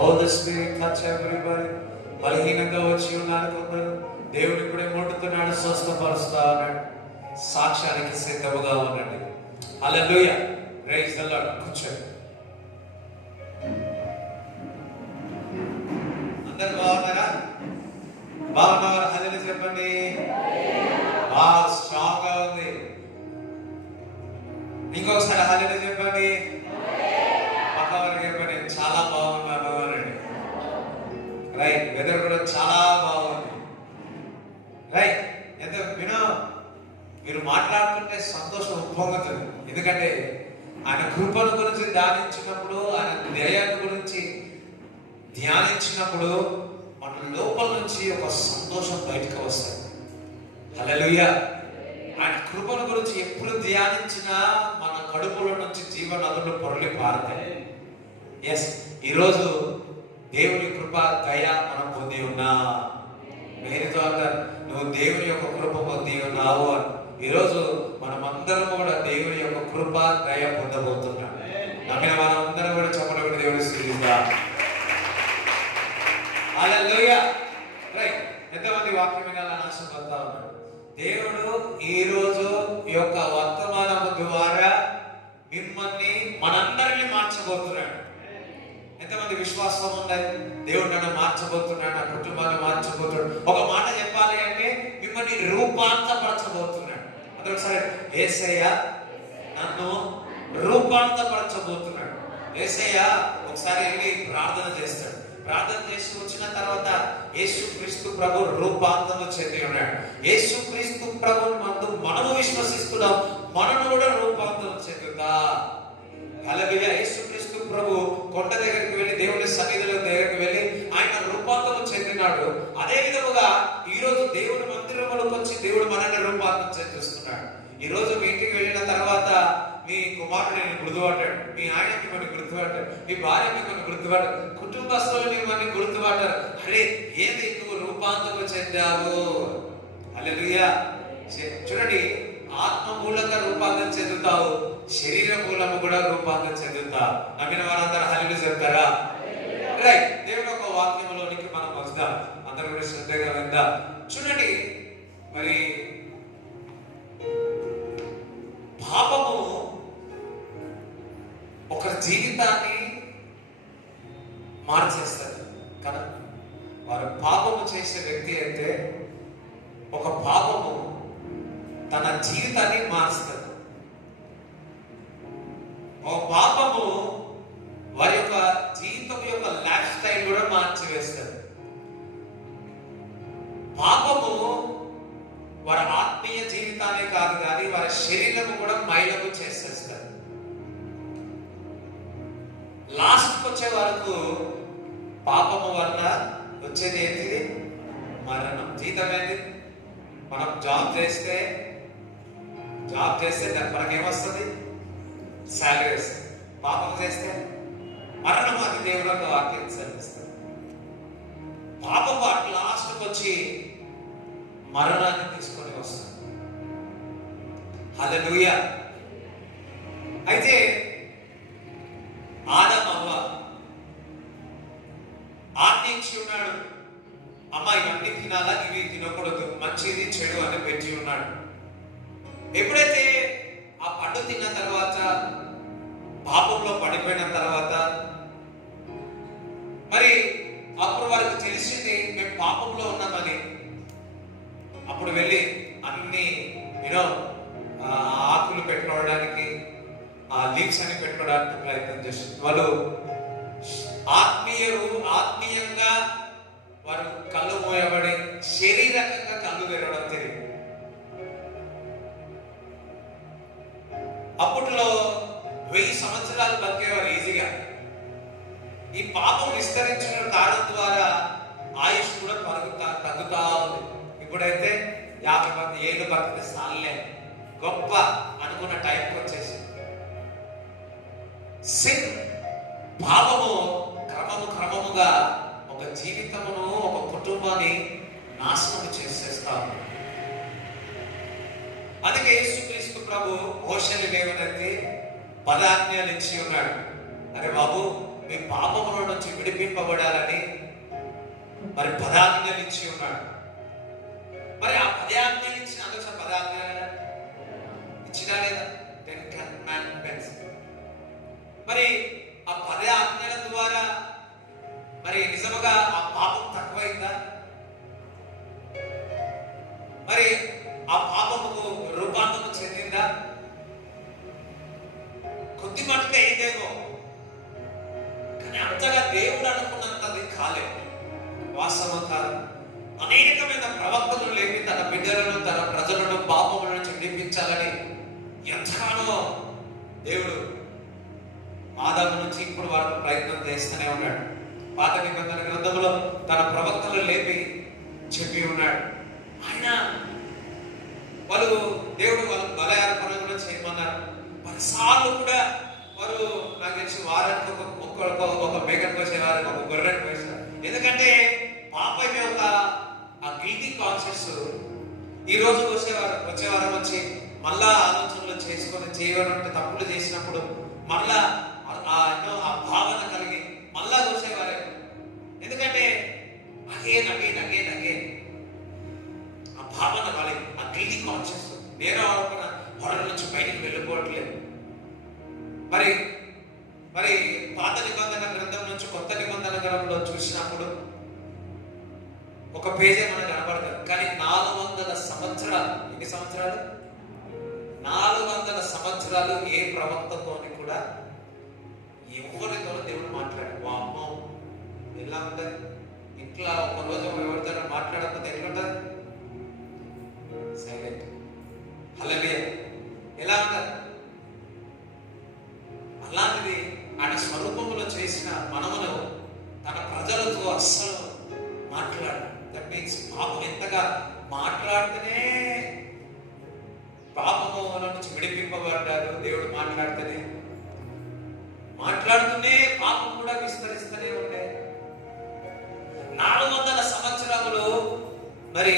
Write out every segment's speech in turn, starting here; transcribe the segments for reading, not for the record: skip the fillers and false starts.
Holy Spirit, touch everybody. బలహీనంగా వచ్చి ఉన్నారు కొందరు. దేవుడు ఇప్పుడే ముట్టుతున్నాడు, స్వస్థపరుస్తా ఉన్నాడు. సాక్ష్యానికి సిద్ధముగా ఉండండి. హల్లెలూయా, ప్రైజ్ ది లార్డ్. కూర్చోండి. అందరు బాగున్నారా? బాగున్నారు. హల్లెలూయా చెప్పండి. స్ట్రాంగ్ గా ఉంది. ఇంకొకసారి హల్లెలూయా చెప్పండి. పక్కవారికి చెప్పండి చాలా బాగున్నాను అనండి. రైట్, వెదర్ కూడా చాలా బాగుంది. రైట్, ఎంత మీరు మాట్లాడుతుంటే సంతోషం ఉప్పొంగుతుంది. ఎందుకంటే ఆయన కృపను గురించి ధ్యానించినప్పుడు, ఆయన దయను గురించి ధ్యానించినప్పుడు మన లోపల నుంచి ఒక సంతోషం బయటకు వస్తుంది. హల్లెలూయా. ఆయన కృపను గురించి ఎప్పుడు ధ్యానించినా మన కడుపులో నుంచి జీవనదులు పొరలి పారుతాయి. ఎస్, ఈరోజు దేవుని కృప దయ మనం పొంది ఉన్నా. మేరీతో అంటారు, నువ్వు దేవుని యొక్క కృప పొంది ఉన్నావు అని. ఈరోజు మనమందరం కూడా దేవుని యొక్క కృప దయ పొందబోతున్నాం. నమ్మిన మనం అందరం కూడా చెప్పడం కూడా దేవుని స్తుతిద్దాం. హల్లెలూయా. రైట్, ఎంతమంది వాక్యం వినాలని ఆశపడతా ఉన్నాడు. దేవుడు ఈరోజు ఈ యొక్క వర్తమానం ద్వారా మిమ్మల్ని మనందరినీ మార్చబోతున్నాడు. ఎంతమంది విశ్వాసం ఉన్నాయి? దేవుడు నన్ను మార్చబోతున్నాడు, నా కుటుంబాన్ని మార్చబోతున్నాడు. ఒక మాట చెప్పాలి అంటే మిమ్మల్ని రూపాంతరపరచబోతున్నాడు. అదొకసారి, యేసయ్య నన్ను రూపాంతరపరచబోతున్నాడు. యేసయ్య ఒకసారి వెళ్ళి ప్రార్థన చేస్తాడు. ప్రార్థన చేసి వచ్చిన తర్వాత యేసుక్రీస్తు ప్రభు రూపాంతరం చెంది ఉన్నాడు. యేసుక్రీస్తు ప్రభు మందు మనము విశ్వసిస్తున్నాం, మనను కూడా రూపాంతరం చెందుతా. హల్లెలూయా. యేసుక్రీస్తు ప్రభు కొండ దగ్గరికి వెళ్ళి దేవుని సన్నిధిలో దగ్గరికి వెళ్ళి ఆయన రూపాంతరం చెందినాడు. అదే విధముగా ఈ రోజు దేవుని మందిరంలోకి వచ్చి దేవుడు మనల్ని రూపాంతరం చెందిస్తున్నాడు. ఈ రోజు మీ ఇంటికి వెళ్ళిన తర్వాత మీ కుమారుడు నేను గుర్తుపట్టాడు, మీ ఆయన మిమ్మల్ని గుర్తుపట్టాడు, మీ భార్య మిమ్మల్ని గుర్తుపట్టాడు, కుటుంబస్తులు మిమ్మల్ని గుర్తుపట్టారు. అరే ఏది నువ్వు రూపాంతరం చెందావు. హల్లెలూయా. చూడండి, ఆత్మ మూలంగా రూపాంతరం చెందుతావు, శరీర మూలము కూడా రూపాంతరం చెందుతావు. నమ్మిన వారందరూ హల్లెలూయా చెప్తారా? రైట్. దేవుని ఒక వాక్యంలోనికి మనం వస్తాం, అందరూ కూడా శ్రద్ధగా విందాం. చూడండి, మరి పాపము ఒకరి జీవితాన్ని మార్చేస్తుంది కదా. వారు పాపము చేసే వ్యక్తి అయితే ఒక పాపము తన జీవితాన్ని మారుస్తుంది. ఒక పాపము వారి యొక్క జీవితం యొక్క లైఫ్ స్టైల్ కూడా మార్చివేస్తుంది. పాపము వారి ఆత్మీయ జీవితాన్ని కాదు కానీ వారి శరీరము కూడా మైలము చేసేస్తారు. లాస్ట్కి వచ్చే వరకు పాపము వల్ల వచ్చేది ఏంటిది? మరణం. జీతం ఏంటి? మనం జాబ్ చేస్తే దానికి మనకి ఏమొస్తుంది? శాలరీ వస్తుంది. పాపం చేస్తే మరణం. అది దేవుడు ఒక వాక్యం సెలవిస్తుంది. పాపము అట్ లాస్ట్కి వచ్చి మరణాన్ని తీసుకొని వస్తుంది. హల్లెలూయా. అయితే ఆదాము అవ్వ ఆజ్ఞించి ఉన్నాడు, అమ్మ ఇవన్నీ తినాలా, ఇవి తినకూడదు, మంచిది చెడు అని పెట్టి ఉన్నాడు. ఎప్పుడైతే ఆ పండు తిన్న తర్వాత పాపంలో పడిపోయిన తర్వాత మరి అప్పుడు వారికి తెలిసింది మేము పాపంలో ఉన్నామని. అప్పుడు వెళ్ళి అన్ని ఆకులు పెట్టుకోవడానికి, ఆ లీవ్స్ అని పెట్టుకోవడానికి ప్రయత్నం చేస్తుంది. వాళ్ళు ఆత్మీయంగా వారు కళ్ళు మోయబడి శారీరకంగా కళ్ళు తెరవడం తెలియదు. అప్పట్లో 1000 సంవత్సరాలు బతికేవారు ఈజీగా. ఈ పాపం విస్తరించిన కారణం ద్వారా ఆయుష్ కూడా తగ్గుతా ఉంది. ఇప్పుడైతే 50 ఏళ్ళు బతికితే సాలే గొప్ప అనుకున్న టైంకి వచ్చేసి పాపము క్రమముగా ఒక జీవితమును, ఒక కుటుంబాన్ని నాశనం చేసేస్తాము. అందుకే యేసుక్రీస్తు ప్రభు మోషేని లేవనెత్తి 10 ఆజ్ఞలు ఇచ్చి ఉన్నాడు. అరే బాబు, మీ పాపముల నుంచి విడిపింపబడాలని మరి 10 ఆజ్ఞలు ఇచ్చి ఉన్నాడు. మరి ఆ 10 ఆజ్ఞలు ఇచ్చిన అందుకు 10 ఆజ్ఞలు ఇచ్చినా లేదా? 10 కమాండ్మెంట్స్. మరి ఆ 10 ఆజ్ఞల ద్వారా మరి నిజముగా ఆ పాపం తక్కువైందా? మరి ఆ పాపముకు రూపాంతరం చెందిందా? కొద్ది మట్టుగా ఏదేమో, కానీ అంతగా దేవుడు అనుకున్నంతది కాలేదు. వాస్తవం కాదు. అనేకమైన ప్రవక్తలు లేపి తన బిడ్డలను, తన ప్రజలను పాపముల నుంచి విడిపించాలని ఎంతగానో దేవుడు ఆదాము నుంచి ఇప్పుడు వరకు ప్రయత్నం చేస్తూనే ఉన్నాడు. పాత నిబంధన గ్రంథంలో తన ప్రవక్తలు లేపి చెప్పి ఉన్నాడు. ఆయన దేవుడు వాళ్ళు బల అర్పణ కూడా చేయమన్నారు. 10 సార్లు కూడా వారు నాకు తెలిసి వారానికి ఒక మేకను కోసేవారు, ఒక గొర్రెను కోసేవారు. ఎందుకంటే పాపం యొక్క ఆ గిల్టీ కాన్షియస్ ఈ రోజు వచ్చేవారం వచ్చి మళ్ళా ఆలోచనలు చేసుకొని చేయవరంటే తప్పులు చేసినప్పుడు మళ్ళా ఆ భావన కలిగి మళ్ళా కోసేవారే. ఎందుకంటే అగేన్ ఆ భావన వాళ్ళ ఆ గిల్టీ కాన్షియస్ నేనే ఆరోపణ వాళ్ళ నుంచి బయటికి వెళ్ళిపోవట్లేదు. మరి పాత నిబంధన గ్రంథం నుంచి కొత్త నిబంధన గ్రంథంలో చూసినప్పుడు ఒక పేజే మనకు కనపడదు. కానీ 400 సంవత్సరాలు, ఎన్ని సంవత్సరాలు? 400 సంవత్సరాలు ఏ ప్రవక్తతోని కూడా ఎవరితో దేవుడు మాట్లాడు. అమ్మో ఎలా ఉంటుంది ఇంట్లో ఒక రోజు ఎవరితో మాట్లాడకపోతే ఎట్లుంటుంది? సైలెంట్. హల్లెలూయా. ఎలా ఉంటుంది? అలాంటిది ఆయన స్వరూపంలో చేసిన మనమును తన ప్రజలతో అస్సలు మాట్లాడు. దట్ మీన్స్ పాపం ఎంతగా మాట్లాడితేనే పాపము నుంచి విడిపింపబడ్డారు. దేవుడు మాట్లాడుతూనే పాపం కూడా విస్తరిస్తూనే ఉండే. 400 సంవత్సరములు మరి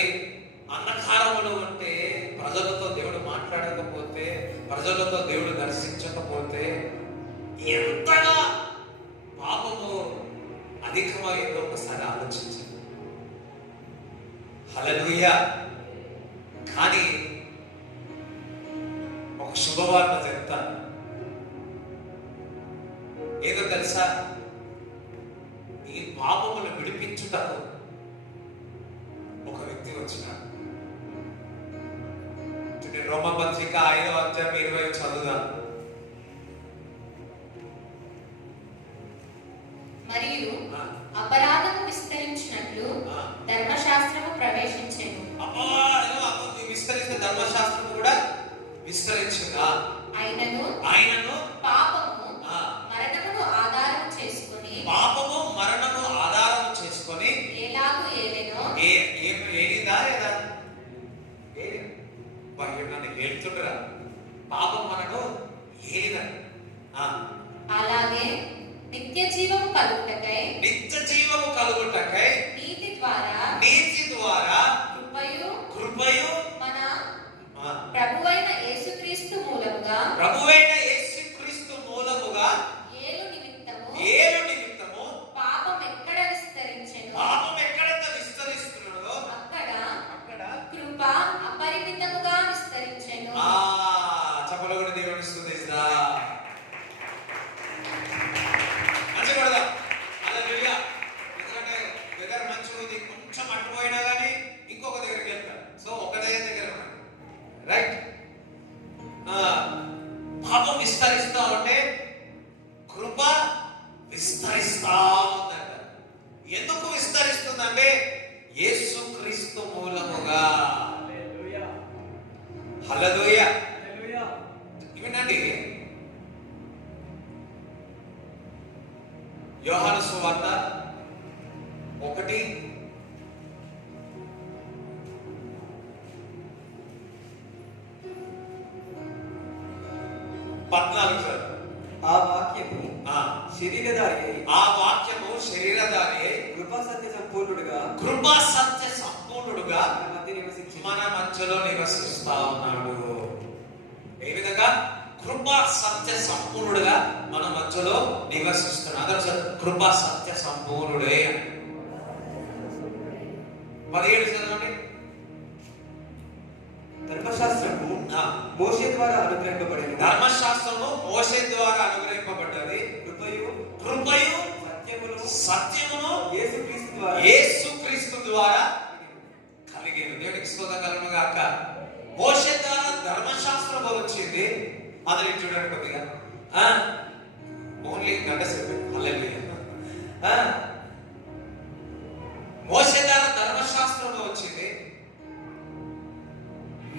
అంధకారములు ఉంటే, ప్రజలతో దేవుడు మాట్లాడకపోతే, ప్రజలతో దేవుడు దర్శించకపోతే ఎంతగా పాపము అధికమైందో ఒకసారి ఆలోచించండి. హల్లెలూయా. కానీ ఒక శుభవార్త చెప్తాను. ఏదో తెలుసా? ఈ పాపమును విడిపించుటకు ఒక వ్యక్తి వచ్చినాడు. రోమపత్రిక 5వ అధ్యాయం 20 చదువుదాం. మరియు అపరాధము విస్తరించినట్లు ధర్మశాస్త్రము ప్రవేశించెను. విస్తరిస్తే ధర్మశాస్త్రం కూడా విస్తరించుగా. అయినను పాపము మరణమును ఆధారం చేసుకొని ఎలాగూ ఏలెనో ఏలిందా లేదా? ఏలుతుండరా పాపం మనను ఏలిదా? అలాగే నిత్య జీవము కలుగుటకై నీతి ద్వారా కృపయు మన ప్రభువైన యేసుక్రీస్తు మూలముగా ఏలు నిమిత్తము పాపం ఎక్కడ విస్తరించెను అక్కడ కృప అపరిమితముగా విస్తరించెను. చెప్పలు కూడా దేవుని స్తుతిస్తా. ఎందుకంటే వెదర్ మంచిగా ఉంది, కొంచెం అట్టుపోయినా కానీ ఇంకొక దగ్గరికి వెళ్తారు. సో ఒక దగ్గర రైట్. పాపం విస్తరిస్తా ఉంటే కృప విస్తరిస్తా ఉందంట. ఎందుకు విస్తరిస్తుందంటే యేసుక్రీస్తు మూలముగా. హల్లెలూయా. వినండి, యోహాను సువార్త 1:14. ఆ వాక్యము శరీరధారి కృపా సత్య సంపూర్ణుడుగా మన మధ్యలో నివసిస్తా ఉన్నాడు. ఏ విధంగా? కృపా సత్య సంపూర్ణుడుగా మన మధ్యలో నివసిస్తున్నాడు. కృపా సత్య సంపూర్ణుడే. 17 చదవండి. ధర్మశాస్త్రము మోషే ద్వారా అనుగ్రహింపబడింది. ధర్మశాస్త్రము మోషే ద్వారా అనుగ్రహింపబడ్డది. కృపయు సత్యమును యేసుక్రీస్తు ద్వారా కలిగేది. దేవునికి స్తోత్రం కలుగును గాక. మోషే ద్వారా ధర్మశాస్త్రం వచ్చింది. అది చూడండి కొద్దిగా ఓన్లీ గంట సేపు. హల్లెలూయా. మోషే ద్వారా ధర్మశాస్త్రం వచ్చింది.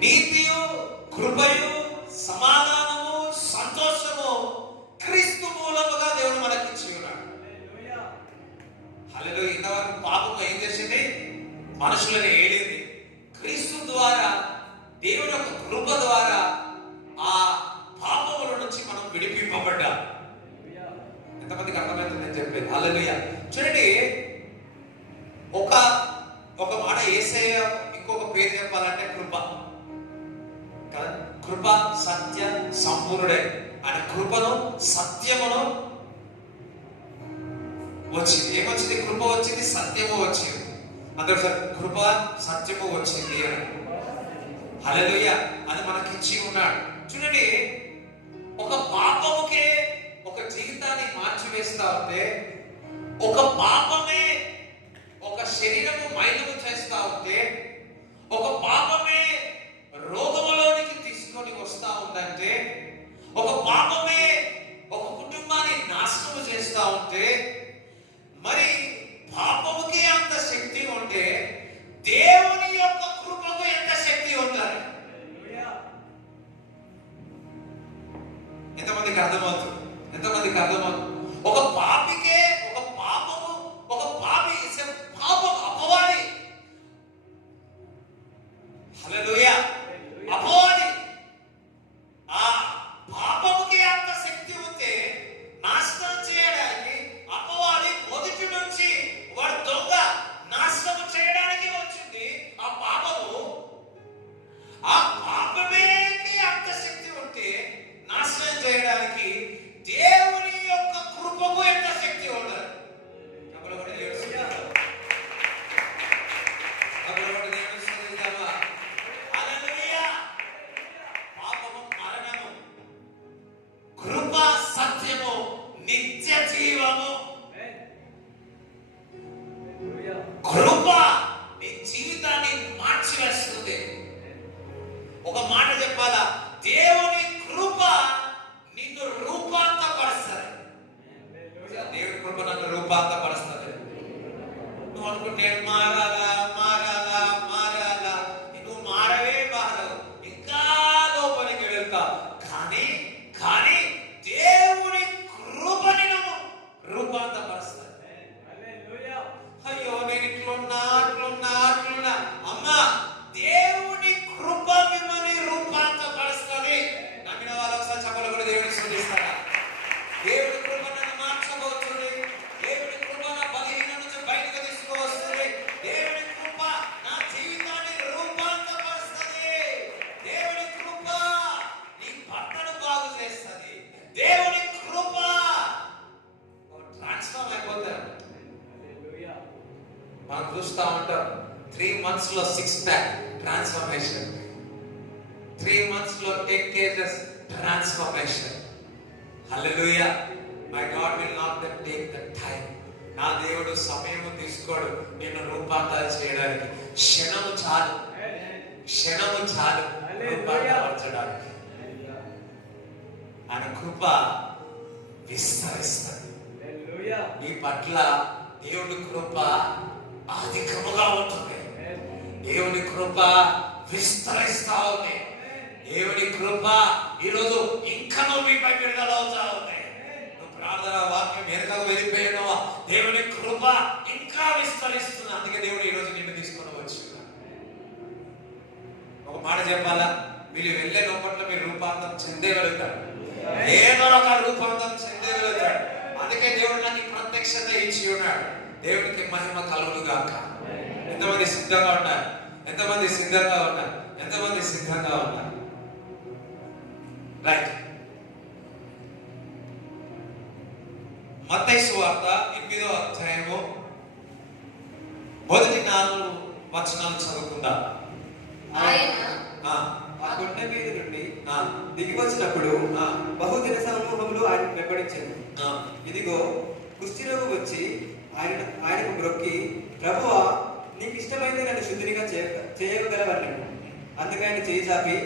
నీతియు కృపయు సమాధానము సంతోషము క్రీస్తు మూలముగా దేవుడు మనకిచ్చి ఉన్నాడు. హల్లెలూయా. ఇంతవరకు పాపం ఏం చేసింది? మనుషులను ఏలింది. క్రీస్తు ద్వారా, దేవుని యొక్క కృప ద్వారా ఆ పాపముల నుంచి మనం విడిపింపబడ్డాం. ఎంతమందికి అర్థమవుతుంది నేను చెప్పేది? హల్లెలూయా. చూడండి, ఒక మాట యేసయ్య ఇంకొక పేరు చెప్పాలంటే కృప కదా. కృప సత్య సంపూర్ణుడే. ఆయన కృపను సత్యమును వచ్చింది. ఏమొచ్చింది? కృప వచ్చింది, సత్యము వచ్చింది. అందరూ సార్ కృప సత్యము వచ్చింది అని. హల్లెలూయా. అది మనకిచ్చి ఉన్నాడు. చూడండి, ఒక పాపముకే ఒక జీవితాన్ని మార్చివేస్తా ఉంటే, ఒక పాపమే ఒక శరీరము మైలము చేస్తా ఉంటే, ఒక పాపమే రోగములోనికి తీసుకొని వస్తా ఉందంటే, ఒక పాపమే ఒక కుటుంబాన్ని నాశనం కృప నీ జీవితాన్ని మార్చివేస్తుంది. ఒక మాట చెప్పాలా, దేవుని కృప నిన్ను రూపాంతరపరుస్తుంది. దేవుని కృప నన్ను రూపాంతరపరుస్తుంది. నువ్వు అనుకుంటే నేను మారాలా మారాలా మారాలా, నువ్వు మారవే మారవు, ఇంకా లోపలికి వెళ్తావు. కానీ కానీ దేవుని కృప నిన్ను రూపాంతరపరుస్తుంది. అయ్యో నేను ఇట్లున్నా అట్లున్నా అట్లున్నా, అమ్మా దేవుని కృప మిమ్మల్ని రూపాంతరపరుస్తుంది. నమ్మిన వాళ్ళు ఒకసారి చెప్పలు కూడా దేవుని స్తుతిస్తారా? దేవుని కృప నన్ను మార్చబోతుంది. దేవుని కృప నా బలహీన నుంచి బయటకు తీసుకువస్తుంది. దేవుని కృప నా జీవితాన్ని రూపాంతరపరుస్తుంది. దేవుని కృప నీ భర్తను బాగు చేస్తుంది. దేవుని కృప ట్రాన్స్ఫార్మ్ అయిపోతారు. మనం చూస్తూ ఉంటాం 3 months లో 6 pack ట్రాన్స్ఫర్మేషన్, 3 months లో 10 kgs transformation. Hallelujah. My God will not take the time. నా దేవుడు సమయం తీసుకోడు నిన్ను రూపాంతరం చేయడానికి. క్షణము చాలు, క్షణము చాలు రూపాంతరపరచడానికి. ఆయన కృప విస్తరిస్తుంది నీ పట్ల. దేవుని కృప అధికముగా ఉంటుంది. దేవుని కృప విస్తరిస్తా ఉంది. దేవుని కృప ఈరోజు ఇంకా మీపై విడుదల అవుతా ఉంది. నువ్వు ప్రార్థన వాక్యం వెనుకకు వెళ్ళిపోయినావా, దేవుని కృప ఇంకా విస్తరిస్తుంది. అందుకే దేవుడు ఈరోజు నిన్ను తీసుకొని వచ్చున్నాడు. ఒక మాట చెప్పాలా, వీళ్ళు వెళ్ళే లోపల మీరు రూపాంతరం చెందే వెళ్తాడు. ఏదో ఒక రూపాంతరం చెందే వెళ్తాడు. అందుకే దేవుడు నాకు ఈ ప్రత్యక్షత ఇచ్చి ఉన్నాడు. దేవునికి మహిమ కలుగును గాక. ఎంతమంది సిద్ధంగా ఉన్నారు? ఎంతమంది సిద్ధంగా ఉన్నారు? ఎంతమంది సిద్ధంగా ఉన్నారు? రైట్. మత్తయి సువార్త 8వ అధ్యాయము మొదటి 4 వచనాలు చదువుకుందాం. ఆయన ఆ కొండ మీద నుండి దిగి వచ్చినప్పుడు బహుజన సమూహములు ఆయన వెంబడించారు. ఇదిగో కుష్ఠరోగి వచ్చి ఆయనకు మ్రొక్కి, ప్రభువా నీకు ఇష్టమైతే నన్ను శుద్ధినిగా చేయగలవన్నాడు. అందుకే ఆయన చేయి చాపి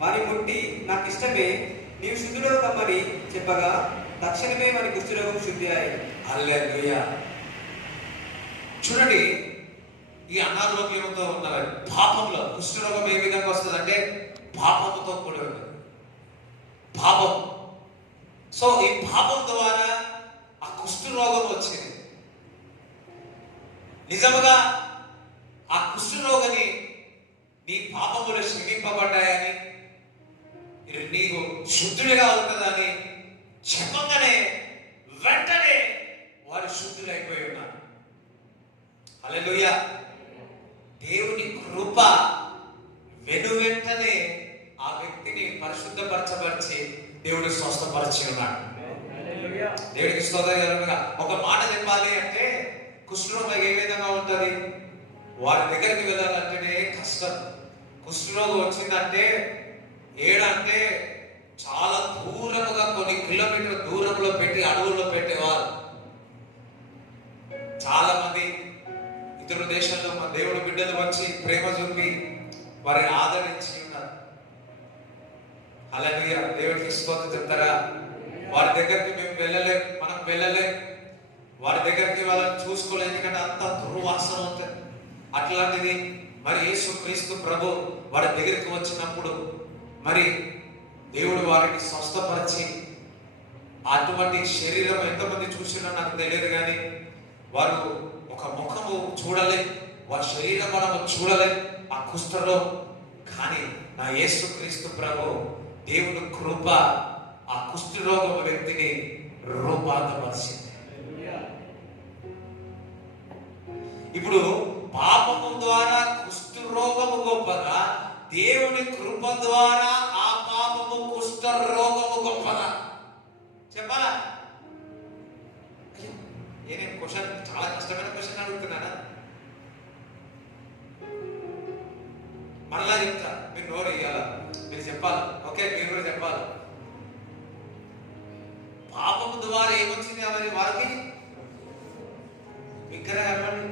వారి ముట్టి, నాకు ఇష్టమే, నీవు శుద్ధిలో కమ్మని చెప్పగా తక్షణమే వారి కుష్ఠరోగం శుద్ధి అయ్యింది. హల్లెలూయా. చూడండి, ఈ అనారోగ్యంతో ఉన్నవారు పాపంలో, కుష్ఠరోగం ఏ విధంగా వస్తుందంటే పాపముతో కూడి ఉంటుంది. పాపం. సో ఈ పాపం ద్వారా ఆ కుష్ఠరోగం వచ్చింది. నిజముగా ఆ కుష్ఠరోగిని నీ పాపములు క్షమింపబడ్డాయని, నీవు శుద్ధుడిగా అవుతుందని చెప్పగానే వెంటనే వారు శుద్ధులైపోయి ఉన్నారు. హల్లెలూయా. దేవుని కృప వెంటనే ఆ వ్యక్తిని పరిశుద్ధపరచబరిచి దేవుడు స్వస్థపరిచి ఉన్నాడు. దేవుడికి స్తోత్రం. ఒక మాట చెప్పాలి అంటే కుష్ఠరోగం ఏ విధంగా ఉంటుంది? వారి దగ్గరికి వెళ్ళాలంటేనే కష్టం. కుష్ఠరోగం వచ్చిందంటే ఏడంటే చాలా దూరముగా, కొన్ని కిలోమీటర్ దూరంలో పెట్టి అడవుల్లో పెట్టేవారు. చాలా మంది ఇతర దేశాల్లో మన దేవుడు బిడ్డలు వచ్చి ప్రేమ చూపి వారిని ఆదరించి ఉన్నారు. అలాగే దేవుడికి స్తోత్రం చెప్తారా? వారి దగ్గరికి మేము వెళ్ళలేం, మనం వెళ్ళలేం. వారి దగ్గరికి వాళ్ళని చూసుకోలేదు, ఎందుకంటే అంత దుర్వాసన ఉంటుంది. అట్లాంటిది మరి యేసు క్రీస్తు ప్రభు వారి దగ్గరికి వచ్చినప్పుడు మరి దేవుడు వారిని స్వస్థపరిచి, అటువంటి శరీరం ఎంతమంది చూసినా నాకు తెలియదు, కానీ వారు ఒక ముఖము చూడలే, వారి శరీరం మనము చూడలే ఆ కుష్ఠలో. కానీ నా యేసు క్రీస్తు ప్రభు దేవుడు కృప ఆ కుష్ఠరోగం వ్యక్తిని రూపాంతరపరిచింది. ఇప్పుడు పాపము ద్వారా కుష్ఠరోగము గొప్పదా, దేవుని కృప ద్వారా ఆ పాపము కుష్ఠరోగము గొప్పదా? చెప్పాలా? నేనేం క్వశ్చన్, చాలా కష్టమైన క్వశ్చన్ అడుగుతున్నానా? మళ్ళా చెప్తా, మీరు నోరు ఇయ్యాల, మీరు చెప్పాలి. ఓకే, మీరు కూడా చెప్పాలి. పాపము ద్వారా ఏమొచ్చింది మరి వారికి? ఇక్కడ కనపడి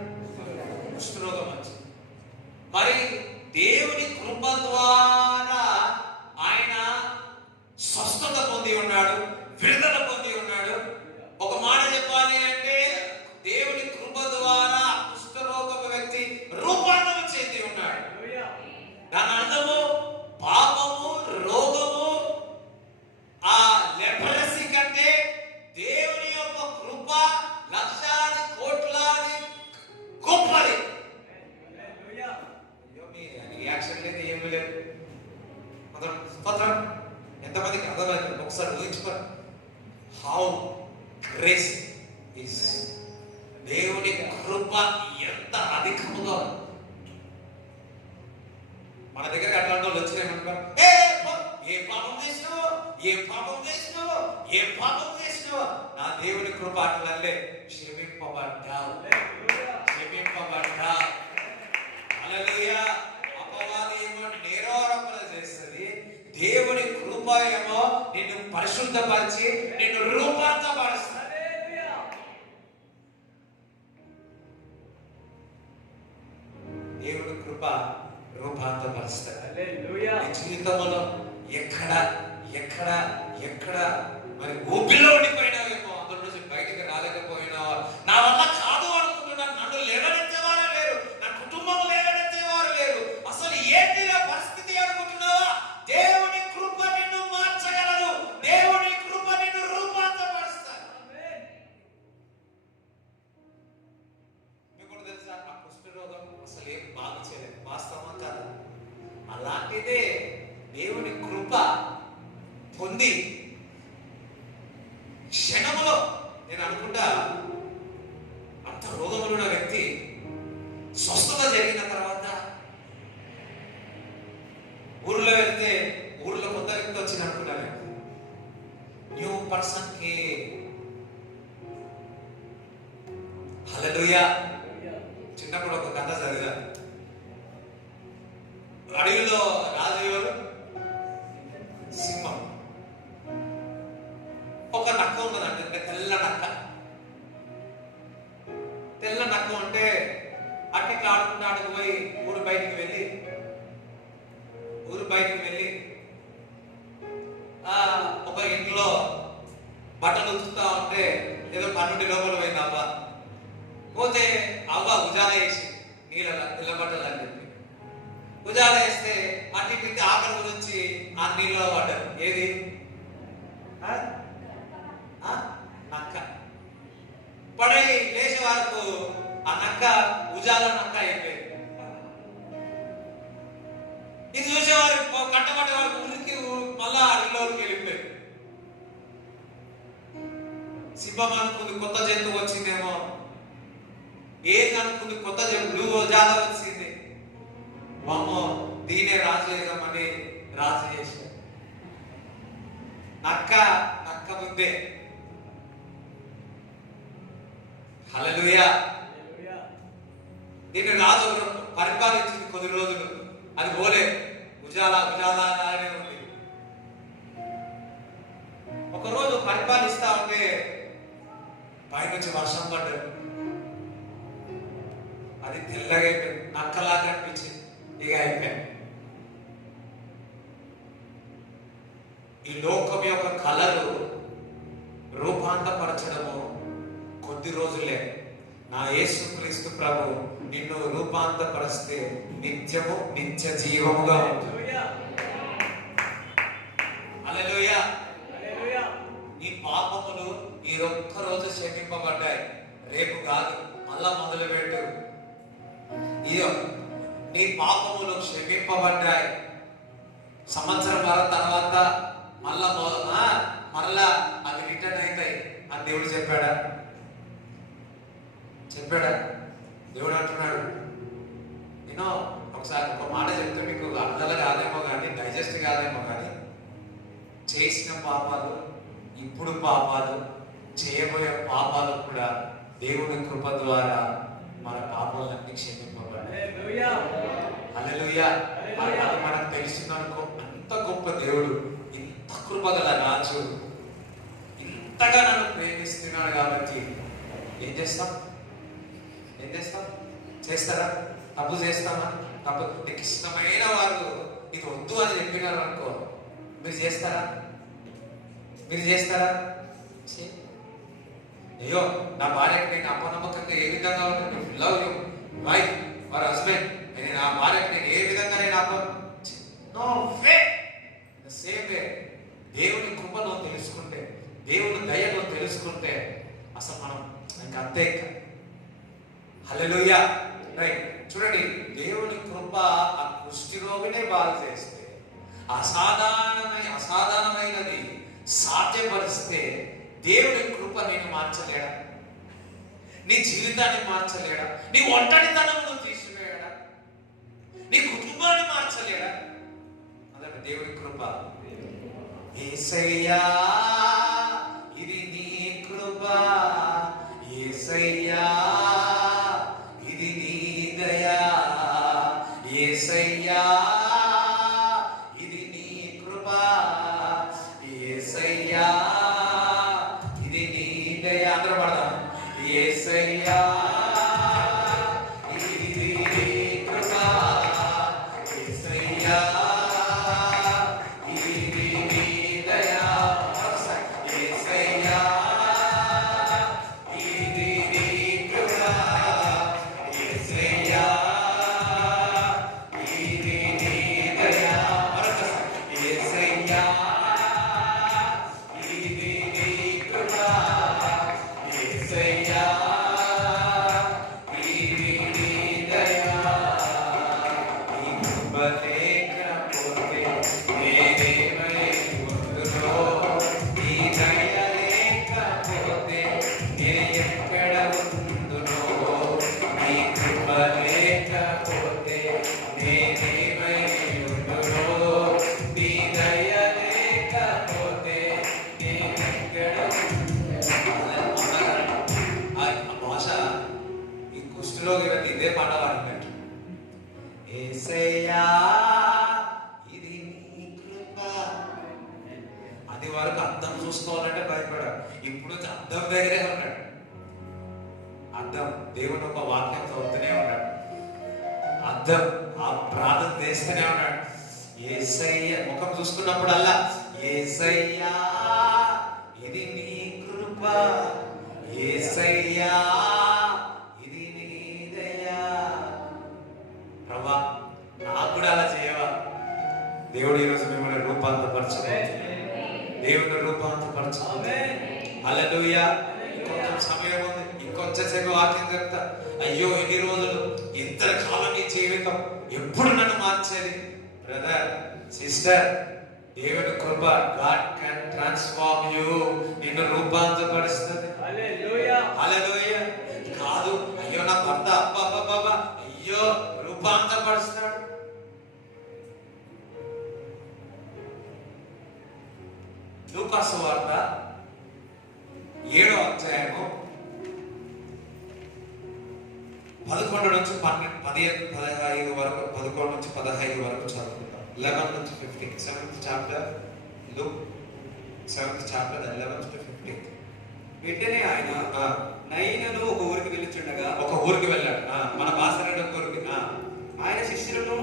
ఎక్కువగా ఉంది. మన దగ్గర అట్లాంటి వాళ్ళు వచ్చినాయనుకుంటాం, ఏ పాపం చేసినావో, ఏ పాపం చేసినావో, ఏ పాపం చేసినావో. నా దేవుని కృప అట్లల్లే క్షమింపబడ్డావు, క్షమింపబడ్డావు. హల్లెలూయా. అపవాది ఏమో నేరారోపణ చేస్తుంది, దేవుని కృప ఏమో నిన్ను పరిశుద్ధపరిచి నిన్ను రూపాంతరపరుస్తుంది. దేవుని కృప రూపాంతరపరుస్తుంది. నీ జీవితంలో ఎక్కడ ఎక్కడ ఎక్కడ మరి ఊపిలో ఉండిపోయినావేమో, అందులో నుంచి బయటికి రాలేకపోయినావా, నా వల్ల కాదు అనుకుంటున్నాను, నన్ను లేవనెత్తేవారు లేరు, నా కుటుంబం లేవనెత్తేవారు లేరు, అసలు ఏంటి నా పరిస్థితి అనుకుంటున్నావా? దేవుని కృప నిన్ను మార్చగలదు, దేవుని కృప నిన్ను రూపాంతరపరుస్తాడు. మీకు కూడా తెలుసా, ఆ కుష్ఠరోగం అసలు ఏం బాగు చేయలేదు, వాస్తవం కాదు. అలాంటిదే దేవుని కృప పొంది క్షణంలో, నేను అనుకుంటా అంత రోగములున్న వ్యక్తి స్వస్థత జరిగిన తర్వాత ఊర్లో వెళ్తే ఊర్లో కొత్త వ్యక్తి వచ్చింది అనుకున్నాను, న్యూ పర్సన్ కి. హల్లెలూయా. చిన్నప్పుడు ఒక కథ చదివా. అడవిలో రాజు ఎవరు? సింహం. ఒక నక్క ఉన్నదండి, తెల్ల నక్క. తెల్ల నక్క ఉంటే అట్టికి ఆడుకుంటూ ఆడుకుపోయి ఊరు బయటికి వెళ్ళి ఒక ఇంట్లో బట్టలు ఉతుకుతా ఉంటే ఏదో పన్నుండి లోపల పోయింది అవ్వ. పోతే అవ్వ ఉజాల వేసి నీళ్ళ తెల్ల బట్టలు అని చెప్పి ఉజాల వేస్తే అట్టి పిట్టి ఆకలి గురించి ఆ నీళ్ళలో పడ్డారు. ఏది? నక్క. పడి లేచే వరకు ఆ నక్క ఉజాల నక్క అయిపోయింది. ఇది చూసేవారు కట్టబడ్డ వరకు ఉరికి మళ్ళా అడవిలోకి వెళ్ళిపోయారు. సింహం అనుకుంది కొత్త జంతువు వచ్చిందేమో, ఏం అనుకుంది కొత్త జంతువు ఉజాల వచ్చింది, వామ్మో దీనే రాజు చేద్దామని రాజు చేశారు. నక్క బుద్ధే. హల్లెలూయా. దీన్ని రాజు పరిపాలించింది కొద్ది రోజులు, అది పోలే, ఉజాలా అలానే ఉంది. ఒకరోజు పరిపాలిస్తా ఉంటే పైనుంచి వర్షం పడ్డది. అది తెల్లగా అయిపోయింది, నక్కలాగా అనిపించింది. ఇక అయిపోయింది. ఈ లోకం యొక్క కలరు రూపాంతరపరచడము కొద్ది రోజులే. నా యేసుక్రీస్తు ప్రభు నిన్ను రూపాంతరపరిస్తే నిత్యము నిత్య జీవముగా ఉంటుంది. హల్లెలూయా. నీ పాపములు ఈ ఒక్క రోజు క్షమింపబడ్డాయి, రేపు కాదు, మళ్ళా మొదలు పెట్టు. నీ పాపములు క్షమింపబడ్డాయి. సంవత్సరం తర్వాత మరలా అది రిటర్న్ అవుతాయి అని దేవుడు చెప్పాడా? దేవుడు అంటున్నాడు. నేను ఒకసారి ఒక మాట చెప్తే మీకు అర్థాలు కాదేమో కానీ, డైజెస్ట్ కాదేమో కానీ, చేసిన పాపాలు, ఇప్పుడు పాపాలు, చేయబోయే పాపాలు కూడా దేవుని కృప ద్వారా మన పాపాలన్నీ క్షమింపబడ్డాయి. హల్లెలూయా. అది మనకు తెలిసిందనుకో, అంత గొప్ప దేవుడు, ఇంత కృపగల రాజు, ఇంతగా నన్ను ప్రేమిస్తున్నాడు కాబట్టి ఏం చేస్తాం? చేస్తారా? తప్పు చేస్తామా? తప్పు. నీకు ఇష్టమైన వారు ఇది వద్దు అని చెప్పినారు అనుకో, మీరు చేస్తారా? అయ్యో, నా భార్యకి నేను అపనమ్మకంగా ఏ విధంగా ఉంటుంది, love you wife or husband, నా భార్యకి నేను ఏ విధంగా నో వే. సేమ్ వే దేవుని కృప నువ్వు తెలుసుకుంటే, దేవుని దయ నువ్వు తెలుసుకుంటే అసలు మనం ఇంకా అంతే. హల్లెలూయా. రైట్. చూడండి, దేవుని కృప ఆ కుష్టి రోగినే బాగు చేస్తే, అసాధారణమైనది సాధ్యపరిస్తే దేవుని కృప నేను మార్చలేడా? నీ జీవితాన్ని మార్చలేడా? నీ ఒంటరితనమును తీసివేయడా? దేవుని కృప. యేసయ్యా ఇది నీ కృప, యేసయ్యా ఇది నీ దయా, యేసయ్యా ఇది నీ కృప, యేసయ్యా ఇది నీ దయా. అందరూ పడదాం. యేసయ్యా ఇది నీ కృప, యేసయ్యా ఇది నీ దయా, యేసయ్యా ఇది నీ కృప, యేసయ్యా ఇది నీ దయా, యేసయ్యా ఇది నీ కృప, యేసయ్యా ఇది నీ దయా. నీ కృప లేకపోతే నేనేమై ఉందునో, నీ దయ లేకపోతే నేను ఎక్కడ ఉందునో, నీ కృప లేకపోతే నేనేమై ఉందునో, నీ దయ లేకపోతే నేనెక్కడ భాష ఈ కుష్ఠరోగి వ్యక్తి ఇదే పాట పాడినట్టు. యేసయ్యా ఇది నీ కృప. అది వరకు అద్దం చూసుకోవాలంటే భయపడాడు, ఇప్పుడు అద్దం దగ్గరే ఉన్నాడు. అద్దం దేవుని ఒక వాక్యం చదువుతూనే ఉన్నాడు, అద్దం ఆ ప్రార్థన చేస్తూనే ఉన్నాడు. యేసయ్య ముఖం చూసుకున్నప్పుడల్లా యేసయ్యా ఇది నీ కృప, యేసయ్యా ఇది నీ దయా. ప్రభా నాకు కూడా అలా చేయవా? దేవుడు ఈరోజు మిమ్మల్ని రూపాంతరపరచు, దేవుని రూపాంతరపరచు. హల్లెలూయా. ఇంకొంచెం సమయం ఉంది, ఇంకొంచెంసేపు వాక్యం చెప్తా. అయ్యో ఎన్ని రోజులు, ఎంత కాలం ఈ జీవితం, ఎప్పుడు నన్ను మార్చేది? బ్రదర్ సిస్టర్, దేవుని కృప గాడ్ కెన్ ట్రాన్స్ఫార్మ్ యు, నిన్ను రూపాంతరపరుస్తుంది. హల్లెలూయా హల్లెలూయా. కాదు అయ్యో నా భర్త అబ్బా అయ్యో, రూపాంతరపరుస్తాడు. లూకా సువార్త 7వ అధ్యాయము 11 నుంచి 15 వరకు, 11 నుంచి 15 వరకు చదువుకుంటాం. 11 నుంచి 15, 7th chapter, Luke 7th chapter 11 to 15. వెంటనే ఆయన నయీనును ఒక ఊరికి వెళ్ళుచుండగా, ఒక ఊరికి వెళ్ళాడు. మన బాసరేడు ఒక ఊరికి. ఆయన శిష్యులను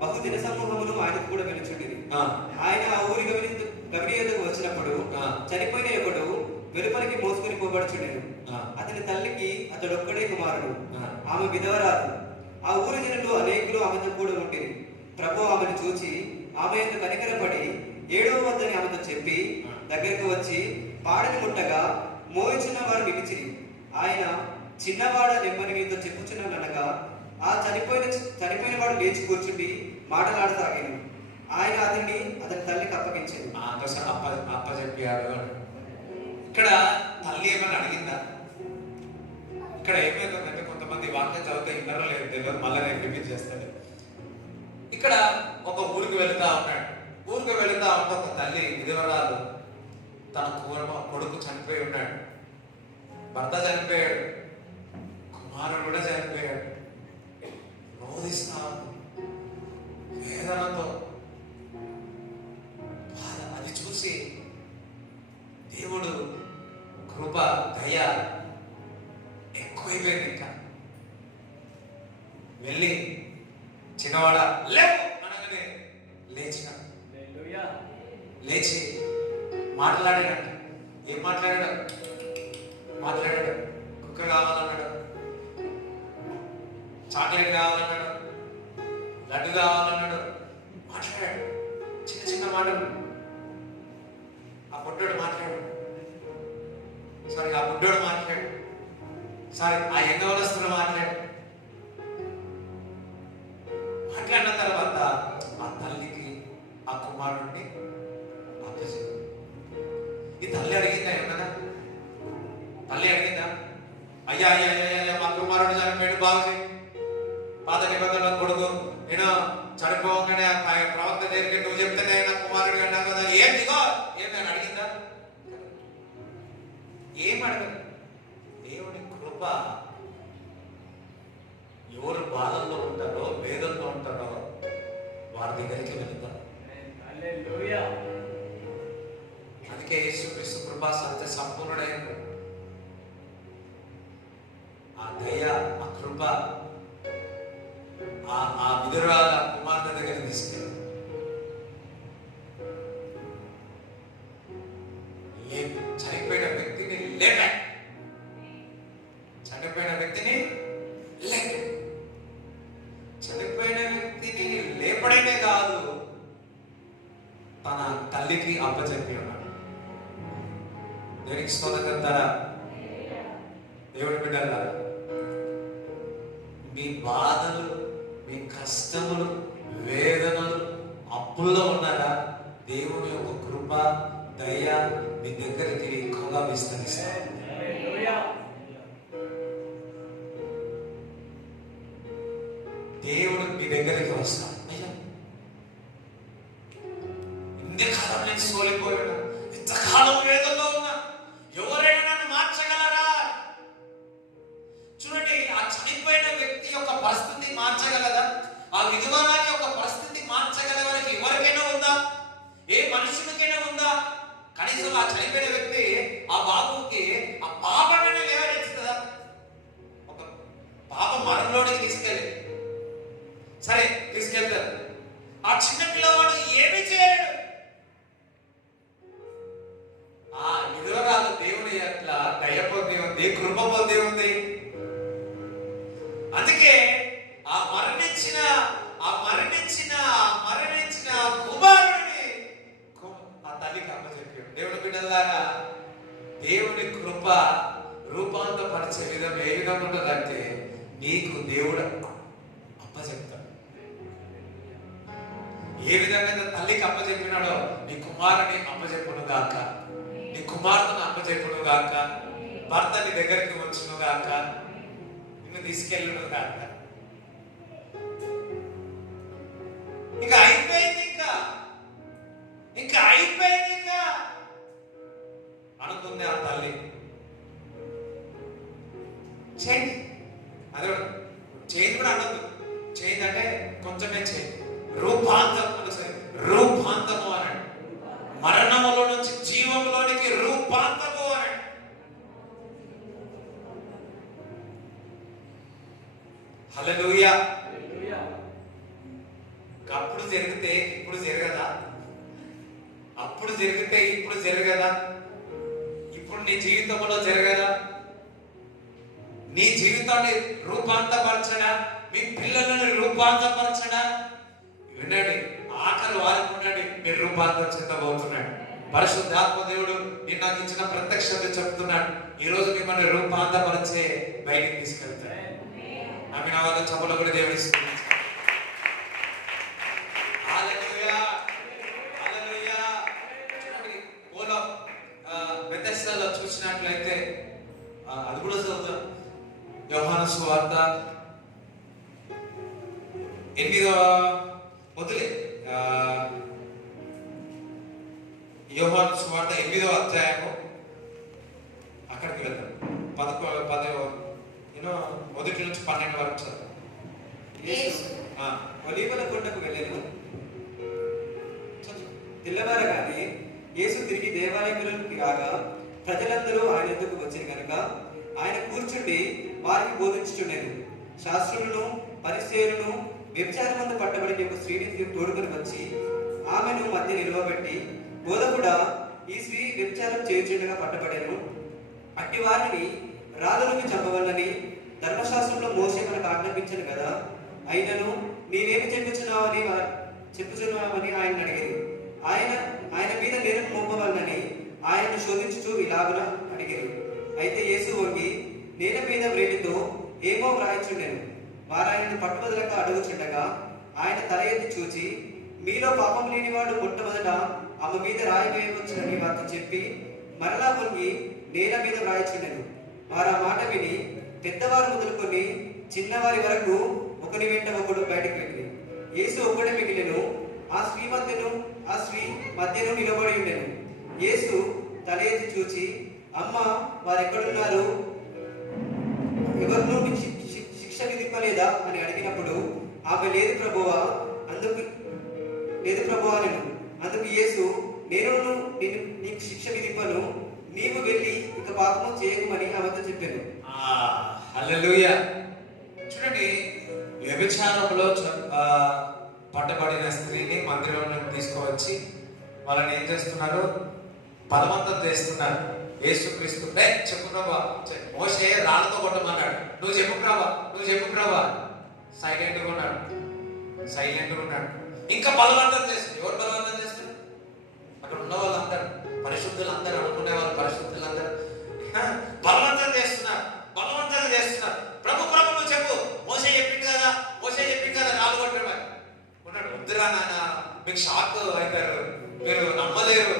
బహుజన సమూహమును ఆయనకు కూడా వెళ్ళుచుండేది. ఆయన ఆ ఊరి గవిని యొద్దకు వచ్చినప్పుడు చనిపోయిన ఒకడు వెలుపలికి మోసుకొని పోబడుచుండెను. అతని తల్లికి అతడొక్కడే కుమారుడు, ఆమె విధవరాలు. ఆ ఊరి జనులు అనేకులు ఆమెతో కూడా ఉండేది. ప్రభు ఆమెను చూచి ఆమె యందు కనికరపడి 7వ వద్దని ఆమెతో చెప్పి దగ్గరకు వచ్చి పాడని ముట్టగా మోయించిన వారు నిలిచిరి. ఆయన చిన్నవాడ నెమ్మని మీతో చెప్పుచున్నాననగా ఆ చనిపోయిన వాడు లేచి కూర్చుండి మాటలాడసాగాను. ఆయన అతని తల్లికి అప్పగించాడు. అప్పచెప్పాడు. ఇక్కడ తల్లి ఏమైనా అడిగిందా? ఇక్కడ ఏమైందంటే, కొంతమంది వాక్యం చదివితే ఇన్నరో లేదు తెలియదు, మళ్ళీ నేను రిపీట్ చేస్తాను. ఇక్కడ ఒక ఊరికి వెళుతా ఉన్నాడు. ఊరికి వెళుతా ఉంటే ఒక తల్లి విధవరాలు, తన కొడుకు చనిపోయి ఉన్నాడు, భర్త చనిపోయాడు, కుమారుడు కూడా చనిపోయాడు. రోధిస్తా వేదనతో అది చూసి దేవుడు కృప దయ ఎక్కువైపోయింది. ఇంకా వెళ్ళి చిన్నవాడ లేవు అనగానే లేచినాడు. లేచి మాట్లాడాడంట. ఏం మాట్లాడాడు? కుక్క కావాలన్నాడు, చాక్లెట్ కావాలన్నాడు, లడ్డు కావాలన్నాడు, మాట్లాడాడు. చిన్న చిన్న మాటలు. ఆ బుడ్డోడు మాట్లాడాడు, ఆ బుడ్డోడు మాట్లాడు, ఆ ఎంగవలస్తుడు మాట్లాడు. మాట్లాడిన తర్వాత ఆ తల్లికి ఆ కుమారుడిని అప్పచెప్పాడు. ఈ తల్లి అడిగిందా ఏమన్నా? తల్లి అడిగిందా? అయ్యా అయ్యా అయ్యా మా కుమారుడు చనిపోయాడు, బాగు చేయి. పాత నిబంధనల కొడుకు నేను చనిపోగానే ఆ ప్రవక్త దగ్గరికి నువ్వు చెప్తేనే నా కుమారుడు అన్నావు కదా, ఏం దిగో ఏం నేను అడిగిందా? ఏం అడగదు. దేవుని కృప ఎవరు బాధల్లో ఉంటారో, వేదనలో ఉంటారో వారి దగ్గరికి వెళ్తారు. అందుకే యేసుక్రీస్తు కృపా సత్య సంపూర్ణుడైన ఆ దయ, ఆ కృప ఆ విధురాల కుమార్తె దగ్గర తీసుకెళ్ళి చనిపోయిన వ్యక్తిని లేపాడు. చనిపోయిన వ్యక్తిని లేపడమే కాదు, తన తల్లికి అప్పచెప్పి ఉన్నాడు. దేవునికి స్తోత్రం చెప్తారా? దేవుడి బిడ్డలారా, మీ బాధలు, మీ కష్టములు, వేదనలు, అప్పుల్లో ఉన్నారా? దేవుని యొక్క కృప, దయ మీ దగ్గరికి ఎక్కువగా విస్తరిస్తారు. దేవుడు మీ దగ్గరికి వస్తాడు. అయ్యా, ఇంతకాలం నేను సోలిపోయాడు, ఇంతకాలం వేదనలో ఉన్నా, ఎవరైనా నన్ను మార్చగలరా? చూడండి, ఆ చనిపోయిన వ్యక్తి యొక్క పరిస్థితి మార్చగలదా? ఆ విధవరాలి యొక్క పరిస్థితి మార్చగలవారికి ఎవరికైనా ఉందా? ఏ మనుషులకైనా ఉందా? కనీసం ఆ చనిపోయిన వ్యక్తి ఆ బాబుకి ఆ పాపమైనా లేవనెచ్చుతుందా? ఒక పాప మరణంలోనికి తీసుకెళ్ళి సరే తీసుకెళ్తారు. ఆ చిన్న పిల్లవాడు ఏమీ చేయలేడు. ఆ విధవరాలు దేవుని అట్లా దయపోతే ఉంది, కృపపోతే ఉంది. అందుకే ఆ మరణించిన కుమారుడిని ఆ తల్లికి అప్పచెప్పాడు. దేవుని బిడ్డలారా, దేవుని కృప రూపాంతరపరిచే విధం ఏ విధంగా ఉంటుందంటే, నీకు దేవుడు అప్పచెప్తాడు. ఏ విధంగా తల్లికి అప్పచెప్పినాడో నీ కుమారుని అప్పచెప్పును గాక, నీ కుమార్తెను అప్పచెప్పును గాక, భర్త నీ దగ్గరికి వచ్చును గాక, నిన్ను తీసుకెళ్ళును గాక. ఇంకా అయిపోయింది, ఇంకా అయిపోయింది అనుకుంది ఆ తల్లి. చేయండి, అదే చేయింది కూడా అనద్దు. చేయింది అంటే కొంచెమే చేయండి. రూపాంతము అన్నాడు. మరణములో నుంచి జీవంలోనికి రూపాంతము అన్నాడు. హల్లెలూయా. అప్పుడు జరిగితే ఇప్పుడు జరగదా? అప్పుడు జరిగితే ఇప్పుడు జరగదా? ఇప్పుడు నీ జీవితంలో జరగదా? నీ జీవితాన్ని రూపాంతరపరచడా? మీ పిల్లలను రూపాంతరపరచడా? వినండి, ఆఖరి వారికి ఉండండి, మీరు రూపాంతరం చెందబోతున్నాడు. పరిశుద్ధాత్మ దేవుడు నేను నాకు ఇచ్చిన ప్రత్యక్షత చెప్తున్నాడు. ఈ రోజు మిమ్మల్ని రూపాంతరపరిచే బయటికి తీసుకెళ్తాడు. ఆమె నా వద్ద చప్పలు కూడా దేవుడి బెతెస్దాలో చూసినట్లయితే అది కూడా చదువుతాం. యోహాను సువార్త 8వ మొదలే యోహాను సువార్త 8వ అధ్యాయము అక్కడికి వెళ్తాం. 1 నుంచి 12 వరకు చదువు. ఒలీవల కొండకు వెళ్ళాను. తెల్లవారగానే యేసు తిరిగి దేవాలయంలోకి రాగా ప్రజలందరూ ఆయన ఎదుకు వచ్చిన కనుక ఆయన కూర్చుండి వారికి బోధించుచుండెను. శాస్త్రులను, పరిసయ్యులను వ్యభిచారమందు పట్టబడిన ఒక స్త్రీని తోడుకొని వచ్చి ఆమెను మధ్య నిలువబెట్టి, బోధకుడా, ఈ స్త్రీ వ్యభిచారం చేయుచుండగా పట్టబడెను. అట్టి వారిని రాజులకు చంపవలని ధర్మశాస్త్రంలో మోసే మనకు ఆజ్ఞాపించను కదా, అయినను నీవేమి చెప్పుచున్నావని ఆయన అడిగారు. ఆయన మీద నేరం మోపవలనని ఆయనను శోధించుచూ ఇలాగున అడిగారు. అయితే యేసు వంగి నేల మీద వ్రేలితో ఏమో వ్రాయిచుండెను. వారాయనను పట్టుబదలక అడుగుచుండగా ఆయన తల ఎత్తి చూచి, మీలో పాపం లేనివాడు మొట్టమొదట ఆమె మీద రాయి వేయవచ్చునని వారితో చెప్పి మరలా వంగి నేల మీద వ్రాయిచుండెను. వారు ఆ మాట విని పెద్దవారు మొదలుకొని చిన్నవారి వరకు ఒకని వెంట ఒకడు బయటకు వెళ్ళి యేసు ఒక్కడే మిగిలెను. ఆ స్త్రీ మధ్యను నిలబడి ఉండెను. యేసు తల ఎత్తి చూచి, అమ్మా, వారెక్కడున్నారు? ఎవరినూ శిక్ష విధింపలేదా అని అడిగినప్పుడు ఆమె లేదు ప్రభువా నేను. అందుకు యేసు, నేను నీకు శిక్ష విధింపను, నీవు వెళ్ళి ఇక పాపము చేయకుమని ఆమెతో చెప్పాను. హల్లెలూయా. చూడండి, వ్యభిచారంలో పట్టబడిన స్త్రీని మందిరంలో తీసుకువచ్చి వాళ్ళని ఏం చేస్తున్నారు? బలవంతం చేస్తున్నారు. యేసుక్రీస్తు చెప్పు ప్రభా, మోషే రాళ్ళతో కొట్టమన్నాడు, నువ్వు చెప్పు ప్రభా. సైలెంట్గా ఉన్నాడు. ఇంకా బలవంతం చేస్తుంది. ఎవరు బలవంతం చేస్తారు? అక్కడ ఉన్న వాళ్ళందరూ పరిశుద్ధులందరూ, అనుకునే వాళ్ళు పరిశుద్ధులందరూ బలవంతం చేస్తున్నారు. ప్రభు నువ్వు చెప్పు, మోసే చెప్పింది కదా రాళ్ళు కొట్టమని. ఉన్నాడు, వద్దురా నాన్న, మీకు షాక్ అయిపోయారు, మీరు నమ్మలేరు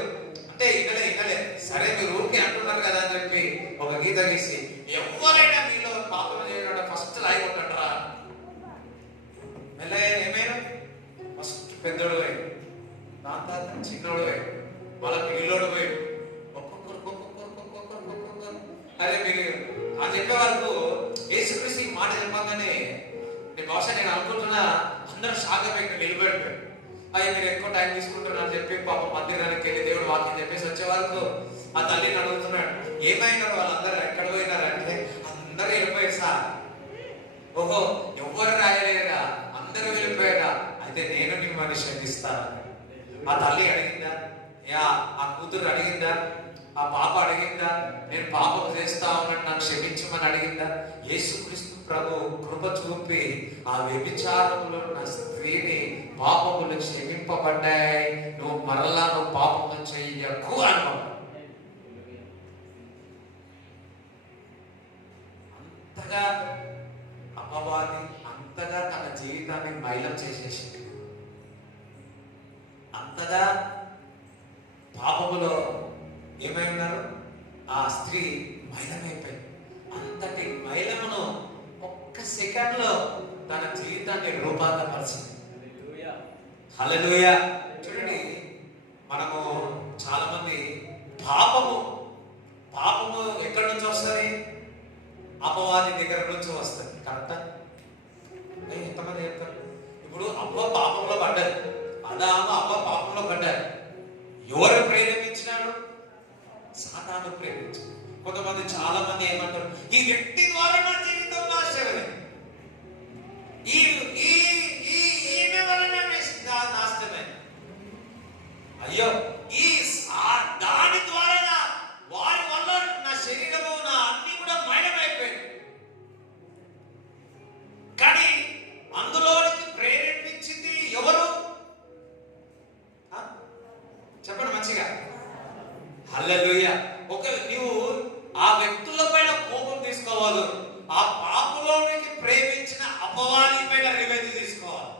అంటే ఇనలే. సరే, మీరు ఊరికి అంటున్నారు కదా అని చెప్పి ఒక గీత గీసి, ఎవరైనా మీలో పాపం చేయడం ఫస్ట్ లాగి కొట్టండిరా. మెల్లయ్య ఏమైనా ఫస్ట్ పెద్దోడు పోయి, దాని తర్వాత చిన్నోడు పోయి, వాళ్ళ పిల్లోడు పోయి, ఒక్కొక్కరు. అదే మీరు అది చెప్పే వరకు యేసుక్రీస్తు ఈ మాట చెప్పగానే బహుశా నేను అనుకుంటున్నా అందరూ షాక్ అయిపోయి నిలబడిపోయాడు. అయ్యి మీరు ఎక్కువ టైం తీసుకుంటున్నారు అని చెప్పి పాప మందిరానికి వెళ్ళి దేవుడు వాక్యం చెప్పేసి వచ్చే వరకు ఆ తల్లిని అడుగుతున్నాడు, ఏమైనారు వాళ్ళందరూ, ఎక్కడ పోయినారు అంటే అందరూ వెళ్ళిపోయారు సార్. ఓహో, ఎవ్వరు రాయలేరా, అందరూ వెళ్ళిపోయారా, అయితే నేను మిమ్మల్ని క్షమిస్తాను. ఆ తల్లి అడిగిందా? ఆ కూతురు అడిగిందా? ఆ పాప అడిగిందా? నేను పాపం చేస్తా ఉన్నట్టు నాకు క్షమించమని అడిగిందా? యేసుక్రీస్తు ప్రభు కృప చూపి ఆ వ్యభిచారంలో ఉన్న స్త్రీని పాపములు క్షమింపబడ్డాయి, నువ్వు మరలా పాపము చెయ్యకు అన్నావు. అంతగా అపవాది అంతగా తన జీవితాన్ని మైలం చేసేసింది. అంతగా పాపములో ఏమైనారు? ఆ స్త్రీ మైలమైపోయింది. అంతటి మైలమును ఒక్క సెకండ్ లో తన జీవితాన్ని రూపాంతరపరిచింది. హల్లెలూయా. చూడండి, మనము చాలా మంది పాపము ఎక్కడి నుంచి వస్తుంది? అపవాది దగ్గర నుంచి వస్తుంది. కరెక్టా? ఎంతమంది చెప్తారు? ఇప్పుడు అవ్వ పాపంలో పడ్డారు, అవ్వ పాపంలో పడ్డారు. ఎవరు ప్రేరేపించినాడు? సాతాను ప్రేమించాడు. కొంతమంది చాలా మంది ఏమంటారు, ఈ వ్యక్తి ద్వారా నా జీవితం నాశనమే, ఈమె వలన నాశనమే. అయ్యో, దాని ద్వారా వారి వల్ల నా శరీరము, నా అన్ని కూడా మైనమైపోయింది. కానీ అందులోనికి ప్రేరేపించింది ఎవరు? చెప్పండి మంచిగా. హల్లెలూయా. నీవు ఆ వ్యక్తుల పైన కోపం తీసుకోవాలి, ఆ పాపలోనికి ప్రేమించిన అపవాది పైన రివెంజ్ తీసుకోవాలి.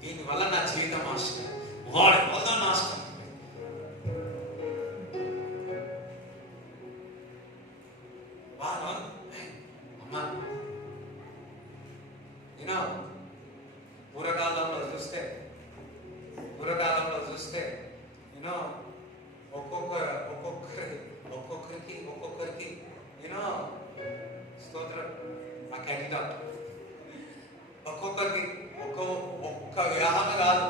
దీనివల్ల నా జీవితం నాశనం, వాడి వల్ల నాశనం. అమ్మా, నేను పూర్వకాలంలో చూస్తే నేను ఒక్కొక్కరికి నేను స్తోత్రం నాకు అడిగా, ఒక్కొక్కరికి ఒక్క వివాహం కాదు,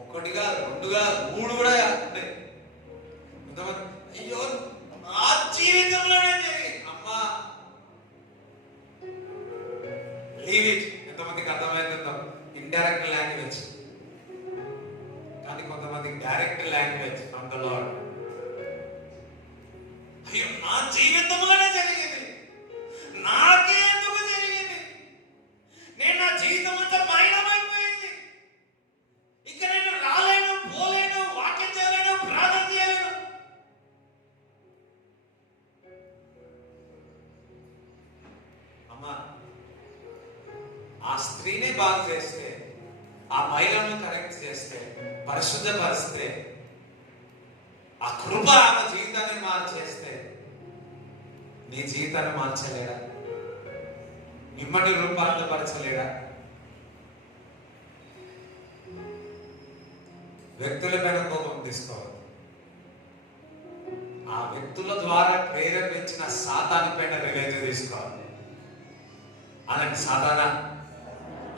ఒక్కటి కాదు, రెండు కాదు, మూడు కూడా ఉన్నాయి. అయ్యో, నా జీవితంలోనే జరిగింది. అమ్మా, లీవ్ ఇట్. ఎంతమందికి అర్థమైందో? ఇండైరెక్ట్ లాంగ్వేజ్, కానీ కొంతమందికి direct language from the lord. అయ్యో, నా జీవితంలోనే జరిగింది, నాకే ఎందుకు జరిగింది? నేను నా జీవితం అంతా మైనమైపోయింది, ఇక నేను రాలేను, పోలేను, వాక్యం చేయలేను, ప్రార్థన చేయలేను. అమ్మా, ఆ స్త్రీనే బాగు చేస్తే, ఆ మహిళను కరెక్ట్ చేస్తే, పరిశుద్ధపరిస్తే, ఆ కృప ఆమె జీవితాన్ని మార్చేస్తే నీ జీవితాన్ని మార్చలేడా? మిమ్మల్ని రూపాంతరపరచలేడా? వ్యక్తుల పైన కోపం తీసుకోవాలి. ఆ వ్యక్తుల ద్వారా ప్రేరేపించిన సాతాను పైన రివెంజ్ తీసుకోవాలి. అలాంటి సాతానా,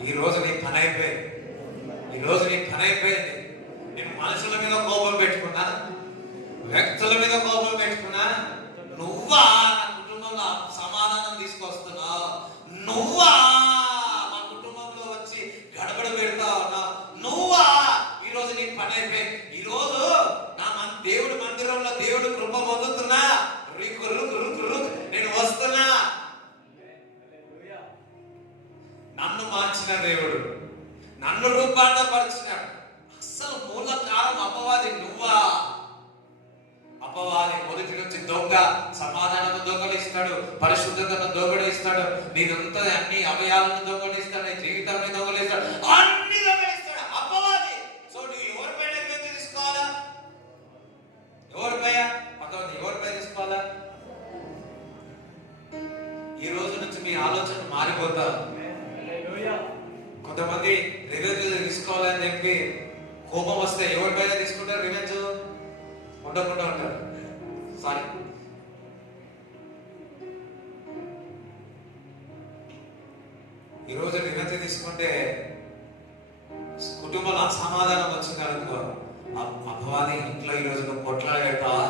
ఈరోజు నీ పని అయిపోయింది. ఈరోజు నీ పని అయిపోయింది. నేను మనుషుల మీద కోపం పెట్టుకున్నా, వ్యక్తుల మీద కోపం పెట్టుకున్నా, నువ్వా నా కుటుంబంలో సమాధానం తీసుకొస్తున్నావు, నువ్వా మా కుటుంబంలో వచ్చి గడబడ పెడతా ఉన్నావు, నువ్వా ఈరోజు నీ పని అయిపోయింది. ఈరోజు నా దేవుడి మందిరంలో దేవుడు కృప పొందుతున్నా, రుక్ రుక్ రుక్ రుక్ నేను వస్తున్నా. నన్ను మార్చిన దేవుడు, నన్ను రూపాంతరపరిచినాడు. అసలు మూల కారణం అపవాది నువ్వా? అపవాది మొదటి నుంచి దొంగ, సమాధానం దొంగలిస్తాడు, పరిశుద్ధతను దొంగలిస్తాడు, నీదంతా అన్ని అవయాలను దొంగలిస్తాడు, నీ జీవితాన్ని దొంగలిస్తాడు, అన్ని దొంగలిస్తాడు అపవాది. సో నువ్వు ఎవరిపైన రివెంజ్ తీసుకోవాలా? ఎవరిపైన తీసుకోవాలా? ఈ రోజు నుంచి మీ ఆలోచన మారిపోతారు. కొంతమంది రివెంజ్ తీసుకోవాలని చెప్పి కోపం వస్తే ఎవరిపైన తీసుకుంటారు రివెంజ్? ఉండకుండా ఉంటారు. సారీ, ఈరోజు రివెంజ్ తీసుకుంటే కుటుంబంలో అసమాధానం వచ్చింది అనుకో, అపవాది ఇంట్లో ఈరోజు నువ్వు కొట్లాడ పెడతావా?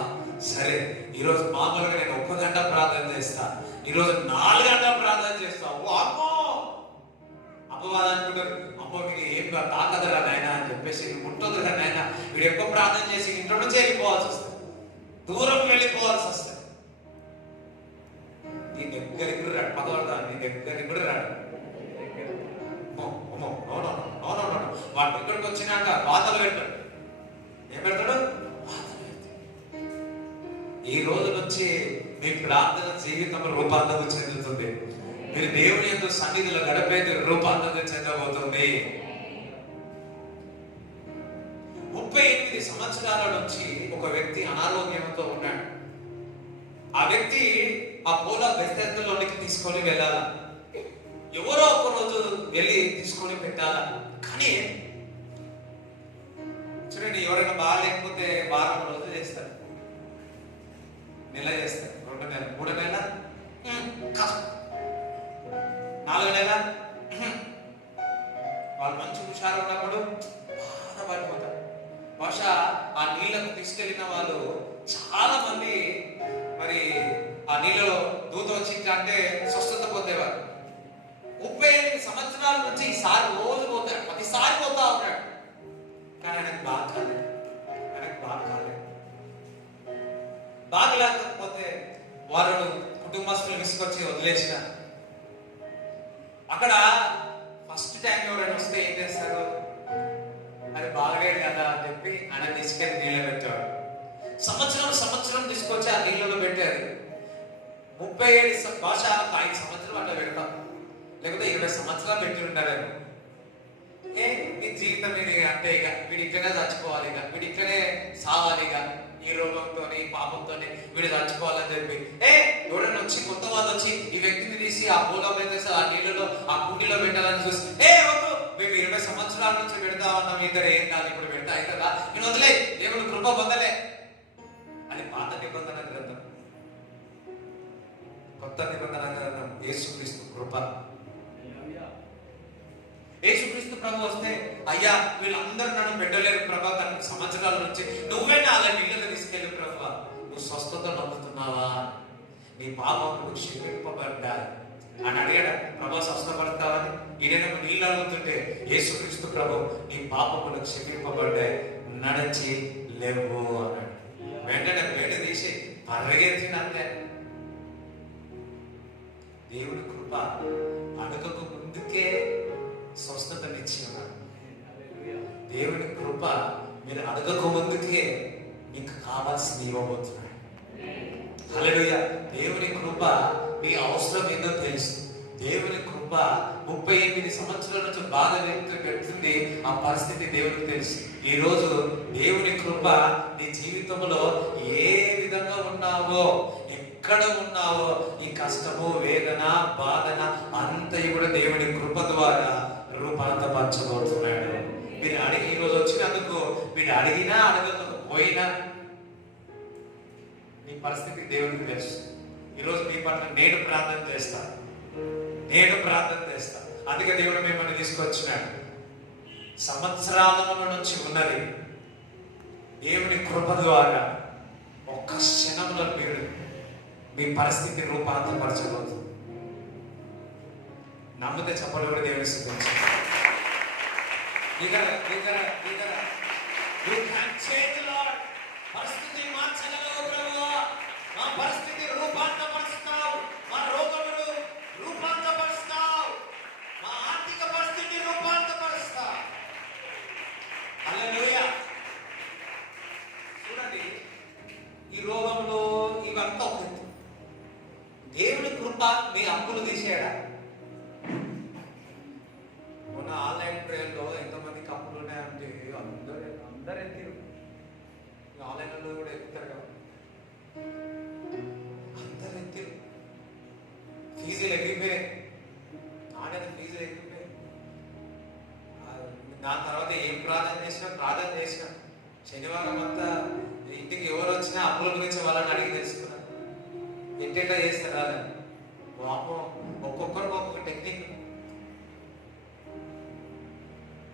సరే, ఈరోజు మామూలుగా నేను 1 గంట ప్రార్థన చేస్తా, ఈరోజు 4 గంటల ప్రార్థన చేస్తావు. అమ్మో, అపవాదం అనుకుంటారు, అమ్మో వీడు ఏం తాకదరా నాయన అని చెప్పేసి, ముట్టదురా నాయన, వీడు ఎక్కువ ప్రార్థన చేసి ఇంట్లో నుంచి వెళ్ళిపోవాల్సి వస్తుంది, దూరం వెళ్ళిపోవాల్సి వస్తుంది. నీ దగ్గరికి కూడా రాడు పదవాడు, నీ దగ్గరికి కూడా రాడు. వాడి దగ్గరికి వచ్చినాక బాధలు పెడతాడు. ఏం పెడతాడు? ఈ రోజు నుంచి మీ ప్రార్థన జీవితం రూపాంతరం చెందుతుంది. మీరు దేవుని యొక్క సన్నిధిలో గడిపేది రూపాంతరం చెందబోతుంది. 38 సంవత్సరాల నుంచి ఒక వ్యక్తి అనారోగ్యంతో ఉన్నాడు. ఆ వ్యక్తి ఆ పూల బెస్తలోనికి తీసుకొని వెళ్ళాల, ఎవరో ఒక రోజు వెళ్ళి తీసుకొని పెట్టాల. కానీ చూడండి, ఎవరైనా బాగాలేకపోతే వారం రోజులు చేస్తారు, నెల చేస్తారు, 2 నెలలు, 3 నెలల, 4 నెలల. వాళ్ళు మంచి హుషారు ఉన్నప్పుడు బాధపడిపోతారు. బహుశా ఆ నీళ్లకు తీసుకెళ్లిన వాళ్ళు చాలా మంది మరి ఆ నీళ్ళలో దూత వచ్చి అంటే స్వస్థత పొందేవారు. 38 సంవత్సరాల నుంచి ఈసారి రోజు పోతాడు, 10 సార్లు పోతా ఉన్నాడు. కానీ ఆయనకు బాగలేకపోతే వారు కుటుంబస్తులు విసుకొచ్చి వదిలేసిన. అక్కడ ఫస్ట్ టైం ఎవరైనా వస్తే ఏం చేస్తారు? అది బాగలేదు కదా అని చెప్పి ఆయన తీసుకెళ్ళి నీళ్ళు పెట్టాడు. సంవత్సరం తీసుకొచ్చి ఆ నీళ్ళలో పెట్టారు. 37 భాష 5 సంవత్సరాలు అట్లా పెడతాం, లేకపోతే 20 సంవత్సరాలు పెట్టి ఉంటారేమో. ఈ జీవితం ఇది అంటే ఇక వీడి ఇట్లనే చచ్చిపోవాలి, ఇక వీడి ఇట్లనే సావాలి, ఇక ఈ రోగంతో పాపంతో వీడు చచ్చిపోవాలని చెప్పి ఎవరైనా వచ్చి కొత్త వాళ్ళు వచ్చి ఈ వ్యక్తిని తీసి ఆ పూలో పెట్టేసి ఆ నీళ్ళలో ఆ కుండీలో పెట్టాలని చూసి వద్దు, మేము 20 సంవత్సరాల నుంచి పెడతా ఉన్నాం, ఇద్దరు ఏం కాదు, ఇప్పుడు పెడతా అవుతుందా, నేను వదిలే, దేవుడు కృప పొందలే. అది పాత నిబంధన గ్రంథం. కొత్త నిబంధన గ్రంథం యేసుక్రీస్తు కృప. యేసుక్రీస్తు ప్రభు వస్తే, అయ్యా వీళ్ళందరూ నన్ను పెట్టలేరు ప్రభా, తన సంవత్సరాల నుంచి నువ్వే నా అలా నీళ్ళని తీసుకెళ్ళి ప్రభా, నువ్వు స్వస్థత నమ్ముతున్నావా, నీ పాపములు క్షమింపబడ్డా అని అడిగాడు. ప్రభా స్వస్థపడతావని ఈయన నీళ్ళు అడుగుతుంటే, యేసుక్రీస్తు ప్రభు నీ పాపములు క్షమింపబడ్డాయి, నడిచి లేవు అన్నాడు. వెంటనే వేట తీసి పరిగెత్తినంతే. దేవుడి కృప అడగకు ముందుకే స్వస్థతనిచ్చి ఉన్నాడు. దేవుని కృప మీరు అడగక ముందుకే మీకు కావాల్సింది ఇవ్వబోతున్నాడు. హల్లెలూయా. దేవుని కృప మీ అవసరం ఏందో తెలుసు. దేవుని కృప 38 సంవత్సరాల నుంచి బాధ పెడుతుంది, ఆ పరిస్థితి దేవునికి తెలుసు. ఈ రోజు దేవుని కృప నీ జీవితంలో ఏ విధంగా ఉన్నావో, ఎక్కడ ఉన్నావో ఈ కష్టము, వేదన, బాధన అంతయు కూడా దేవుని కృప ద్వారా రూపాంతరపరచబోతున్నాడు. మీరు అడిగి ఈరోజు వచ్చినందుకు, మీరు అడిగినా అడగకపోయినా నీ పరిస్థితి దేవునికి తెలుసు. ఈరోజు మీ పట్ల నేను ప్రార్థన చేస్తాను. అందుకే దేవుడు మిమ్మల్ని తీసుకొచ్చినాడు. సంవత్సరాల నుంచి ఉన్నది దేవుని కృప ద్వారా ఒక్క క్షణంలో మీరు మీ పరిస్థితి రూపాంతరపరచబోతుంది. నమ్మితే చెప్పలు కూడా దేవుని స్తుతించండి. పరిస్థితి మార్చగలవు ప్రభువా, మా పరిస్థితి రూపాంతరపరుస్తావు, మా రోగములు రూపాంతరపరుస్తావు, మా ఆర్థిక పరిస్థితి రూపాంతరపరుస్తావు. హల్లెలూయా. చూడండి, ఈ రోగంలో ఇవంతా ఒక దేవుని కృప. మీ అప్పులు తీసేయడా? మొన్న ఆన్లైన్ ప్రేయర్లో ఎంతమందికి అప్పులు ఉన్నాయంటే అందరూ ఎత్తారు. ఆన్లైన్లో కూడా ఎత్తారు కదా, అందరూ ఎత్తారు. ఫీజులు ఎగిరిపోయాయి, ఆన్లైన్ ఫీజులు ఎగిరిపోయాయి. దాని తర్వాత ఏం ప్రార్థన చేసినా శనివారం అంతా ఇంటికి ఎవరు వచ్చినా అప్పుల గురించి వాళ్ళని అడిగి తెలుసుకున్నారు. ఎట్లా చేస్తారా అని. ఒక్కొక్కరికి ఒక్కొక్క టెక్నిక్.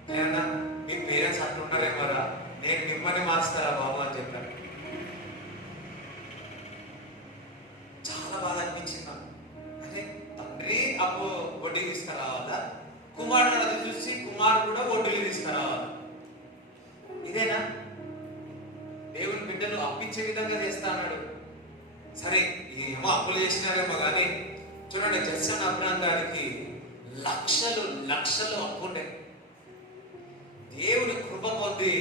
నేనన్నా మీ పేరెంట్స్ అంటుంటారేమరా, నేను మిమ్మల్ని మార్చుతారా బాబు అని చెప్పాను. చాలా బాధ అనిపించింది నాకు. అదే తండ్రి అప్పు వడ్డీ తీసుకురావాలా, కుమారుడు అది చూసి కుమారుడు కూడా వడ్డీలు తీసుకురావాలా? ఇదేనా దేవుని బిడ్డలు అప్పించే విధంగా చేస్తా అన్నాడు. సరే ఏమో అప్పులు చేసినారేమో కానీ చూడండి, జస్సన్ అబ్రామ్ గారికి లక్షలు అప్పుండే. దేవుని కృప పొంది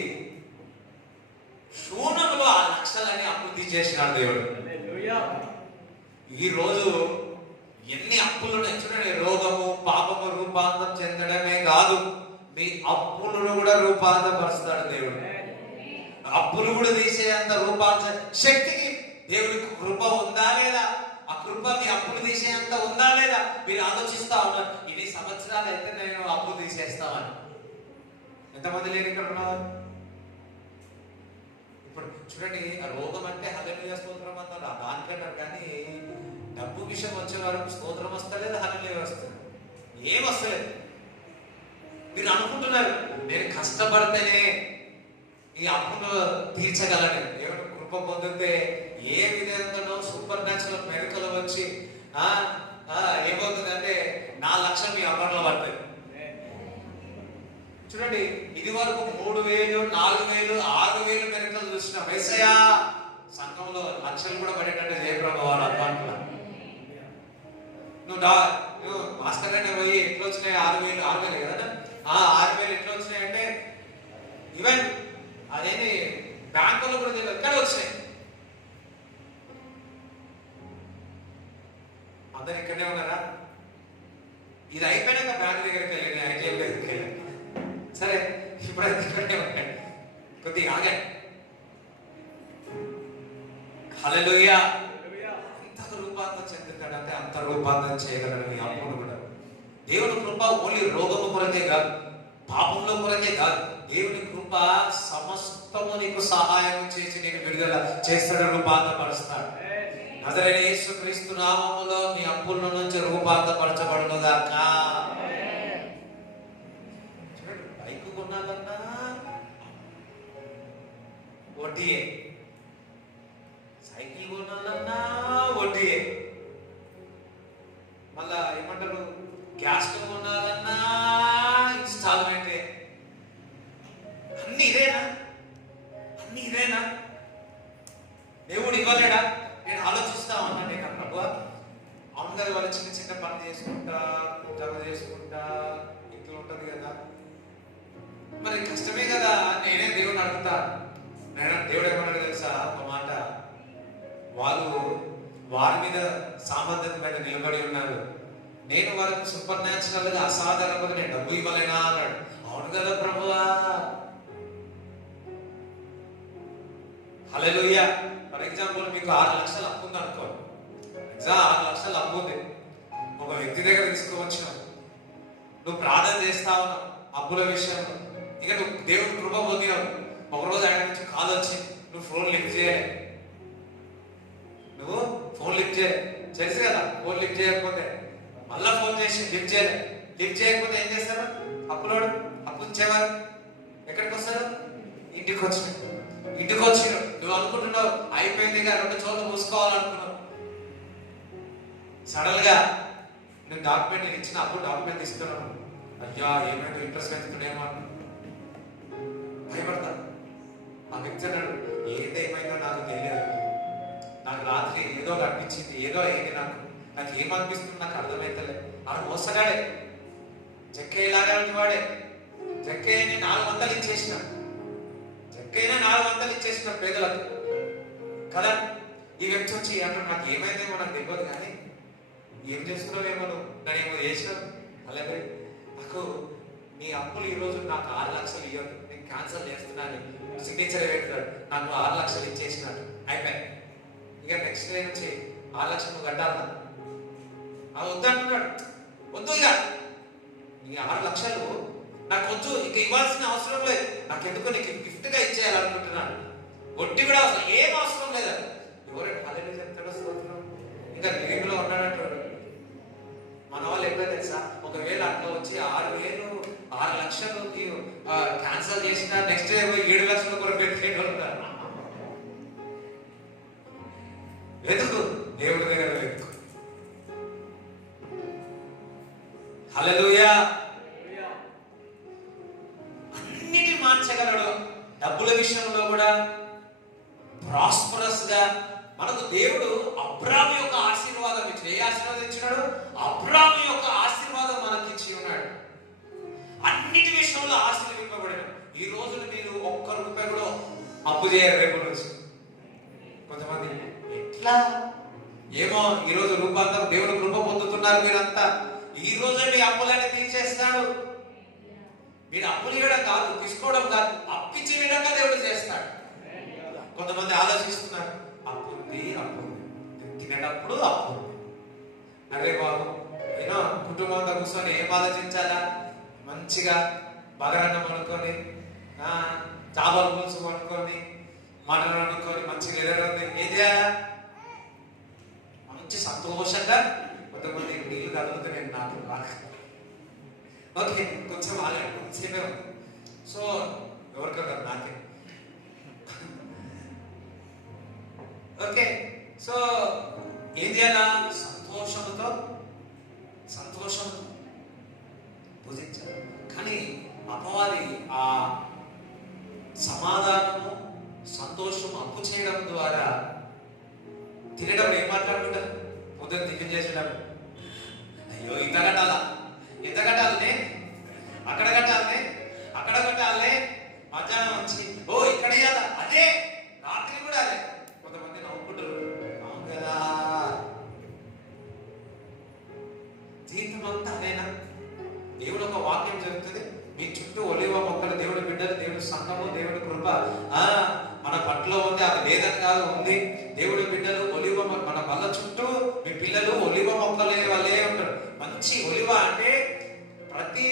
శూన్యంలో ఆ లక్షలని అప్పులు తీసేసినాడు దేవుడు. ఈ రోజు ఎన్ని అప్పులు చూడండి, రోగము, పాపము రూపాంతరం చెందడమే కాదు, మీ అప్పులను కూడా రూపాంతరపరుస్తాడు దేవుడు. అప్పులు కూడా తీసేంత రూపాంతర శక్తికి దేవునికి కృప ఉందా లేదా? ఆ కృప మీ అప్పులు తీసేంత ఉందా లేదా? మీరు ఆలోచిస్తా ఉన్నారు, ఇన్ని సంవత్సరాలు అయితే నేను అప్పు తీసేస్తామని. ఎంతమంది లేని ఇక్కడ ఉన్నారు? ఇప్పుడు చూడండి, ఆ రోగం అంటే హల్లెలూయా స్తోత్రం అన్నారు, దానికన్నారు. కానీ డబ్బు విషయం వచ్చే వరకు స్తోత్రం వస్తలేదు, హల్లెలూయా వస్తుంది, ఏం వస్తలేదు. మీరు అనుకుంటున్నారు నేను కష్టపడితేనే ఈ అప్పును తీర్చగలను. దేవుడు కృప పొందితే ఏ విధంగానో సూపర్ న్యాచురల్ మెడికల్ వచ్చి ఏమవుతుందంటే 4 లక్షలు మీ అకౌంట్లో పడతాయి. చూడండి, ఇది వరకు 3,000, 4,000, 6,000 మెడికల్ చూసిన యేసయ్యా సంఘంలో లక్షలు కూడా పడేటట్టు జయప్రభు వాడు అకౌంట్లో. నువ్వు మాస్టర్ గానే పోయి ఎట్లా వచ్చినాయి 6,000 కదా, 6,000 ఎట్లా వచ్చినాయి అంటే ఈవెన్ అదేమి బ్యాంకులో కూడా తెలియదు, ఎక్కడ వచ్చినాయి. అందరు ఇక్కడనే ఉన్నారా? ఇది అయిపోయినాక బ్యాంక్ దగ్గరికి వెళ్ళండి, ఐటీఎం దగ్గరికి వెళ్ళండి. సరే, ఇప్పుడైతే ఇక్కడనే ఉంటాయి, కొద్దిగా ఆగండి. హల్లెలూయా. ఎంత రూపాంతరం చెందుతాడంటే అంత రూపాంతరం చేయగలడు మీ అప్పును కూడా. దేవుని కృప ఓన్లీ రోగము కొరకే కాదు, పాపంలో కొరకే కాదు. దేవుని కృప సమస్తము నీకు సహాయం చేసి నీకు విడుదల చేస్తాడు, రూపాంతరపరుస్తాడు. నజరేయుడైన యేసుక్రీస్తు నామములో నీ అప్పుల నుంచి రూపాంతరపరచబడును గాక. చూడండి, బైక్ కొనాలన్నా వడ్డీయే, సైకిల్ కొనాలన్నా వడ్డీయే, మళ్ళా ఏమంటారు గ్యాస్ కొనాలన్నా ఇన్స్టాల్మెంటే. అన్ని ఇదేనా? దేవుడు ఇవ్వలేడా? నేను ఆలోచిస్తా ఉన్నా, నేను ప్రభు అవును కదా, వాళ్ళు చిన్న పనులు చేసుకుంటా, జమ చేసుకుంటా ఇట్లా ఉంటది కదా, మరి కష్టమే కదా. నేనే దేవుడిని అడుగుతా. దేవుడు ఏమన్నాడు తెలుసా? ఒక మాట, వాళ్ళు వారి మీద సామర్థ్యం మీద నిలబడి ఉన్నారు, నేను వారికి సూపర్ న్యాచురల్ గా అసాధారణంగా నేను డబ్బు ఇవ్వలేనా అన్నాడు. అవును కదా ప్రభువా. హల్లెలూయా. ఫర్ ఎగ్జాంపుల్ మీకు 6 లక్షలు అప్పు ఉంది అనుకో, 6 లక్షలు అప్పు ఉంది, ఒక వ్యక్తి దగ్గర తీసుకోవచ్చినావు, నువ్వు ప్రార్థన చేస్తా ఉన్నావు అప్పుల విషయంలో, ఇక నువ్వు దేవుడు కృప పొందినావు. ఒకరోజు ఆయన నుంచి కాల్ వచ్చి నువ్వు ఫోన్ లిఫ్ట్ చేయలే, నువ్వు ఫోన్ లిఫ్ట్ చేయ తెలుసు కదా, ఫోన్ లిఫ్ట్ చేయకపోతే మళ్ళా ఫోన్ చేసి లిఫ్ట్ చేయలే. లిఫ్ట్ చేయకపోతే ఏం చేస్తారు? అప్పులోడు అప్పు ఇచ్చేవారు ఎక్కడికి వస్తారు? ఇంటికి వచ్చిన నువ్వు అనుకుంటున్నావు అయిపోయింది, ఇక 2 చోట్ల మూసుకోవాలనుకున్నావు. సడన్ గా నేను డాక్యుమెంట్ నేను ఇచ్చిన అప్పుడు డాక్యుమెంట్ తీసుకున్నాను, అయ్యా ఏమైనా ఇంట్రెస్ట్ పెంచుతున్నాయేమో భయపడతాను. ఆ వ్యక్తి అన్నాడు, ఏదేమైందో నాకు తెలియదు, నాకు రాత్రి ఏదో అనిపించింది, ఏదో అయింది, నాకు ఏమనిపిస్తుంది నాకు అర్థమైతలే. ఆడు మోసగాడే, జక్కయ్యలాగా వాడే. జక్కయ్యని 400 ఇచ్చేసిన, జక్కయ్యనే 400 ఇచ్చేసిన పేదలకు కదా. ఈ వ్యక్తి వచ్చి అంటాడు, నాకు ఏమైందేమో నాకు తెలియదు, కానీ ఏం చేస్తున్నావేమో నువ్వు, నన్ను ఏమో చేసినావు. అలాగే నాకు నీ అప్పులు ఈరోజు నాకు 6 లక్షలు ఇవ్వదు, నేను క్యాన్సల్ చేస్తున్నాను, సిగ్నేచర్ పెడతాడు, నాకు 6 లక్షలు ఇచ్చేసినాడు, అయిపోయాయి. ఇక నెక్స్ట్ డే నుంచి 6 లక్షలు నువ్వు కట్టాలన్నా, అది వద్దంటున్నాడు. వద్దు, ఇక 6 లక్షలు నాకు వద్దు, ఇక ఇవ్వాల్సిన అవసరం లేదు, నాకు ఎందుకు నీకు గిఫ్ట్ గా ఇచ్చేయాలనుకుంటున్నాను, వడ్డీ కూడా అవసరం ఏం అవసరం లేదా. ఎవరైనా హల్లెలూయా చెప్తాడో స్తోత్రం. ఇంకా గిరిలో ఉన్నాడంటాడు. మన వాళ్ళు ఎట్లా తెలుసా, ఒకవేళ అట్లా వచ్చి 6 లక్షలు క్యాన్సల్ చేసిన నెక్స్ట్ డే 7 లక్షలు కూడా పెట్టేటోళ్ళు ఉంటారు. వెతుకు, దేవుడి దగ్గర వెతుకు. హల్లెలూయా. అన్నిటి మార్చగలడు. డబ్బుల విషయంలో కూడా ప్రాస్పరస్ గా మనకు దేవుడు అబ్రాము యొక్క ఆశీర్వాదం ఇచ్చి, ఏ ఆశీర్వాదం ఇచ్చినాడు? అబ్రాము యొక్క ఆశీర్వాదం మనకి ఇచ్చి ఉన్నాడు. అన్నిటి విషయంలో ఆశీర్వదింపబడిన. ఈ రోజున మీరు ₹1 కూడా అప్పు చేయరు. రేపు నుంచి కొంతమంది ఎట్లా ఏమో ఈ రోజు రూపాంతరం దేవుడు కృప పొందుతున్నారు మీరంతా. ఈ రోజే మీ అప్పులన్నీ తీర్చేస్తాడు. మీరు అప్పులు ఇవ్వడం కాదు, తీసుకోవడం కాదు, అప్పిచ్చే విధంగా దేవుడు చేస్తాడు. కొంతమంది ఆలోచిస్తున్నారు, అప్పు తినేటప్పుడు అప్పు. అరే బాబు, ఏదో కుటుంబంతో కూర్చొని ఏం ఆలోచించాలా? మంచిగా బగరన్నం అనుకొని, చాపల పులుసు అనుకొని, మటన్ అనుకొని, మంచిగా ఎదురుంది ఏం చేయాలా? మంచి సంతోషంగా. కొంతమంది నీళ్ళు కదులుతున్నాయి నాకు బాగా. ఓకే, కొంచెం ఆగండి, కొంచెమే ఉంది. సో ఎవరికో కదా, నాకే. ఓకే, సో ఏం చేయాలా? సంతోషంతో పూజించాలి. కానీ అపవాది ఆ సమాధానము, సంతోషం అప్పు చేయడం ద్వారా తినడం ఏం మాట్లాడుకుంటారు? పొద్దున్న టిఫిన్ చేసేటప్పుడు, అయ్యో ఇంత కట్టాలా, ఎంత కట్టాలనే, అక్కడ కట్టాలనే, అక్కడ కట్టాలనే, మధ్యాహ్నం వచ్చి ఓ ఇక్కడ ఇవ్వాలా, అదే రాత్రి కూడా అదే. కొంతమంది నవ్వుకుంటారు, అవును కదా, జీవితం అంతా అదేనా? దేవుడు ఒక వాక్యం జరుగుతుంది, మీ చుట్టూ ఒలివ మొక్కలు, దేవుడి బిడ్డలు, దేవుడి సంఘము, దేవుడి కృప మన పట్ల ఉంది. అది లేదని కాదు, ఉంది. దేవుడి బిడ్డలు ఒలివ, మన బల్ల చుట్టూ మీ పిల్లలు ఒలివ మొక్కలే వాళ్ళే ఉంటారు. మంచి ఒలివ అంటే ప్రతి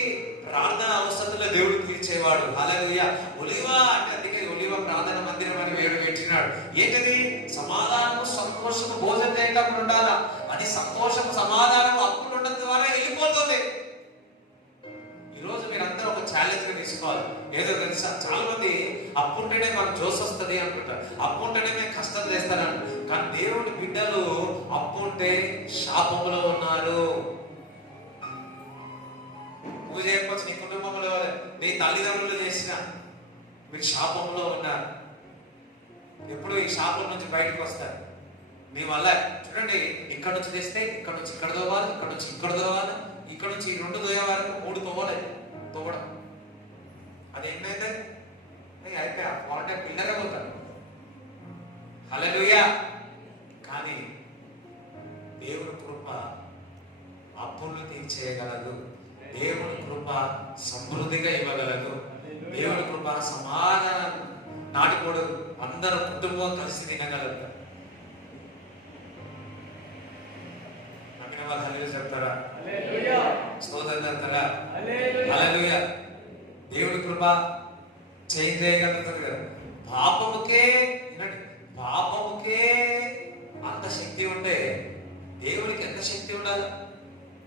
ప్రార్థన అవసరంలో దేవుడు తీర్చేవాడు. హల్లెలూయా. ఒలివ అంటే అందుకే ఒలివ ప్రార్థన మందిరం అని వేడు పెట్టినాడు. ఏంటిది? సమాధానము, సంతోషము, భోజనం చేయకుండా ఉండాలా. అది సంతోషము, సమాధానము అప్పుడు ఉండడం ద్వారా వెళ్ళిపోతుంది. ఈరోజు మీరందరూ ఒక ఛాలెంజ్ గా తీసుకోవాలి. ఏదో తెలుసా, చాలా మంది అప్పుంటేనే మనకు జోస్ వస్తుంది అనుకుంటారు, అప్పుంటేనే నేను కష్టం చేస్తాను. కానీ దేవుడి బిడ్డలు అప్పుంటే శాపంలో ఉన్నారు. నువ్వు చేయకపోతే నీ కుటుంబంలో, నీ తల్లిదండ్రులు చేసిన, మీరు శాపంలో ఉన్నారు. ఎప్పుడు ఈ శాపం నుంచి బయటకు వస్తారు. మీ వల్ల చూడండి, ఇక్కడ నుంచి తెస్తే ఇక్కడ నుంచి ఇక్కడ తోవాలి, ఇక్కడ నుంచి ఇక్కడ తోవాలి, ఇక్కడ నుంచి 2 దోయ వరకు 3 తోవలేదు తోవడం. అది ఏంటంటే అయిపోయా వాళ్ళంటే పిల్లగా పోతారు. హల్లెలూయా. కానీ దేవుని కృప అప్పులు తీర్చేయగలదు. దేవుని కృప సమృద్ధిగా ఇవ్వగలదు. దేవుని కృప సమాధానం, నాటిపోడు అందరూ కుటుంబం కలిసి తినగలరు. నమ్మిన వాళ్ళు హల్లెలూయా చెప్తారా? స్తోత్రం చెప్తారా? హల్లెలూయా. దేవుడి కృప చేంజ్ చేయగలుగుతుంది కదా. పాపముకే వినండి, పాపముకే అంత శక్తి ఉంటే దేవుడికి ఎంత శక్తి ఉండాలి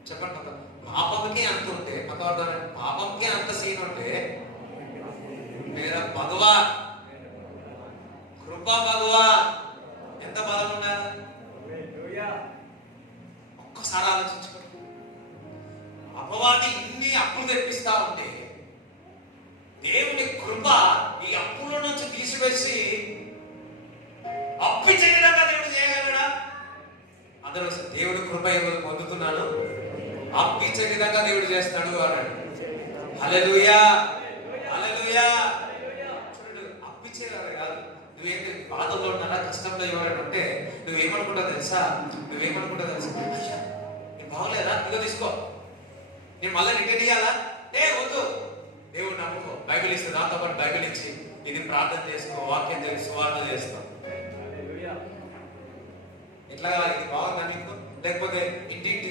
చెప్పండి. పాపముకే అంత ఉంటే పాపంకే అంత సీన్ ఉంటే मेरा भगवान कृपा भगवान ఎంత బలం ఉండాలి ఒక్కసారి ఆలోచించుకోండి. అపవాది ఇన్ని అప్పులు తెప్పిస్తా ఉంటే దేవుని కృప ఈ అప్పుల నుంచి తీసివేసి అప్పిచ్చే విధంగా దేవుడు చేయగలడా? అందరూ దేవుడి కృప ఎవరు పొందుతున్నాడు, అప్పిచ్చే విధంగా దేవుడు చేస్తాడు అన్నాడు. హల్లెలూయా, హల్లెలూయా. చూడండి, అప్పిచ్చేవాడు కాదు. నువ్వేంటి బాధల్లో ఉన్నారా, కష్టంలో ఎవరైనా ఉంటే నువ్వేమనుకుంటావు తెలుసా? అయ్యా నేను బాగలేదా, ఇదిగో తీసుకో, నేను మళ్ళీ రిటర్న్ ఇయ్యాలా? వద్దు. దేవుడు నమ్ముకో, బైబిల్ ఇస్తే దాంతో పాటు బైబిల్ ఇచ్చి ఇది ప్రార్థన చేసుకో, వాక్యం తెలిసి సువార్త చేస్తాం. ఎట్లా ఇది బాగుందా నీకు? లేకపోతే ఇంటింటికి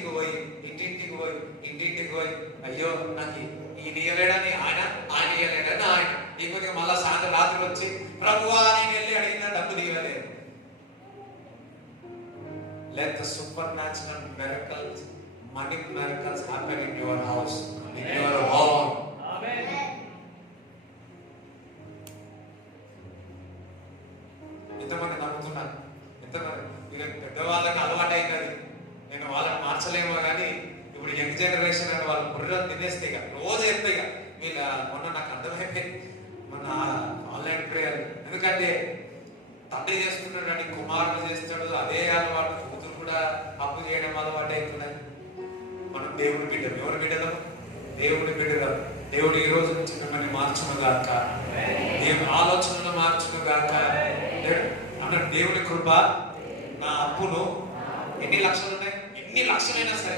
పోయి అయ్యో నాకు ఈయన ఇయ్యలేడని ఆయన ఇయ్యలేడని ఆయన, లేకపోతే మళ్ళా సాయంత్రం రాత్రి వచ్చి ప్రభువా నేను వెళ్ళి అడిగిన డబ్బు దిగలేదు. Let the supernatural miracles, money miracles happen in your house, in your home. Amen. ఎంతమంది నమ్ముతున్నారు? ఎంతమంది? ఇక పెద్దవాళ్ళకి అలవాటు అయినది, నేను వాళ్ళని మార్చలేమో కానీ ఇప్పుడు యంగ్ జనరేషన్ అంటే వాళ్ళు బుర్ర తినేస్తే ఇక రోజు చెప్తే ఇక వీళ్ళ మొన్న నాకు అర్థమైపోయింది మన ఆన్లైన్ ప్రేయర్. ఎందుకంటే తండ్రి చేస్తున్నాడు అని కుమారుడు చేస్తాడు, అదే అలవాటు కూతురు కూడా అప్పు చేయడం అలవాటు అవుతున్నాయి. మనం దేవుడి బిడ్డలు, ఎవరి బిడ్డలు? దేవుడి బిడ్డలు. దేవుడు ఈ రోజు నుంచి మిమ్మల్ని మార్చును గాక, దేవుని ఆలోచనలు మార్చును గాక అన్నాడు. దేవుని కృప నా అప్పును ఎన్ని లక్షలు ఉన్నాయి, ఎన్ని లక్షలైనా సరే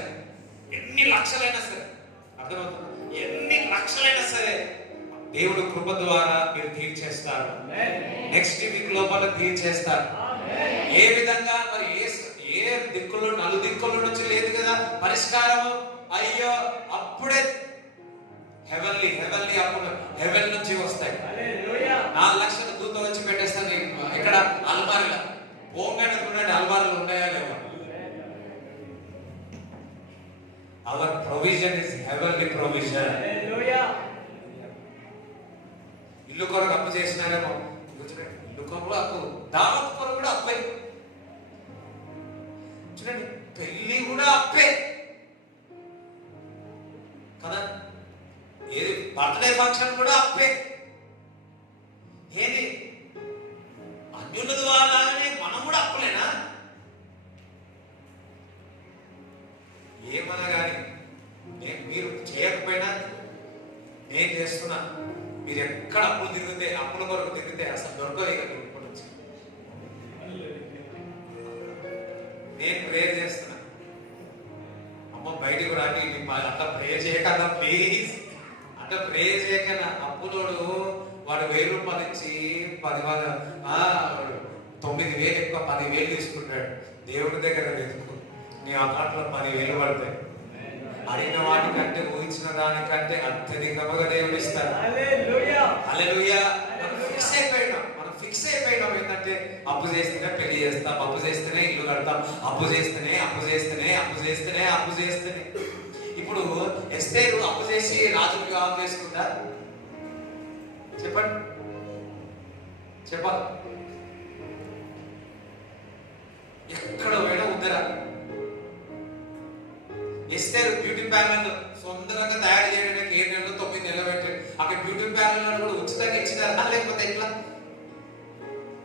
అర్థమవుతుంది, ఎన్ని లక్షలైనా సరే దేవుడు కృప ద్వారా మీరు తీర్చేస్తారు. నెక్స్ట్ వీక్ లోపల తీర్చేస్తారు. ఏ విధంగా మరి ఏ దిక్కులు, నలుదిక్కుల నుంచి లేదు కదా పరిష్కారము. అయ్యో అప్పుడే హెవెన్లీ అప్పుడు హెవెన్ నుంచి వస్తాయి. 4 లక్షల దూత వచ్చి పెట్టేస్తాను ఇక్కడ అల్మారిలో. పోగానే చూడండి అల్మారిలో ఉన్నాయా లేవా? Our provision is heavenly provision. ఇల్లు కొరకు అప్పు చేసినారేమో, ఇల్లు కొరకు అప్పు, దావత్ కొరకు కూడా అప్పే. చూడండి పెళ్లి కూడా అప్పే కదా, ఏది బర్త్డే ఫంక్షన్ కూడా అప్పే. ఏది అన్యుల ద్వారానే మనం కూడా అప్పులేనా? ఏమన్నా కానీ మీరు చేయకపోయినా నేను చేస్తున్నా. మీరు ఎక్కడ అప్పులు తిరిగితే, అప్పుల కొరకు తిరిగితే అసలు దొరకదు. ఇక నుంచి నేను ప్రేయర్ చేస్తున్నా. అమ్మ బయటికి రాని అట్లా ప్రేయర్ చేయకన్నా ప్లీజ్, అట్లా ప్రేయర్ చేయకన్నా. అప్పులోడు వాడు 1000 రూపాయలు ఇచ్చి 9,000 ఎక్కువ 10,000 తీసుకుంటాడు. దేవుడి దగ్గర వెతుకు, నీ అకౌంట్లో 10,000 పడతాయి. అడిగిన వాటికంటే ఊహించిన దానికంటే అత్యధికంగా దేవుడు ఇస్తాడు. హల్లెలూయా. మనం ఫిక్స్ అయిపోయినాం ఏంటంటే అప్పు చేస్తేనే పెళ్లి చేస్తాం, అప్పు చేస్తేనే ఇల్లు కడతాం, అప్పు చేస్తేనే. ఇప్పుడు ఎస్తేరు అప్పు చేసి రాజును వివాహం చేసుకుంటా? చెప్పండి, చెప్పాలి. ఎక్కడ పోయినా ఉందరా? ఎస్తేరు బ్యూటీ పార్లర్ సొంతంగా తయారు చేయడానికి 7 నెలలు 9 నెలలు పెట్టారు. అక్కడ బ్యూటీ పార్లర్ కూడా ఉచితంగా ఇచ్చినారా లేకపోతే ఎట్లా?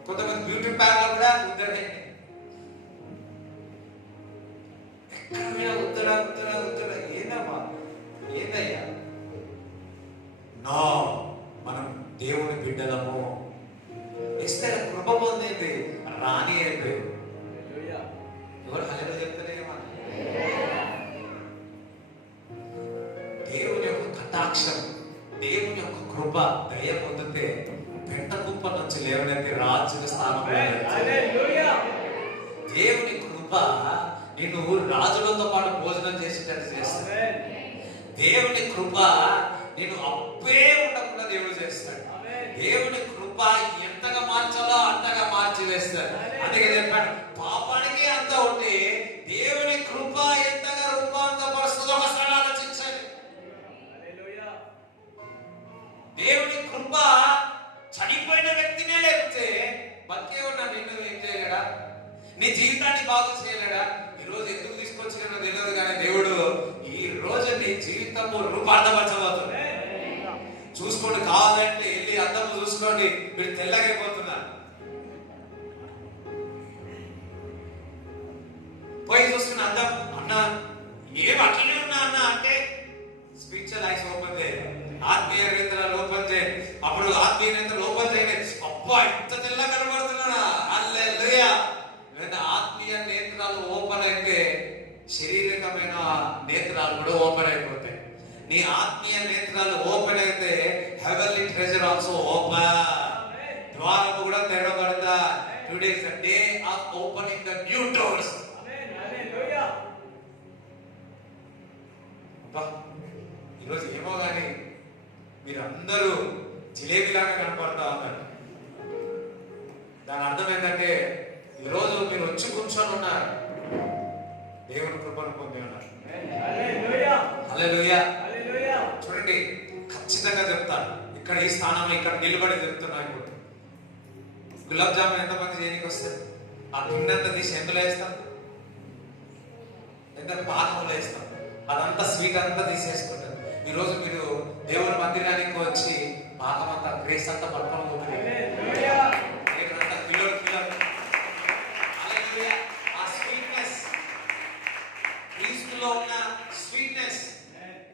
కొంతమంది బ్యూటీ పార్లర్ కూడా ఉద్దరే. ఎక్కడ ఉద్దరా ఏందయ్యా? నో, మనం దేవుని బిడ్డలము. ఎస్తేరు కృప పొందేది రాణి అయిపోయింది. ఎవరు హల్లెలూయా చెప్తారేమో. దేవుని యొక్క కటాక్షం, దేవుని యొక్క కృప, దయ పొందితే పెంట కుప్ప నుంచి లేవనైతే రాజుల స్థానంలో. దేవుని కృప నిన్ను రాజులతో పాటు భోజనం చేసేటట్టు చేస్తాడు. దేవుని కృప నేను అప్పే ఉండకుండా దేవుడు చేస్తాడు. దేవుని కృప ఎంతగా మార్చాలో అంతగా మార్చి వేస్తాడు. అందుకే చెప్పాడు, పాపానికి అంత ఉంటే దేవుని కృప ఎంతగా రూపాంతరపరుస్తుందో ఒకసారి ఆలోచించండి. దేవుని కృప చనిపోయిన వ్యక్తినే లేకపోతే బతికే ఉన్న నిన్ను ఏం చేయలేడా? నీ జీవితాన్ని బాగు చేయలేడా? ఈ రోజు ఎందుకు తీసుకొచ్చినా తెలియదు, కానీ దేవుడు ఈ రోజు నీ జీవితము రూపాంతరపరచబోతుంది. చూసుకోండి, కావాలంటే వెళ్ళి అద్దము చూసుకోండి, మీరు తెల్లగైపోతున్నారు. పోయి చూసుకున్న అద్దం, అన్న ఏం అట్లనే ఉన్నా అన్న అంటే స్పిరిచువల్ ఐస్ ఓపెన్ చేయండి, ఆత్మీయ నేత్రాలు ఓపెన్ చేయండి. అప్పుడు ఆత్మీయ నేత్రాలు ఓపెన్ చేయండి. అబ్బా ఇంత తెల్ల కనబడుతున్నాడా? హల్లెలూయా. ఆత్మీయ నేత్రాలు ఓపెన్ అయితే శారీరకమైన నేత్రాలు కూడా ఓపెన్ అయిపోతాయి. నీ ఆత్మీయ నేత్రాలు ఓపెన్ అయితే హెవెన్లీ ట్రెజర్ ఆల్సో ఓపెన్. ద్వారము కూడా తెరవబడతా. Today is the day of opening the new doors. ఈరోజు ఏమో కానీ మీరందరూ జిలేబీలాగా కనపడతా ఉన్నారు. దాని అర్థం ఏంటంటే ఈరోజు మీరు వచ్చి కూర్చొని ఉన్నారు, దేవుని కృపను పొంది ఉన్నారు. హల్లెలూయా. చూడండి, ఖచ్చితంగా చెప్తాను, ఇక్కడ ఈ స్థానంలో ఇక్కడ నిలబడి చెప్తున్నా. ఇప్పుడు గులాబ్ జామున్ ఎంతమంది చేయడానికి వస్తారు? ఆ పిండంతా తీసి ఎందులో వేస్తాం? ఎంత పాకంలో వేస్తాం. అదంతా స్వీట్ అంతా తీసేసుకుంటారు. ఈరోజు మీరు దేవుని మందిరానికి వచ్చి పాకం అంతా గ్రేస్ అంతా పట్టుకొని పోతుంది. ఆ స్వీట్నెస్, క్రీస్తులో ఉన్న స్వీట్నెస్,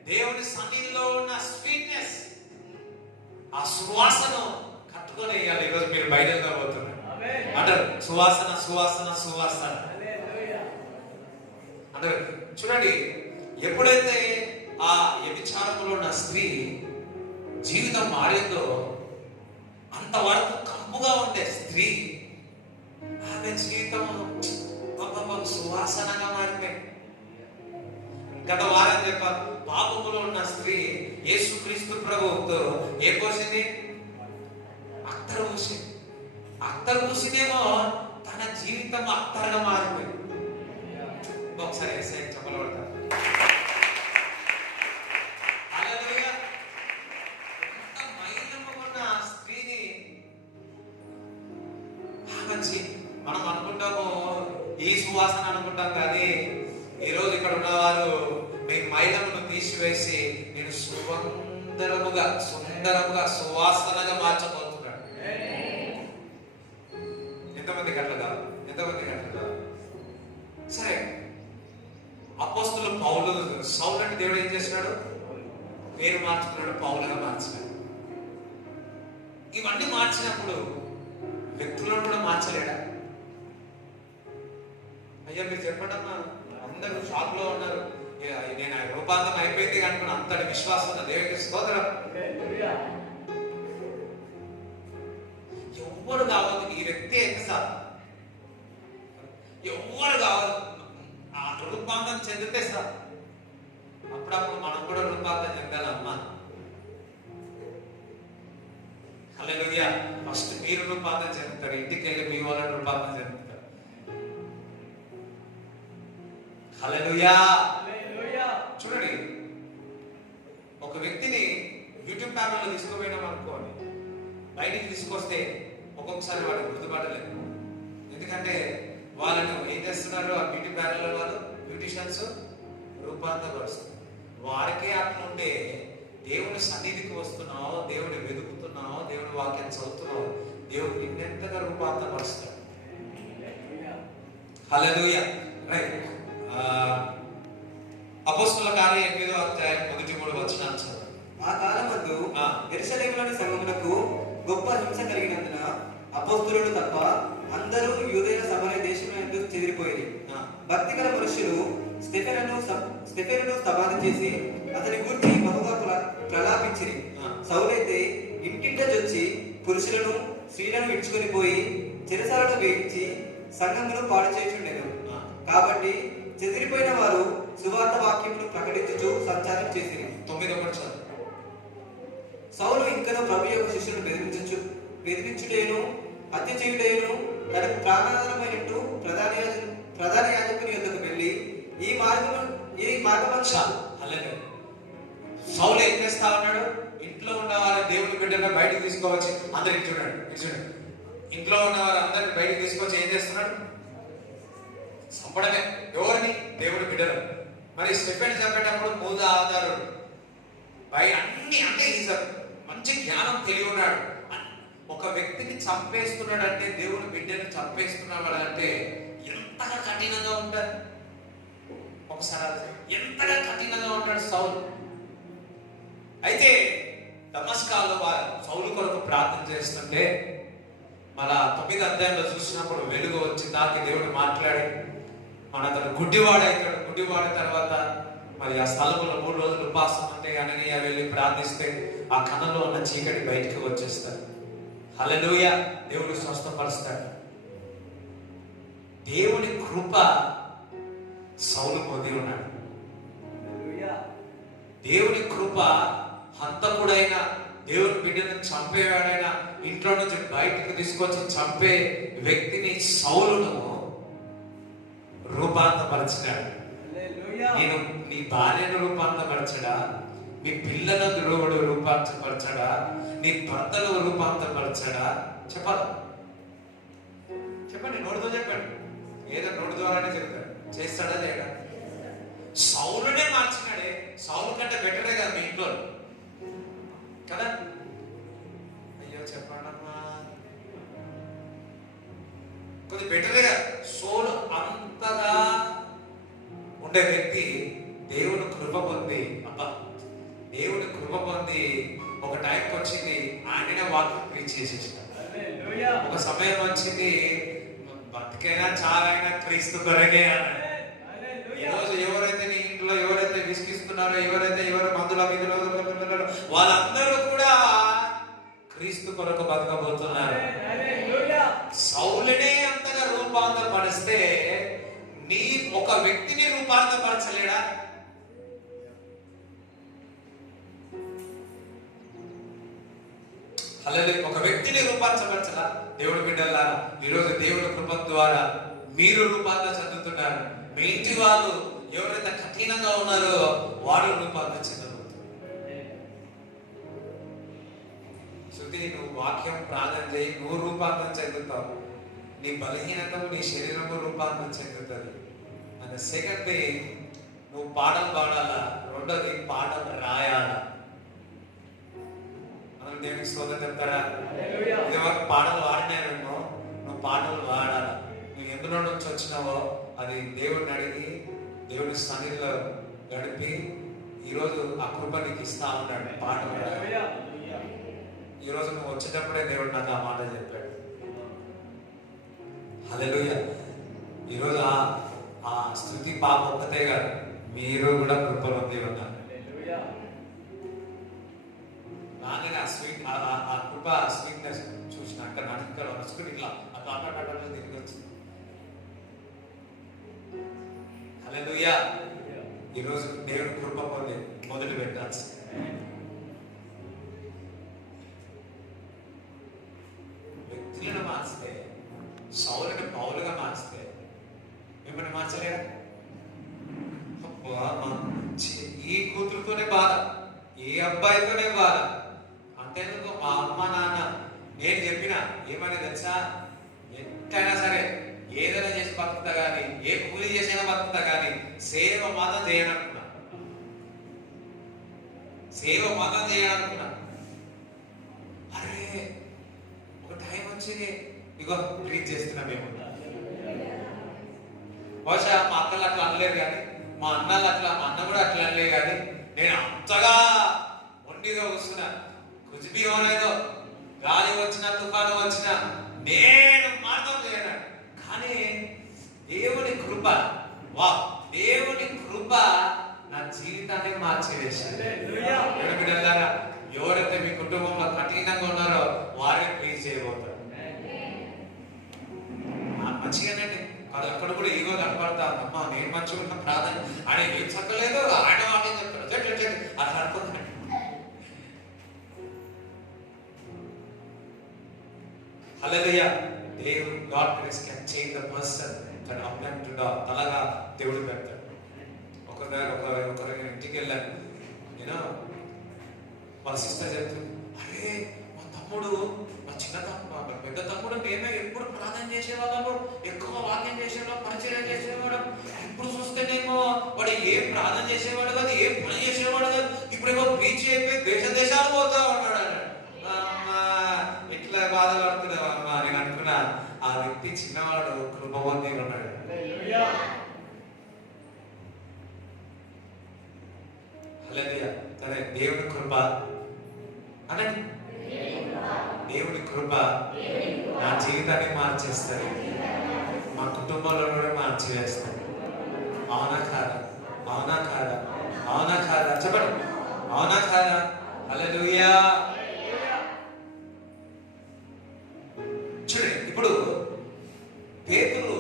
దేవుని సన్నిధిలో ఉన్న స్వీట్నెస్, ఆ సువాసన కట్టుకొని వేయాలి. ఈరోజు మీరు బయలుదేరి పోతున్నారు అంటారు, సువాసన సువాసన సువాసన అంటారు. చూడండి, ఎప్పుడైతే ఆ వ్యభిచారంలో ఉన్న స్త్రీ జీవితం మారిందో, అంతవరకు కంపుగా ఉండే స్త్రీ ఆమె జీవితం సువాసనగా మారిపోయింది. గత వారం చెప్ప పాపములో ఉన్న స్త్రీ యేసుక్రీస్తు ప్రభువుతో ఏం పోసింది? అత్తరు పూసింది. అత్తరు పూసిందేమో తన జీవితం అత్తరుగా మారిపోయింది. ఒకసారి చెప్పబడతారు. మనం అనుకుంటాము ఈ సువాసన అనుకుంటాం, కానీ ఈరోజు ఇక్కడ ఉన్నవారు మీ మైలమును తీసివేసి నేను సుందరముగా సువాసనగా మార్చబోతున్నాడు. ఎంతమంది గట్లగా? సరే, అపోస్తలులు పౌలు, సౌలు అంటే దేవుడు ఏం చేస్తున్నాడు? పేరు మార్చుకున్నాడు, పౌలుగా మార్చినాడు. ఇవన్నీ మార్చినప్పుడు వ్యక్తులను కూడా మార్చలేడా? అయ్యా మీరు చెప్పండి అమ్మా, అందరూ షాక్ లో ఉన్నారు. నేను రూపాంతరం అయిపోయింది అనుకున్న అంతటి విశ్వాసం ఉన్న దేవునికి స్తోత్రం. ఎవ్వరు కావద్దు, ఈ వ్యక్తి ఎంత సార్ ఎవ్వరు కావద్దు. ఆ రూపాంతరం చెందితే సార్ అప్పుడప్పుడు మనం కూడా రూపాంతరం చెందాలమ్మా. హల్లెలూయా. ఫస్ట్ మీరు రూపాంతరం చెందుతారు, ఇంటికి వెళ్ళి మీ వాళ్ళని రూపాంతరం చెందుతారు. హల్లెలూయా. చూడండి, ఒక వ్యక్తిని బ్యూటీ పార్లర్లో తీసుకుపోయినాం అనుకోండి, బయటికి తీసుకొస్తే ఒక్కొక్కసారి వాడికి గుర్తుపట్టలేదు. ఎందుకంటే వాళ్ళను ఏం చేస్తున్నారు? ఆ బ్యూటీ పార్లర్ వాళ్ళు, బ్యూటిషియన్స్ రూపాంతరపరుస్తారు. వారికే అట్లా ఉంటే దేవుని సన్నిధికి వస్తున్నావు, దేవుని వెతుకుతున్నావు, దేవుని వాక్యం చదువుతున్నావు, దేవుడు నిన్నెంతగా రూపాంతరపరుస్తాడు. హల్లెలూయా. రైట్. అపోస్తలుల కార్యం 8వ అధ్యాయం 1-3 వచనాలు చదవండి. ఆ కాలమందు యెరూషలేములోని సంఘమునకు గొప్ప హింస కలిగినందున అపోస్తలులు తప్ప అందరూ యూదయ సమరయ దేశంలో ఎందుకు చెదిరిపోయి, భక్తిగల మనుషులు స్టెఫెనును సమాధి చేసి అతని గురించి బహుగా ప్రలాపించిరి. సౌలైతే ఇంటింట జొచ్చి పురుషులను స్త్రీలను విడుచుకొని పోయి చెరసాలను వేయించి సంఘమును పాడు చేయుచుండెను. కాబట్టి చెదిరిపోయిన వారు సువార్త వాక్యమును ప్రకటించుచు సంచారం చేసిరి. 9 సౌలు ఇంకనూ ప్రభు యొక్క శిష్యులను బెదిరించుటేను హత్య చేయుటేను తనకు ప్రాణాధారమైనట్టు ప్రధాన యాజకుని యొద్దకు వెళ్ళి ఈ మార్గమంతా సౌలు ఏం చేస్తా ఉన్నాడు? ఇంట్లో ఉన్న వారి దేవుని బిడ్డను బయటకు తీసుకోవచ్చు. అందరికి చూడండి, ఇంట్లో ఉన్న వారు అందరిని బయటకు తీసుకొచ్చి ఏం చేస్తున్నాడు? చంపడమే. ఎవరిని? దేవుడి బిడ్డలు. మరి స్టెఫెన్ చంపేటప్పుడు మూల ఆధారుడు అన్ని అంటే మంచి జ్ఞానం తెలివి ఉన్నాడు. ఒక వ్యక్తిని చంపేస్తున్నాడు అంటే, దేవుని బిడ్డని చంపేస్తున్నాడు అంటే ఎంతగా కఠినంగా ఉంటాడు. ఒకసారి ఎంతగా కఠినంగా ఉంటాడు సౌలు. అయితే దమస్కాలో సౌలు కొరకు ప్రార్థన చేస్తుంటే మళ్ళా 9వ అధ్యాయంలో చూసినప్పుడు వెలుగు వచ్చి తాకి దేవుడు మాట్లాడి అతను గుడ్డివాడైతాడు. గుడ్డివాడి తర్వాత మరి ఆ స్థలంలో 3 రోజులు ఉపాసం అంటే అననీయ వెళ్ళి ప్రార్థిస్తే ఆ కన్నులో ఉన్న చీకటి బయటికి వచ్చేస్తాడు. హల్లెలూయా. దేవుడు స్వస్థపరుస్తాడు. దేవుని కృప సౌలు పొంది ఉన్నాడు. దేవుని కృప హంతకుడైన దేవుని బిడ్డను చంపేవాడైనా ఇంట్లో నుంచి బయటకు తీసుకొచ్చి చంపే వ్యక్తిని సౌలును రూపాంతపరచినాడు. నేను నీ భార్యను రూపాంతపరచడా, నీ పిల్లలను దేవుడు రూపాంతపరచడా, నీ భర్తను రూపాంతపరచడా? చెప్పాలి, చెప్పండి. నోటితో చెప్పండి. ఏదో నోటి ద్వారానే చెప్తాడు. చేస్తాడా చేయడా? సౌలునే మార్చినాడే. సౌలు కంటే బెటరే కదా మీ ఇంట్లో కదా. అయ్యో చెప్పండమ్మా, కొద్ది బెటరే కదా. సౌలు అంతగా ఉండే వ్యక్తి దేవుని కృప పొంది, దేవుని కృప పొంది ఒక టైంకి వచ్చింది ఆయననే వాక్యం ప్రీచ్ చేసేసిన. ఒక సమయం వచ్చింది బతికైనా చాలైనా క్రీస్తు కొరకే అన్నాడు. ఈరోజు ఎవరైతే నీ ఇంట్లో ఎవరైతే విసిగిస్తున్నారో, ఎవరు మందుల విధులు వాళ్ళందరూ కూడా క్రీస్తు కొరకు బతకబోతున్నారు. సౌలునే అంతగా రూపాంతరపరిస్తే నీ ఒక వ్యక్తిని రూపాంతరపరచలేడా? హల్లెలూయా. ఒక వ్యక్తిని రూపాంతరపరచలా? దేవుడి బిడ్డలారా, ఈరోజు దేవుడి కృప ద్వారా మీరు రూపాంతరం చెందుతున్నారు. మీ ఇంటి వాళ్ళు ఎవరైతే కఠినంగా ఉన్నారో వారు రూపాంతరం చెందబోతున్నారు. శృతి, నువ్వు వాక్యం ప్రార్థన చేయి, నువ్వు రూపాంతరం చెందుతావు. నీ బలహీనతము నీ శరీరము రూపాంతరం చెందుతుంది. అండ్ సెకండ్ థింగ్, నువ్వు పాటలు పాడాలా. రెండోది పాటలు రాయాలా. మనం దేవునికి స్తోత్రం చెప్తారా? ఇది పాటలు వాడినావేమో, నువ్వు పాటలు వాడాలా. నువ్వు ఎందులో నుంచి వచ్చినావో అది దేవుడిని అడిగి దేవుడి సన్నిధిలో గడిపి ఈరోజు ఆ కృప నీకు ఇస్తా ఉన్నాడు. పాటలు ఈరోజు నువ్వు వచ్చేటప్పుడే దేవుడు నాకు ఆ మాట చెప్పాడు. హల్లెలూయా. ఈరోజు ఆ స్తుతి పాప ఒక్కతే కాదు, మీరు కూడా కృప పొంది ఉన్నారు. నాన్న ఆ స్వీట్ ఆ కృప స్వీట్నెస్ చూసినాక నాకు ఇక్కడ వస్తుకుని ఇట్లా అట్లా తిరిగి వచ్చింది. హల్లెలూయా. ఈరోజు దేవుని కృప పొంది మొదలు పెట్టాల్సి. వ్యక్తులను మార్చితే, సౌలుని పౌలుగా మార్చితే మిమ్మల్ని మార్చలేదా? ఈ కూతురుతోనే బాధ, ఏ అబ్బాయితోనే బాధ. అంతేందుకు మా అమ్మ నాన్న నేను చెప్పిన ఏమని తెలుసా, ఎట్టయినా సరే ఏదైనా చేసి బతుకుతా కానీ, ఏ కూలి చేసైనా బతుకుతా కానీ సేవ మాత్రం చేయాలనుకున్నా. సేవ మాత్రం చేయాలనుకున్నా. అరే ఒక టైం వచ్చింది, ఇగో ప్లీజ్ చేస్తున్నా. మేము బహుశా మా అక్కలు అట్లా అనలేరు కానీ, మా అన్నలు అట్లా, మా అన్న కూడా అట్లా అనలేదు కానీ, నేను అంతగా ఒంటిగా వస్తున్నా. కుజిబియోనేదో గాలి వచ్చినా తుఫాను వచ్చినా నేను మాత్రం చేయను. కానీ దేవుని కృప, దేవుని కృప నా జీవితాన్ని మార్చివేసింది. ఎవరైతే మీ కుటుంబంలో కఠినంగా ఉన్నారో వారే ప్లీజ్ చేయబోతారు. మంచిగానండి, అది అక్కడ కూడా ఈగో కనపడతా, అమ్మా నేను మంచిగా ఉన్న ప్రార్థన ఆయన ఏం చెప్పలేదు, ఆయన వాక్యం చెప్తాడు చెట్టు అట్లా అనుకుంటాను. హల్లెలూయా. దేవుడు God grace can change the person from up and to down. తలగా దేవుడు పెడతాడు. ఒకరి ఇంటికి వెళ్ళాను, నేను వాళ్ళ సిస్టర్ చెప్తుంది, అరే మా తమ్ముడు, మా చిన్న తమ్ముడు, పెద్ద తమ్ముడు మేమే ఎప్పుడు ప్రార్థన చేసేవాళ్ళము, ఎక్కువ వాక్యం చేసేవాళ్ళం, పరిచయం చేసేవాడు. ఇప్పుడు చూస్తేనేమో వాడు ఏం ప్రార్థన చేసేవాడు కాదు, ఏం పని చేసేవాడు కాదు, ఇప్పుడేమో ప్రీచ్ అయిపోయి దేశాలు పోతా ఉన్నాడు అన్నాడు. ఇట్లా బాధపడుతున్నావు అమ్మా. నేను అనుకున్నా ఆ వ్యక్తి చిన్నవాడు కృపవంతుడు ఉన్నాడు. హల్లెలూయా. సరే, దేవుని కృప అనండి. దేవుని కృప నా జీవితాన్ని మార్చేస్తాడు, మా కుటుంబంలో కూడా మార్చివేస్తాడు. అవునా కాదా? అవునా కాదా? అవునా కాదా? చెప్పండి, అవునా కాదా? హల్లెలూయా. చూడండి, ఇప్పుడు పేతురు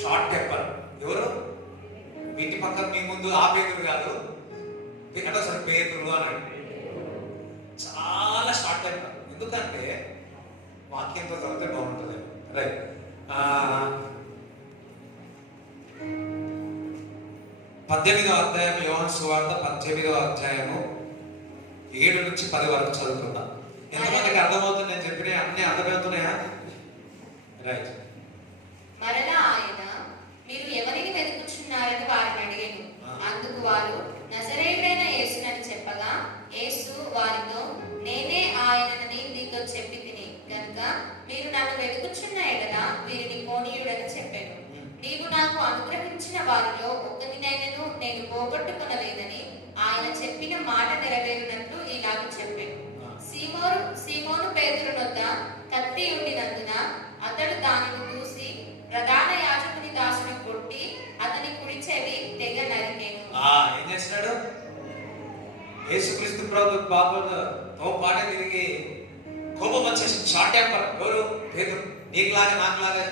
షార్ట్ టెంపర్. ఎవరు? ఇంటి పక్కన మీ ముందు ఆ పేతురు కాదు, అంటే అసలు పేతురు అన్నాడు. చాలా షార్ట్ టెంపర్. ఎందుకంటే వాక్యంతో చదివితే బాగుంటుంది. రైట్. 18వ అధ్యాయం, యోహాను సువార్త 18వ అధ్యాయము 7 నుంచి 10 వరకు చదువుకుందాం. ఎంతమందికి అర్థమవుతుంది? నేను చెప్పిన అన్ని అర్థమవుతున్నాయా? రైట్. మరలా ఆయన, మీరు ఎవరిని వెతుకుచున్నారని వారిని అడిగాను. అందుకు వారు, నజరేయుడైన యేసునని చెప్పగా, యేసు వారితో, నేనే ఆయనని మీతో చెప్పి తిని కనుక మీరు నన్ను వెతుకుచున్న ఎడల వీరిని పోనీయుడని చెప్పాను. నీవు నాకు అనుగ్రహించిన వారిలో ఒక్కనినైనను నేను పోగొట్టుకొనలేదని ఆయన చెప్పిన మాట నెరవేరినట్లు ఇలాగ చెప్పాను. సీమోను పేతురు నొద్ద కత్తి ఉండినందున అతడు దానిని చూసి ప్రధాన యాజకుని దాసుని కొట్టి అతని కుడి చెవి తెగ నరికెను. ఏం చేస్తాడు? యేసుక్రీస్తు ప్రభు పాపతో పాట తిరిగి కోపం వచ్చేసి షార్ట్ టెంపర్. ఎవరు? పేతురు. నీకులాగా నాకులాగా.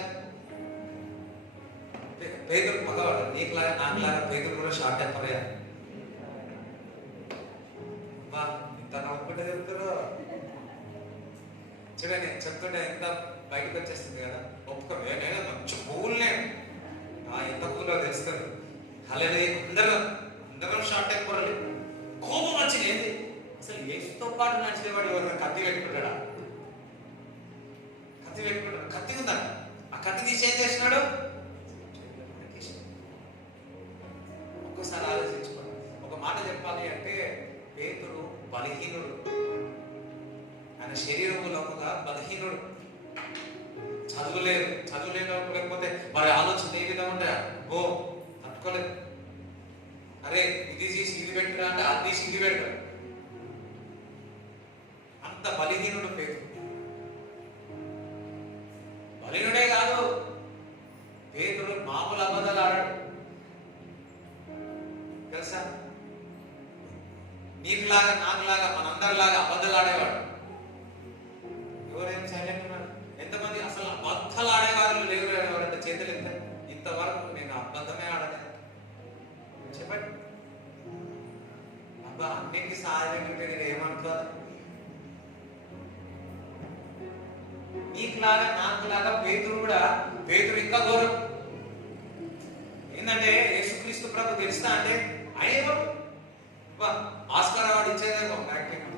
పేతురు మగవాడు, నీకులాగా నాకులాగా. పేతురు కూడా షార్ట్ టెంపరే. ఇంత నవ్వుకుంటే చెప్తారు. చూడండి, చెప్తుంటే ఎంత బయటకు వచ్చేస్తుంది కదా. ఒప్పుకో, నేనైనా మంచి పూలే ఎంత పూలో తెలుస్తుంది. అలాగే అందరం షార్ట్ టెంపర్. కోపం వచ్చింది. ఏంటి అసలు? యేసుతో పాటు నడిచేవాడు ఎవరైనా కత్తి పెట్టుకుంటాడా? కత్తి పెట్టుకుంటాడు. కత్తి ఉందంట. ఆ కత్తి తీసి ఏం చేసినాడు? ఒక్కసారి ఆలోచించుకోండి. ఒక మాట చెప్పాలి అంటే, పేతురు బలహీనుడు, ఆయన శరీరములోముగా బలహీనుడు. చదువులేదు. లేకపోతే వారి ఆలోచన ఏ విధంగా ఉంటాయా? తట్టుకోలేదు. అరే ఇది తీసి ఇది పెట్టురా అంటే అది తీసి ఇది పెడతాడు. అంత బలహీనుడు పేతురు. బలహీనుడే కాదు, పేతురు మామూలు అబద్ధాలు ఆడాడు తెలుసా? నీకులాగా నాకులాగా మనందరిలాగా అబద్ధాలు ఆడేవాడు. ఎవరేం సైలెంట్ ఉన్నారు? ఎంతమంది అసలు అబద్ధాలు ఆడేవాళ్ళు లేరు? ఎవరంటే చేతులు ఎంత? ఇంతవరకు నేను అబద్ధమే ఆడలేదు. చెప్పండి. అబ్బా అన్నింటికి సహాయం ఉంటే నేను ఏమనుకోవాలి? నీకులాగా నాకులాగా పేతురు కూడా. పేతురు ఇంకా ఘోరం. ఏంటంటే యేసుక్రీస్తు ప్రభు తెలుస్తా అంటే ఆయన ఎవరు? ఆస్కార్ అవార్డు ఇచ్చేదేమో యాక్టింగ్.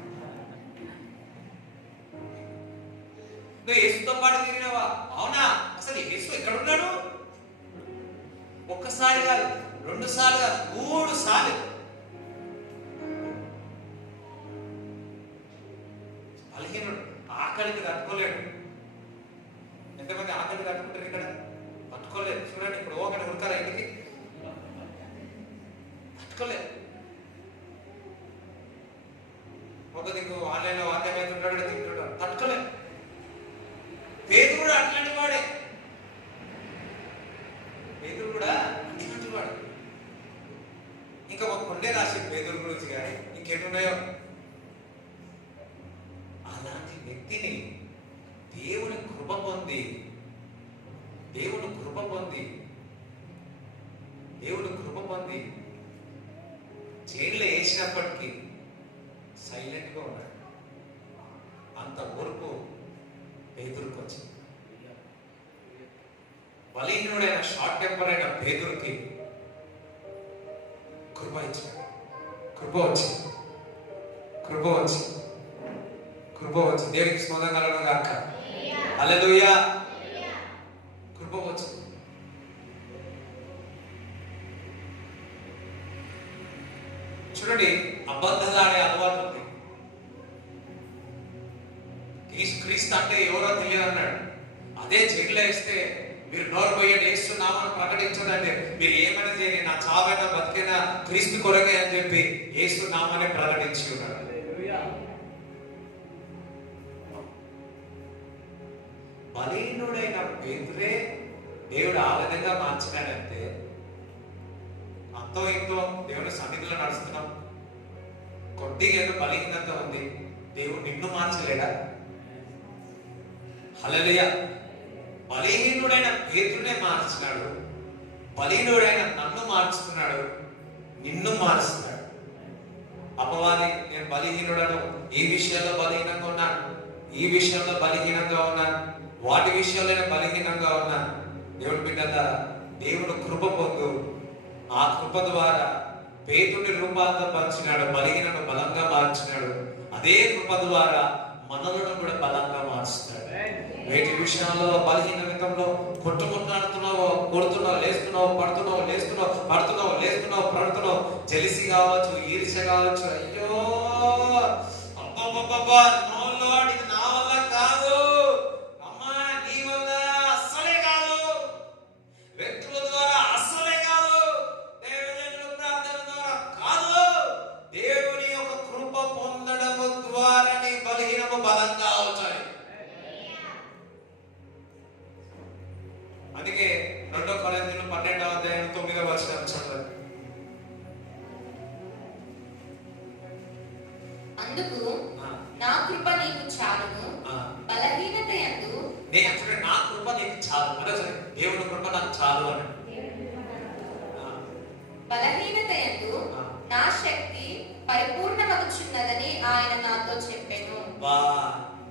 నువ్వు యేసుతో పాటు తిరిగినావా? అవునా? అసలు యేసు ఎక్కడున్నాడు? ఒక్కసారి కాదు, 2 సార్లు కాదు, 3 సార్లు. బలహీనుడు, ఆకలికి తట్టుకోలేడు. ఎంతమంది ఆకలి తట్టుకుంటారు ఇక్కడ? తట్టుకోలేదు. చూడండి, ఇప్పుడు ఒకటి ఉడకారా ఇంటికి? తట్టుకోలేదు. ఒక దిక్కు ఆన్లైన్లో వాక్యం అవుతుంటాడు, తింటుంటాడు. తట్టుకోలేదు. పేతురు కూడా అట్లాంటి వాడే. పేతురు కూడా అట్లాంటి వాడు. ఇంకా ఒక కొండే రాసి పేతురు గురించి కానీ ఇంకెన్నున్నాయో. అలాంటి వ్యక్తిని దేవుని కృప పొంది దేవుని కృప పొంది జైల్లో వేసినప్పటికీ సైలెంట్గా ఉన్నాడు. అంత ఓర్పు పేతురుకు వచ్చింది. బలహీనుడైన షార్ట్ టెంపర్ అయిన పేతురుకి కృప ఇచ్చాడు. కృప వచ్చి దేవునికి స్తోత్రం కలుగును గాక. హల్లెలూయా. కృప వచ్చింది. చూడండి, అబద్ధాలాడే అలవాటు ఉంది. క్రీస్తు అంటే ఎవరో తెలియదు అన్నాడు. అదే జైల్లో వేస్తే మీరు నోరు పోయండి, యేసు నామమును ప్రకటించదండి, మీరు ఏమైనా చేయండి, నా చావైనా బతికైనా క్రీస్తు కొరకే అని చెప్పి యేసు నామాన్ని ప్రకటించి ఉన్నాడు. బలహీనుడైన పేతురే దేవుడు ఆ విధంగా మార్చినాడంటే, అంతో ఇంతో దేవుని సన్నిధిలో నడుస్తున్నాం, కొద్దిగా ఏదో బలహీనత ఉంది, దేవుడు నిన్ను మార్చలేడా? హల్లెలూయా. బలహీనుడైన పేతురునే మార్చినాడు, బలహీనుడైన నన్ను మార్చుకున్నాడు, నిన్ను మారుస్తున్నాడు. అపవాది నేను బలహీనుడను, ఈ విషయంలో బలహీనంగా ఉన్నాను, ఈ విషయంలో బలహీనంగా ఉన్నాను, వాటి విషయంలో బలహీనంగా ఉన్నాను. దేవుడి బిడ్డలారా, దేవుడు కృప పొందు. ఆ కృప ద్వారా పేతుడిని రూపాంతరపరిచినాడు, బలహీనను బలంగా మార్చినాడు. అదే కృప ద్వారా మనలను కూడా బలంగా మార్చుతాడు. వేటి విషయాల్లో బలహీనతంలో కొట్టుకుంటున్నాడుతున్నావో, కొడుతున్నావు, లేస్తున్నావు, పడుతున్నావు, జెలిసి కావచ్చు, ఈర్ష్య కావచ్చు. అయ్యో అబ్బబ్బబ్బబ్బా, నో లార్డ్, ఇది నా వల్ల కాదు, అమ్మా నీ వల్ల అస్సలే కాదు, వ్యక్తుల ద్వారా అస్సలే కాదు, దేవుని ప్రార్థన ద్వారా కాదు, దేవుని యొక్క కృప పొందడము ద్వారా నీ బలహీనము బలంగా అవుతాయి. అందుకే 2 కొరింథీయులు 12:9 చదవండి. అందుకు నా కృప నీకు చాలును, బలహీనత యందు నా కృప నీకు చాలు. దేవుని కృప నాకు చాలు అని. బలహీనత యందు నా శక్తి పరిపూర్ణమగుచున్నదని ఆయన నాతో చెప్పెను.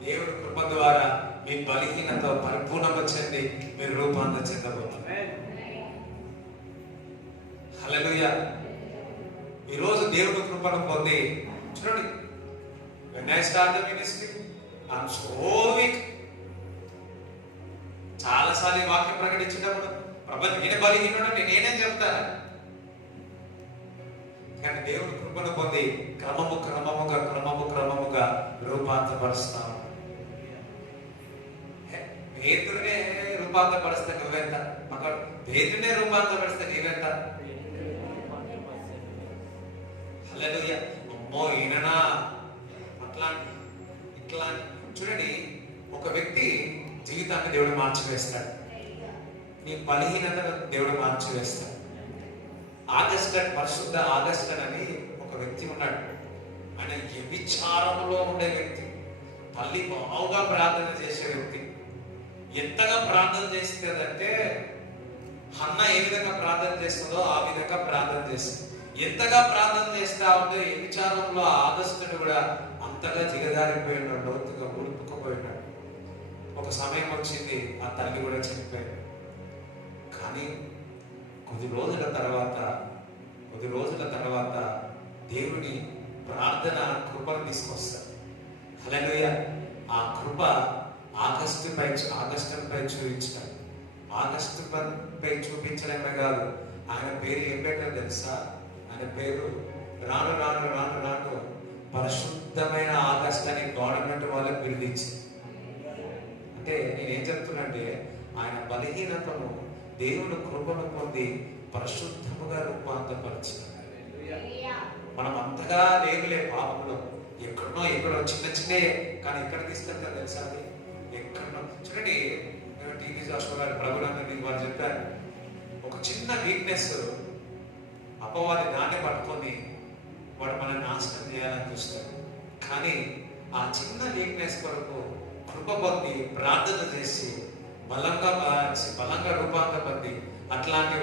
దేవుడి కృప ద్వారా మీ బలహీనత పరిపూర్ణంగా చెంది మీరు రూపాంతరం చెందబోతున్నారు. హల్లెలూయా. ఈరోజు దేవుడి కృపను పొంది చూడండి, when I start the ministry, I'm so weak. చాలాసార్లు ఈ వాక్యం ప్రకటించినప్పుడు ప్రభు నేను బలహీనుడు నేనేం చెప్తాను, కానీ దేవుడి కృపను పొంది క్రమముగా రూపాంతరపరుస్తాను. పేతురునే రూపాంతరపరిస్తే నువ్వెంత? పేతురునే రూపాంతరపరిస్తే నీవెంత? హల్లెలూయా. అమ్మో ఈయననా ఇట్లా చూడండి, ఒక వ్యక్తి జీవితాన్ని దేవుడు మార్చివేస్తాడు, నీ బలహీనతను దేవుడు మార్చివేస్తాడు. పరిశుద్ధ ఆగస్టన్ అని ఒక వ్యక్తి ఉన్నాడు. ఆయన వ్యభిచారంలో ఉండే వ్యక్తి, తల్లి బావుగా ప్రార్థన చేసే వ్యక్తి. ఎంతగా ప్రార్థన చేస్తుందంటే హన్న ఏ విధంగా ప్రార్థన చేస్తుందో ఆ విధంగా ప్రార్థన చేస్తుంది. ఎంతగా ప్రార్థన చేస్తా ఉంటే వ్యభిచారంలో ఆగస్టును కూడా అంతగా దిగజారిపోయినాడు, లోతుగా ఉడుపుకుపోయినాడు. ఒక సమయం వచ్చింది, ఆ తల్లి కూడా చనిపోయాడు. కానీ కొద్ది రోజుల తర్వాత దేవుని ప్రార్థన కృపను తీసుకొస్తాడు. హల్లెలూయా. ఆ కృప ఆగస్టుపై చూపించాడు. ఆగస్టుపై చూపించడమే కాదు, ఆయన పేరు ఏం పెట్టారు తెలుసా? ఆయన పేరు రాను పరిశుద్ధమైన ఆగస్టు అని గవర్నమెంట్ వాళ్ళకి పిలిపించింది. అంటే నేనేం చెప్తున్నంటే, ఆయన బలహీనతను దేవుని కృపను పొంది పరిశుద్ధముగా రూపాంతరపరిచాడు. మనం అంతగా లేవులే పాపంలో, ఎక్కడో చిన్న కానీ ఎక్కడ తీసుకెళ్తా తెలుసా? అది ఎక్కడో చూడండి. టీవీ జాషువా గారు ప్రభునందరినీ వారు చెప్పారు, ఒక చిన్న వీక్నెస్ అపవాది దాన్ని పట్టుకొని వాడు మనల్ని నాశనం చేయాలని చూస్తాడు. కానీ ఆ చిన్న వీక్నెస్ కొరకు కృప పొంది ప్రార్థన చేసి బలంగా రూపాంతరపడి అలాంటి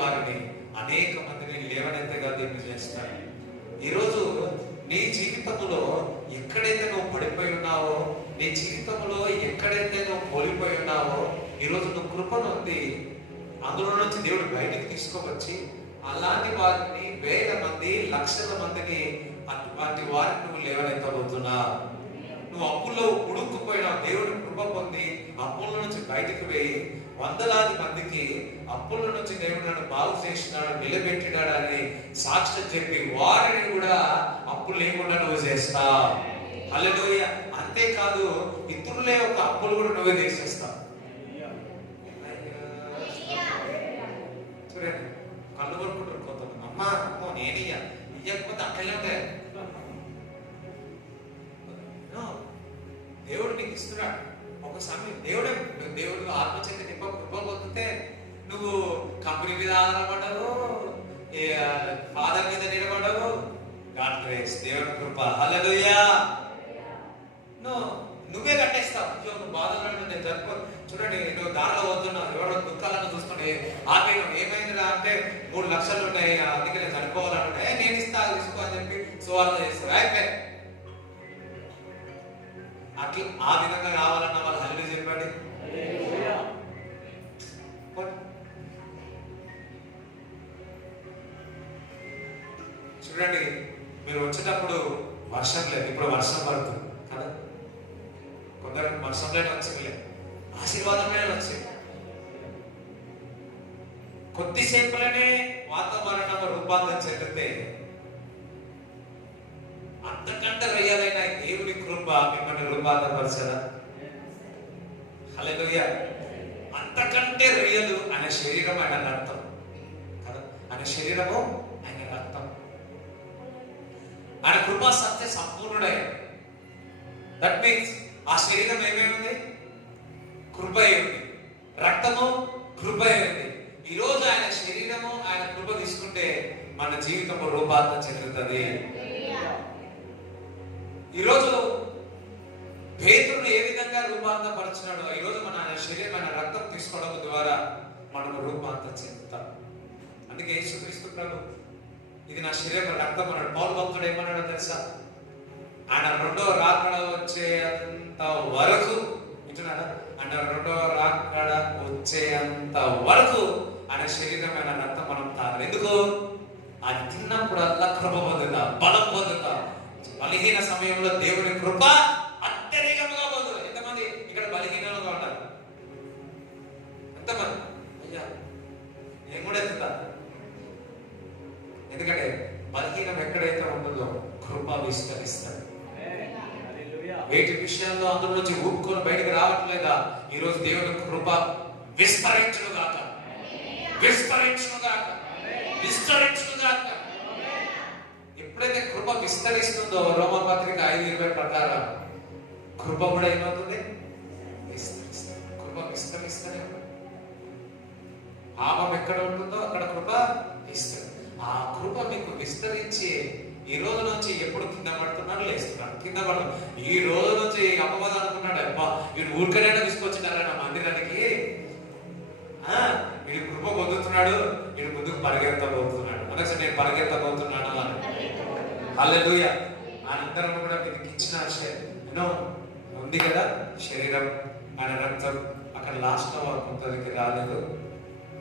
వారిని అనేక మందిని లేవనెత్తగా దేవుడు చేస్తాడు. ఈరోజు నీ జీవితంలో ఎక్కడైతే నువ్వు పడిపోయి ఉన్నావో, నీ జీవితంలో ఎక్కడైతే నువ్వు కోల్పోయి ఉన్నావో, ఈరోజు నువ్వు కృపను ఉంది అందులో నుంచి దేవుడు బయటికి తీసుకొచ్చి అలాంటి వారిని వేల మంది లక్షల మందిని అటువంటి వారిని నువ్వు లేవనెత్తబోతున్నావు. నువ్వు అప్పుల్లో ఉడుక్కుపోయినా దేవుడి కృప పొంది అప్పుల నుంచి బయటకు వేయి వందలాది మందికి అప్పుల నుంచి దేవుడు నన్ను బాగు చేసినాడు, నిలబెట్టినాడు అని సాక్ష్యం చెప్పి వారిని కూడా అప్పులు లేకుండా నువ్వు చేస్తావు. హల్లెలూయా. అంతేకాదు ఇతరులే ఒక అప్పులు కూడా నువ్వే తీసేస్తావు. చూడండి, కళ్ళు కొనుక్కుంటారు కొంతమంది. అమ్మో నేనయ్యా ఇయ్యకపోతే అక్కడే ఉంటాయి. దేవుడు నీకు ఇస్తున్నాడు ఒక సమయం. దేవుడు ఆత్మచేత కృప పొందితే నువ్వు కంపెనీ మీద ఆధారపడవు, ఫాదర్ మీద నిలబడవు. గాడ్ గ్రేస్, దేవుడి కృప. హల్లెలూయా. నువ్వే కట్టేస్తావు. నువ్వు బాధలు నేను జరుపు. చూడండి, నువ్వు దారిలో పోతున్నావు, ఎవరో దుఃఖాలను చూసుకుంటే ఆపేయం. ఏమైందిరా అంటే 3 లక్షలు ఉన్నాయి, అందుకే నేను చనిపోవాలంటే నేను ఇస్తా తీసుకో అని చెప్పి సువార్త చేస్తావు. అయిపోయి అట్లా ఆ విధంగా కావాలన్న వాళ్ళు హల్లెలూయా చెప్పండి. చూడండి, మీరు వచ్చేటప్పుడు వర్షం లేదు, ఇప్పుడు వర్షం పడుతుంది కదా. కొందరికి వర్షంలోనే వచ్చింది, ఆశీర్వాదంలోనే వచ్చింది. కొద్దిసేపులోనే వాతావరణం రూపాంతరం చెందితే అంతకంటే రయ్యాలైన దేవుని కృప మిమ్మల్ని రూపాంతరపరచదా? హల్లెలూయా. అంతకంటే రొయ్యలు ఆయన శరీరం, ఆయన రక్తం కదా. ఆయన శరీరము, ఆయన రక్తం. ఆయన కృపా సత్య సంపూర్ణుడై. దట్ మీన్స్ ఆ శరీరం ఏమేమి కృప ఉంది, రక్తము కృప ఉంది. ఈరోజు ఆయన శరీరము, ఆయన కృప తీసుకుంటే మన జీవితము రూపాంతరం చెందుతుంది. ఈరోజు పేతురును ఏ విధంగా రూపాంతరపరిచినాడో ఈరోజు మన శరీరం, మన రక్తం తీసుకోవడం ద్వారా మనము రూపాంతరం చెందుతాం. అందుకే యేసుక్రీస్తు ప్రభు ఇది నా శరీరం, రక్తం అన్నాడు. పౌలు భక్తుడు ఏమన్నాడో తెలుసా? ఆయన 2వ రాకడ వచ్చేంత వరకు, వింటున్నాడా? ఆయన 2వ రాకడ వచ్చేంత వరకు ఆయన శరీరం, ఆయన రక్తం మనం తాగాలి. ఎందుకు? అది తిన్నప్పుడల్లా కృప పొందుతా, బలం పొందుతా. బలహీన సమయంలో దేవుని కృప అత్యధికంగా పొందుతారు. ఎంతమంది ఇక్కడ బలహీనంగా ఉంటారు? ఎంతమంది? అయ్యా నేను కూడా ఎత్తుతా. ఎందుకంటే బలహీనం ఎక్కడైతే ఉంటుందో కృప విస్తరిస్తాడు. వేటి విషయాల్లో అందులో నుంచి ఊపుకొని బయటకు రావట్లేదా? ఈరోజు దేవుని కృప విస్తరించుగాక, విస్తరించుగాక, విస్తరించుగాక. ఎప్పుడైతే కృప విస్తరిస్తుందో రోమపత్రిక 5:20 ప్రకారం కృప కూడా ఏమవుతుంది? విస్తరిస్తుంది. కృప విస్తరిస్తూనే ఉంటుంది. పాపం ఎక్కడ ఉంటుందో అక్కడ కృప విస్తరి. ఆ కృప మీకు విస్తరించి ఈ రోజు నుంచి ఎప్పుడు కింద పడుతున్నాడు, లేస్తున్నాడు, కింద పడుతున్నాడు. ఈ రోజు నుంచి అపవాదం అనుకున్నాడు, అబ్బా వీడు ఊరికనైనా తీసుకొచ్చినారా నా మందిరానికి, వీడు కృప పొందుతున్నాడు, వీడు ముందుకు పరిగెత్తబోతున్నాడు. అనగా నేను పరిగెత్తబోతున్నాను అని. హల్లెలూయా. అందరం కూడా మీకు ఇచ్చిన ఎన్నో ఉంది కదా, శరీరం, ఆయన రక్తం. అక్కడ లాస్ట్ లో వారు కొంతకి రాలేదు,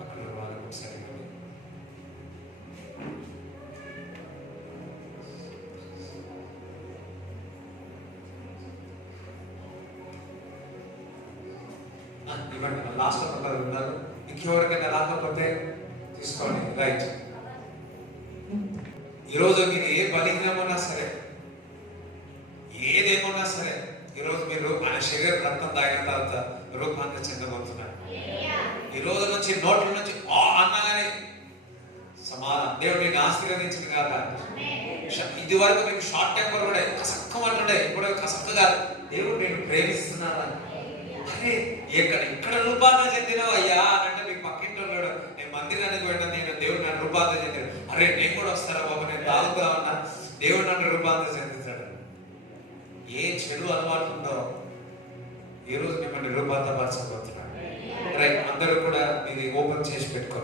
అక్కడ వాళ్ళు సరిగ్గా ఇవ్వండి. లాస్ట్ లో కొందరు ఉన్నారు, ఇంకెవరికైనా రాకపోతే తీసుకోండి. రైట్. ఈరోజు మీరు ఏ బలహీనమన్నా సరే, ఏదేమన్నా సరే, ఈరోజు మీరు ఆయన శరీర రక్తం తాగిన తర్వాత రూపాంతరం చెందబోతున్నారు. ఈ రోజు నుంచి నోట్ల నుంచి అన్నగానే సమాధానం దేవుడిని ఆశీర్వదించింది కాక. ఇది వరకు మీకు షార్ట్ టెంపర్ కూడా కసక్కమంటుండే, ఇప్పుడు కసక్కగా దేవుడు నేను ప్రేమిస్తున్నాను. అరే ఇక్కడ రూపాంతరం చెందినావు అయ్యా అంటే మీకు పక్కింటి ఉన్నాడు, నేను మందిరానికి వెళ్ళిన నేను దేవుడు నన్ను రూపాంతరం చెందాడు. అరే నేను కూడా వస్తారా బాబు, నేను తాగుతా ఉన్నా, దేవుడు నన్ను రూపాంతరం చెందించాడు. ఏ చెడు అలవాటు ఉందో ఈ రోజు మిమ్మల్ని రూపాంతరపరచబోతున్నాడు. రైట్, అందరూ కూడా ఇది ఓపెన్ చేసి పెట్టుకో.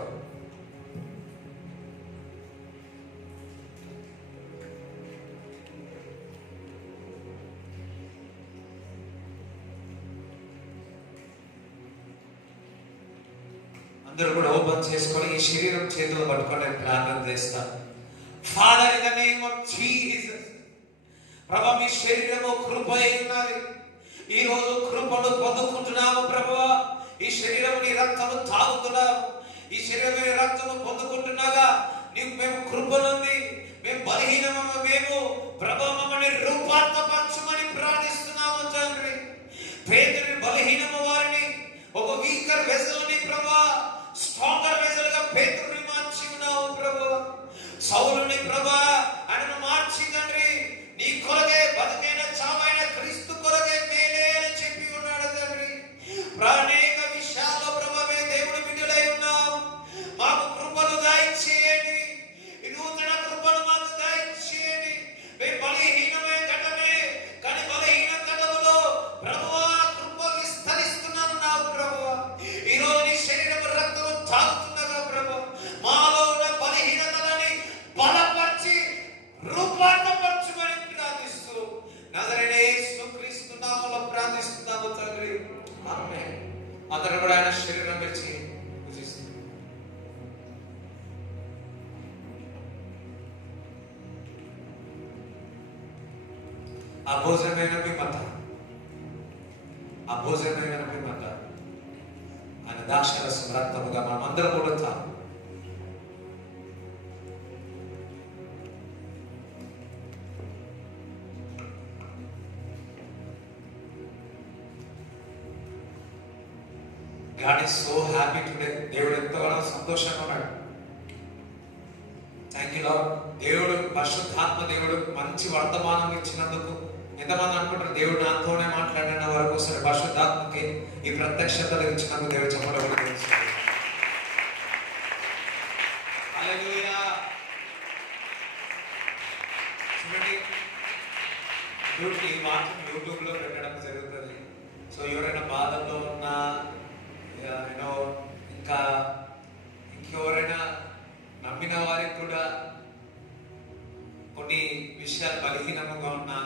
అందరూ కూడా ఓపెన్ చేసుకొని ఈ శరీరం చేతులు పట్టుకొని నేను ప్రార్థన చేస్తాను. Father, in the name of Jesus, ప్రభా మీ శరీరము కృప ఉన్నది. ఈ రోజు కృపను పొందుకుంటున్నాము ప్రభువా. ఈ శరీరం నీ రక్తము తాగుతున్నాము. ఈ శరీరం నీ రక్తము పొందుకుంటున్నాగా నీకు మేము కృపనుంది. మేము బలహీనము, మేము ప్రభా మమ్మల్ని రూపాంతరపరచమని ప్రార్థిస్తున్నాము తండ్రి. పేదరి బలహీనము వారిని ఒక వీకర్ వెసల్ని ప్రభా స్ట్రాంగర్ వెసల్ గా పేతురుని మార్చి ఉన్నావు ప్రభువా. సౌలుని ప్రభా ఆయనను మార్చి తండ్రి నీ కొరకే బతుకైన చావైన క్రీస్తు కొరకే మేలే అని చెప్పి ఉన్నాడు తండ్రి. అనేక విషయాల్లో ప్రభా మేము దేవుడి బిడ్డలై ఉన్నాం. మాకు కృపను దయచేయండి. ఈ నూతన కృపను మాకు దయచేయండి. మేము బలహీనమే ఘటమే, కానీ బలహీన ఘటములో ప్రభువా కృప విస్తరిస్తున్నాను నావు ప్రభువా. ఈ రోజు నీ శరీరం రక్తము తాగుతుండగా ప్రభు మాలో ఉన్న బలహీనతలని బలపరిచి రూపాంతరపరచమని ప్రార్థిస్తూ నజరేయుడైన యేసు క్రీస్తు నామములో ప్రార్థిస్తున్నాము తండ్రి. ఆమేన్. అందరూ కూడా ఆయన శరీరం విడిచి పూజిస్తారు. ఆ భోజనమైన మీ మత, ఆ భోజనమైన మీ మత ఆయన ద్రాక్షరసం రక్తముగా మనం అందరం కూడా తాము. God is so happy today. దేవుడు ఎంతగానో సంతోషంగా ఉన్నాడు. Thank you lord. దేవుడు పరిశుద్ధాత్మ దేవుడు మంచి వర్తమానం ఇచ్చినందుకు ఎంతమంది అనుకుంటారు దేవుడు నాతోనే మాట్లాడిన వరకు సరే పరిశుద్ధాత్మకి ఈ ప్రత్యక్షతలు ఇచ్చినందుకు దేవుడు చెప్పడం కూడా తెలుస్తుంది. హల్లెలూయా. చూడండి, ఈ వాక్యం యూట్యూబ్ లో పెట్టడం జరుగుతుంది. సో ఎవరైనా బాధల్లో ఉన్నా ఇంకా ఇంకెవరైనా నమ్మిన వారికి కూడా కొన్ని విషయాలు బలహీనంగా ఉన్నా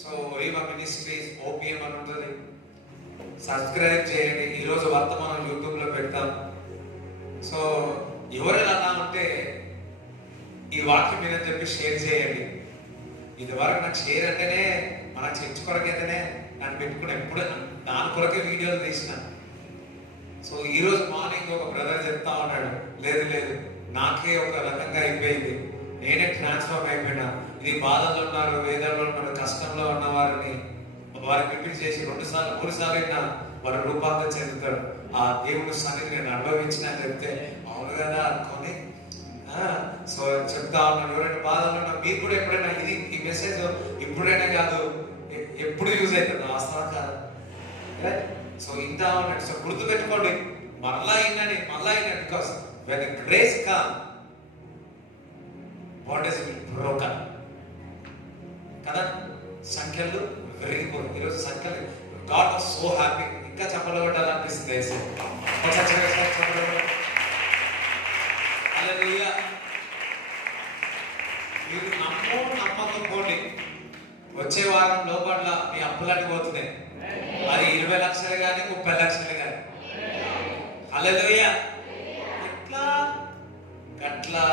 సో ఓఎం మినిస్ట్రీస్ ఓపీఎం అని ఉంటుంది, సబ్స్క్రైబ్ చేయండి. ఈరోజు వర్తమానం యూట్యూబ్ లో పెడతాం. సో ఎవరైనా ఉంటే ఈ వాక్యం మీద చెప్పి షేర్ చేయండి. ఇదివరకు నాకు షేర్ అంటేనే మన చర్చ్ కొరకైతేనే నన్ను పెట్టుకుని ఎప్పుడు దాని కొరకే వీడియోలు తీసిన. సో ఈ రోజు మార్నింగ్ ఒక బ్రదర్ చెప్తా ఉన్నాడు, లేదు లేదు నాకే ఒక రకంగా అయిపోయింది, నేనే ట్రాన్స్ఫార్మ్ అయిపోయినా. ఇది బాధల్లో ఉన్నారు, వేదనలో ఉన్నారు, కష్టంలో ఉన్న వారిని వారికి రిపీట్ చేసి 2 సార్లు 3 సార్లు అయినా వారు రూపాంతరం చెందుతారు. ఆ దేవుని సన్నిధి నేను అనుభవించిన చెప్తే అవును కదా అనుకొని సో చెప్తా ఉన్నాను. ఎవరైనా బాధల్లో ఉన్నా మీరు కూడా ఎప్పుడైనా ఈ మెసేజ్ ఇప్పుడైనా కాదు ఎప్పుడు యూజ్ అవుతుంది, వాస్తవం కాదు. సో ఇంత ఉన్నట్టు సో గుర్తు పెట్టుకోండి, మళ్ళా అయినని because when the grace come borders will broken కదా, సంఖ్యలు విరిగిపోయి. ఈరోజు సంఖ్యలు గాడ్ వాస్ సో హ్యాపీ. ఇంకా చెప్పలు కొట్టాలనిపిస్తుంది. హల్లెలూయా. మీరు నమ్మకపోండి, వచ్చే వారం లోపల మీ అప్పులన్నీ పోతున్నాయి. అది 20 లక్షలు కానీ 30 లక్షలు కానీ. హల్లెలూయా. ఎట్లా గట్లా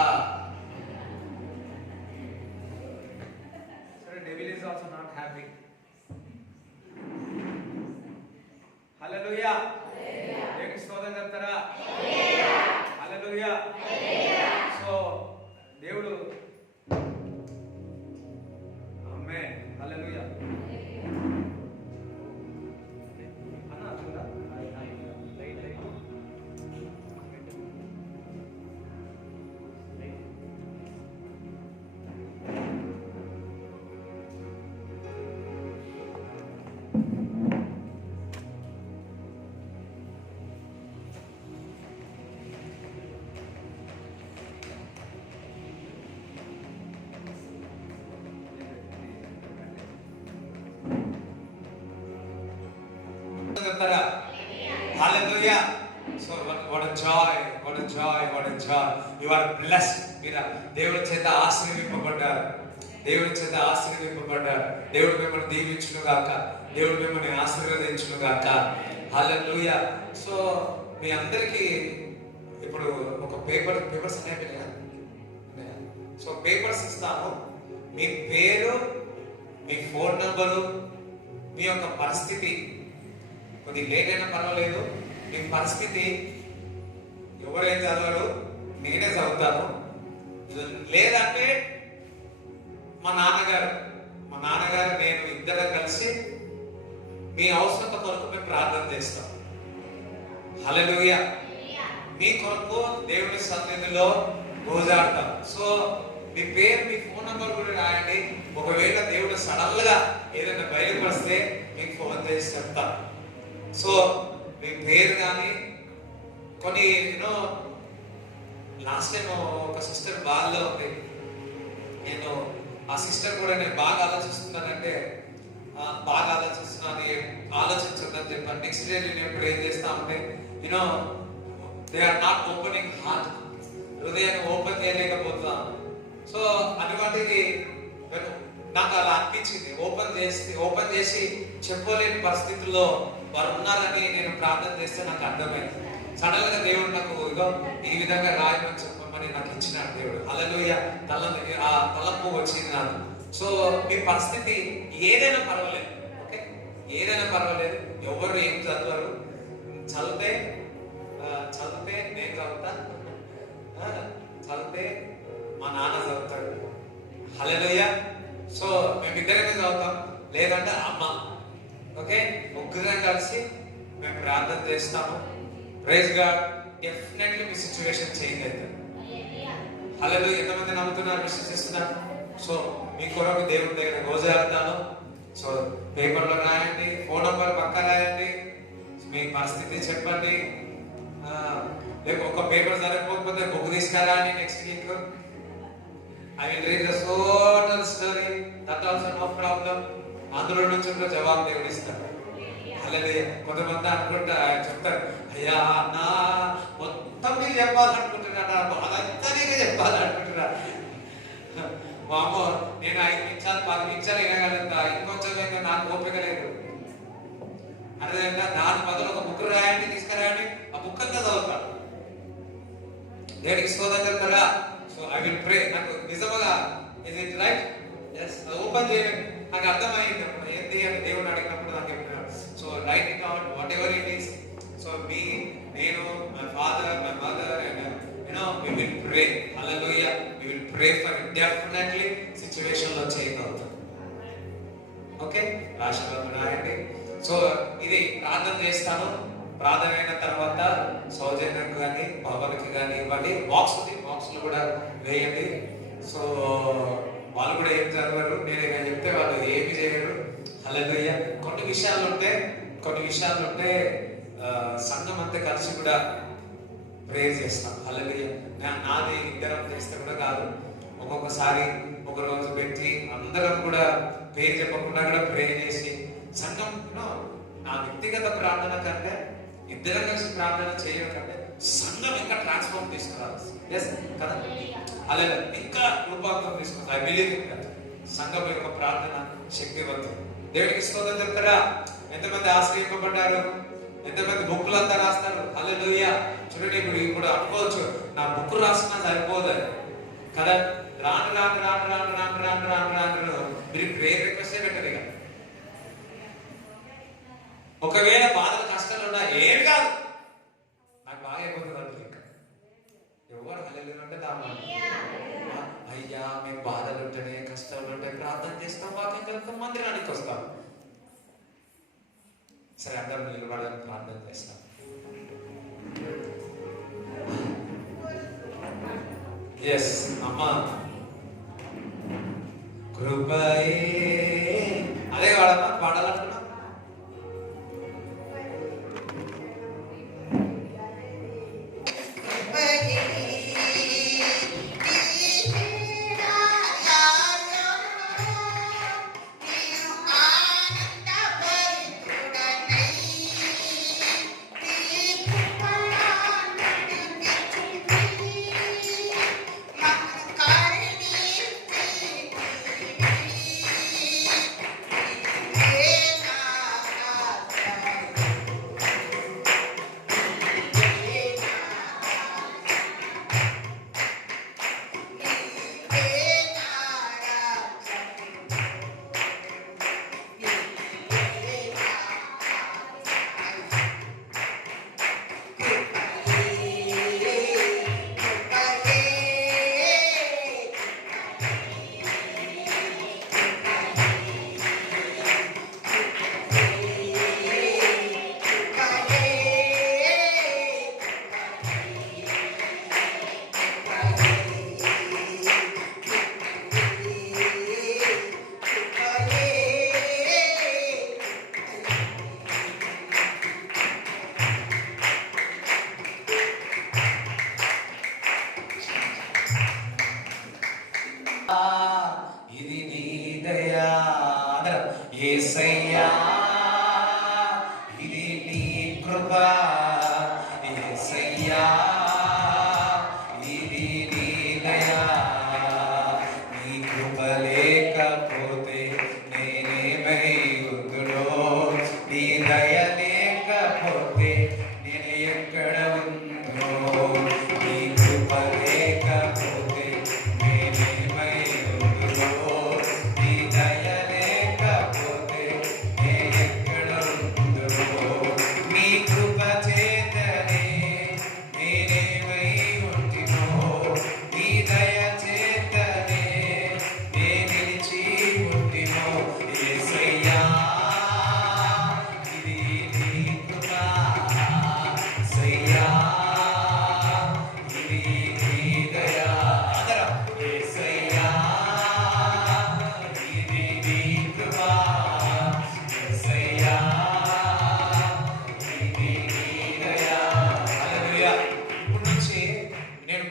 devil is also not happy. Hallelujah. దేవునికి స్తోత్రం చెప్తారా? హల్లెలూయా. సో దేవుడు ఆమేన్. హల్లెలూయా. అన్న చూడా జాయ్. You are blessed. మీరు దేవుడి చేత ఆశీర్వదింపబడ్డారు. దేవుడి చేత ఆశీర్వదింపబడ్డారు. దేవుడు మిమ్మల్ని దీవించును గాక. దేవుడు మిమ్మల్ని ఆశీర్వదించును గాక. హల్లెలూయా. సో మీ అందరికీ ఇప్పుడు ఒక పేపర్స్ అనేవి సో పేపర్స్ ఇస్తాము. మీ పేరు, మీ ఫోన్ నంబరు, మీ యొక్క పరిస్థితి కొద్ది లేట్ అయినా పర్వాలేదు. మీ పరిస్థితి ఎవరేం చదవరు, నేనే చదువుతాను. లేదంటే మా నాన్నగారు నేను ఇద్దరం కలిసి మీ అవసరత కొరకు మేము ప్రార్థన చేస్తాం. హల్లెలూయా. మీ కొరకు దేవుని సన్నిధిలో గోజాడతాం. సో మీ పేరు, మీ ఫోన్ నంబర్ కూడా రాయండి. ఒకవేళ దేవుడు సడన్ గా ఏదైనా బయలుపరిస్తే మీకు ఫోన్ చేసి చెప్తాను. సో మీ పేరు కానీ కొన్ని లాస్ట్ టైం ఒక సిస్టర్ బాధలో ఉంది. నేను ఆ సిస్టర్ కూడా నేను బాగా ఆలోచిస్తున్నానంటే ఆలోచించొద్దని చెప్పాను. నెక్స్ట్ డే నేను ఎప్పుడు ఏం చేస్తామంటే they are not opening heart, హృదయాన్ని ఓపెన్ చేయలేకపోతున్నాం. సో అటువంటిది నాకు అలా అనిపించింది. ఓపెన్ చేసి చెప్పలేని పరిస్థితుల్లో వారు ఉన్నారని నేను ప్రార్థన చేస్తే నాకు అర్థమైంది. సడన్ గా దేవుడు నాకు ఈ విధంగా రాయమని చెప్పమని నాకు ఇచ్చినాడు దేవుడు. హల్లెలూయా. ఆ తలంపు వచ్చింది నాకు. సో మీ పరిస్థితి ఏదైనా పర్వాలేదు, ఓకే, ఏదైనా పర్వాలేదు. ఎవరు ఏం చదవరు. చదివితే నేను చదువుతా, చదివితే మా నాన్న చదువుతాడు. హల్లెలూయా. సో మేమిద్దరమే చదువుతాం, లేదంటే అమ్మ. ఓకే, ముగ్గురం కలిసి మేము ప్రార్థన చేస్తాము. Praise god. డెఫినెట్లీ మీ సిచ్యువేషన్ చేంజ్ అవుతుంది. హల్లెలూయా. ఎంతమంది నమ్ముతున్నారు, విశ్వసిస్తున్నారు? సో మీ కొరకు దేవుడి దగ్గర గోజాడతాను. సో పేపర్లో రాయండి, ఫోన్ నంబర్ పక్క రాయండి, మీ పరిస్థితి చెప్పండి. లేక ఒక పేపర్ సరిపోకపోతే బుక్ తీసుకురాండి. Next week I will read the total story, that also no problem. అందులో నుంచి కూడా జవాబు దేవుడు ఇస్తాడు. హల్లెలూయా. కొంతమంది అనుకుంటా చెప్తారు, అయ్యా నా మొత్తం మీరు చెప్పాలనుకుంటున్నారా, బాధంతా నీకే చెప్పాలనుకుంటున్నా. మా అమ్మ నేను 5 నిమిషాలు 10 నిమిషాలు వినగలుగుతా, ఇంకొంచెం ఏంటో నాకు ఓపిక లేదు. అదేవిధంగా దాని బదులు ఒక బుక్ రాయండి, తీసుకురాయండి, ఆ బుక్ అంతా చదువుతాడు. దేవుడికి స్తోత్రం చెప్తారా? So I will pray. నాకు నిజంగా is it right? Yes. Open చేయండి. నాకు అర్థమైంది ఏంటి అని దేవుడు అడిగినప్పుడు నాకు చెప్పినాడు. So write it out, whatever it is. So నేను, my father, my mother and we will pray. Hallelujah. We will pray for it. Definitely situation లో చేంజ్ అవుతుంది. ఓకే, రాష్ట్రంలో రాయండి. సో ఇది ప్రార్థన చేస్తాను. ప్రార్థన అయిన తర్వాత సౌజన్యకు కానీ భవన్కి కానీ ఇవ్వండి. బాక్స్ లో కూడా వేయండి. సో వాళ్ళు కూడా ఏం చదవరు, నేను ఏమైనా చెప్తే వాళ్ళు ఏమి చేయరు. హల్లెలూయా. కొన్ని విషయాలు ఉంటే సంఘం అంతా కలిసి కూడా ప్రే చేస్తాం. హల్లెలూయా. నాది ఇద్దరం చేస్తే కూడా కాదు, ఒక్కొక్కసారి ఒక రోజు పెట్టి అందరం కూడా పేరు చెప్పకుండా కూడా ప్రే చేసి సంఘం నా వ్యక్తిగత ప్రార్థన కంటే ఇద్దరం కలిసి ప్రార్థన చేయడం కంటే సంఘం ఇంకా ట్రాన్స్ఫార్మ్ తీసుకురావాలి. ఎస్ కదా? అలాగే ఇంకా రూపాంతరం తీసుకుంటాం. I believe in that. సంఘం యొక్క ప్రార్థన శక్తివంతం. దేవుడికి స్తోత్రం చెప్తారా? ఎంతమంది ఆశ్రయింపబడ్డారు? ఎంతమంది బుక్లు అంతా రాస్తారు? హల్లెలూయా. చూడండి, ఇప్పుడు అనుకోవచ్చు నా బుక్ రాసినా సరిపోదని కదా. రాను మీరు ప్రేయర్ రిక్వెస్ట్ పెట్టరు. ఇక ఒకవేళ బాధలు కష్టాలు ఉన్నా ఏమి కాదు, నాకు బాగా అయిపోతుంది అంటుంది. ఇంకా ఎవరు హల్లెలూయా అంటే అయ్యా మేము బాధలు ఉంటేనే కష్టాలు ఉంటే ప్రార్థన చేస్తాం, వాక్యం చదువుతాం, మందిరానికి వస్తాం. సరే, అందరం నిలబడాలని ప్రార్థన చేస్తాం. ఎస్ అమ్మా, కృపయే అదే వాడమ్మా పాడాలంటున్నా. ఇది నీ దయా. అందరం యేసయ్యా ఇది నీ కృపా. యేసయ్యా ఇది నీ దయా. నీ కృప లేకపోతే నేనేమై ఉందునో, నీ దయ లేకపోతే నేను ఎక్కడ ఉందునో. నీ కృప లేకపోతే నేనేమై ఉందునో, నీ దయ లేకపోతే నేను ఎక్కడ ఉందునో. నీ కృప చేతనే నేనేమై ఉంటినో, నీ దయ చేతనే నే నిలిచి ఉంటినో. యేసయ్యా ఇది నీ కృపా. యేసయ్యా ఇది నీ దయా. అందరం యేసయ్యా ఇది నీ కృపా. యేసయ్యా ఇది నీ దయా. హల్లెలూయా. ఇప్పుడు నుంచి నేను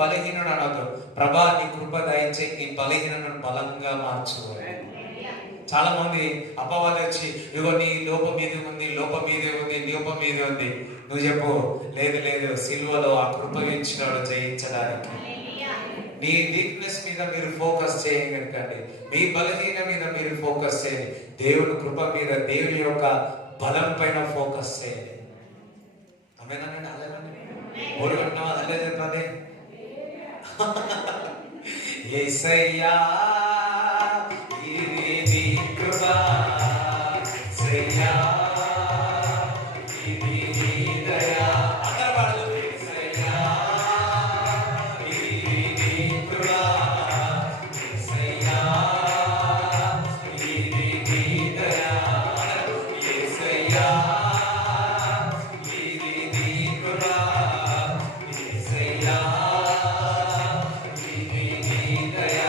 బలహీనుడు అనొద్దు. ప్రభా నీ కృప దయచే ఈ బలహీనను బలంగా మార్చు. చాలా మంది అపవాది వచ్చి ఇగో నీ లోపం మీదే ఉంది, లోపం మీదే ఉంది, లోపం మీదే ఉంది. నువ్వు చెప్పు, లేదు లేదు, సిల్వలో ఆ కృప ఇచ్చినాడు జయించడానికి. నీ వీక్నెస్ మీద మీరు ఫోకస్ చేయకండి, మీ బలహీన మీద మీరు ఫోకస్ చేయండి. దేవుని కృప మీద, దేవుని యొక్క బలం పైన ఫోకస్ చేయండి. అమేనండి. అదేనండి ఊరుకుంటున్నావా? అదే చెప్పండి. యేసయ్యా ఇది నీ కృపా. యేసయ్యా ఇది నీ దయా. అందరూ పాడు. యేసయ్యా ఇది నీ కృపా. యేసయ్యా ఇది నీ దయా. యేసయ్యా ఇది నీ కృపా. యేసయ్యా ఇది నీ దయా.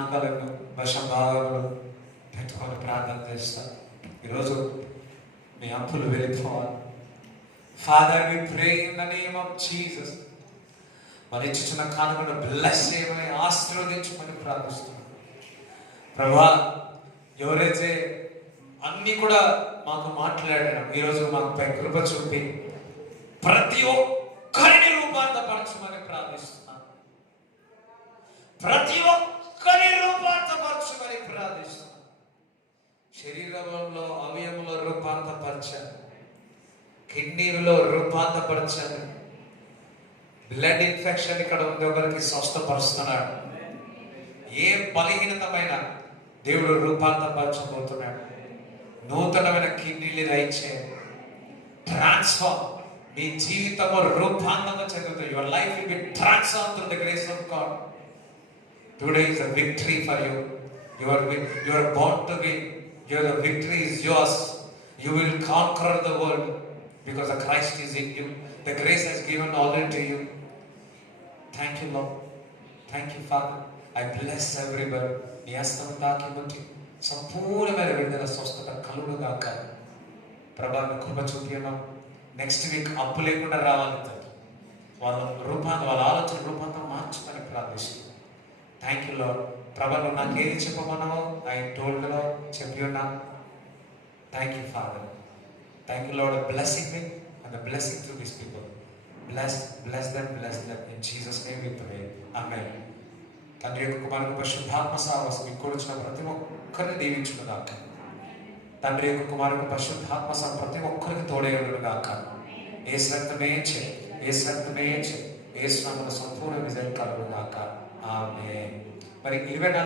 కానుకలను వశం భాగములు పెట్టుకొని ప్రార్థన చేస్తారు. ఈరోజు మీ అప్పులు వెళ్ళిపోవాలి. Father, we pray in the name of Jesus. మరి ఇచ్చిన కానుకను బ్లెస్ చేయమని, ఆశీర్వదించమని ప్రార్థిస్తున్నాం. ప్రభా, ఎవరైతే అన్ని కూడా మాకు మాట్లాడారు, ఈరోజు మాకుపై కృప చూపి ప్రతి ఒక్కరిని రూపాంతపరచమని ప్రార్థిస్తున్నాను. ప్రతి ఒక్కరి రూపాంతపరచమని ప్రార్థిస్తున్నాను. శరీరంలో అవయములో రూపాంతపరచాను, కిడ్నీలో రూపాంతపరచాను. బ్లడ్ ఇన్ఫెక్షన్ ఇక్కడ ఉంది, ఒకరికి స్వస్థపరుస్తున్నాడు. ఏ బలహీనతమైన దేవుడు రూపాంతపరచబోతున్నాడు. నూతనమైన కిడ్నీలు దయచేయండి. ట్రాన్స్ఫార్మ్, మీ జీవితము రూపాంతరం చెందుతుంది. Your life will be transform through the grace of God. Today is a victory for you. You are born to win. The victory is yours. You will conquer the world because the Christ is in you. The grace has given already to you. Thank you, Lord. Thank you, Father. I bless everybody. నీ హస్తం తాకి ముట్టి సంపూర్ణమైన విడుదల, స్వస్థత కలుగుగాక. ప్రభా, మీ కృప చూపియను. Next week అప్పు లేకుండా రావాలి. వాళ్ళ ఆలోచన రూపాంతరం మార్చుకొని ప్రార్థిస్తున్నాను. Thank you lord. ప్రభా, నువ్వు నాకు ఏది చెప్పమన్నావో ఐ టోల్డ్ లో చెప్పి ఉన్నా. Thank you father. Thank you lord. Blessing me and the blessing to this people. bless them in Jesus name we pray. Amen. తండ్రి యొక్క కుమారుని పరిశుద్ధాత్మ సహవాసం మీకు వచ్చిన ప్రతి ఒక్కరిని దీవించును గాక. తండ్రి యొక్క కుమారుని పరిశుద్ధాత్మ సహవాసం ప్రతి ఒక్కరికి తోడై ఉండును గాక. యేసు రక్తమే చేయి, యేసు రక్తమే చేయి, యేసు నామమున సంపూర్ణ విజయం కలుగును గాక. ఆమేన్. మరి 24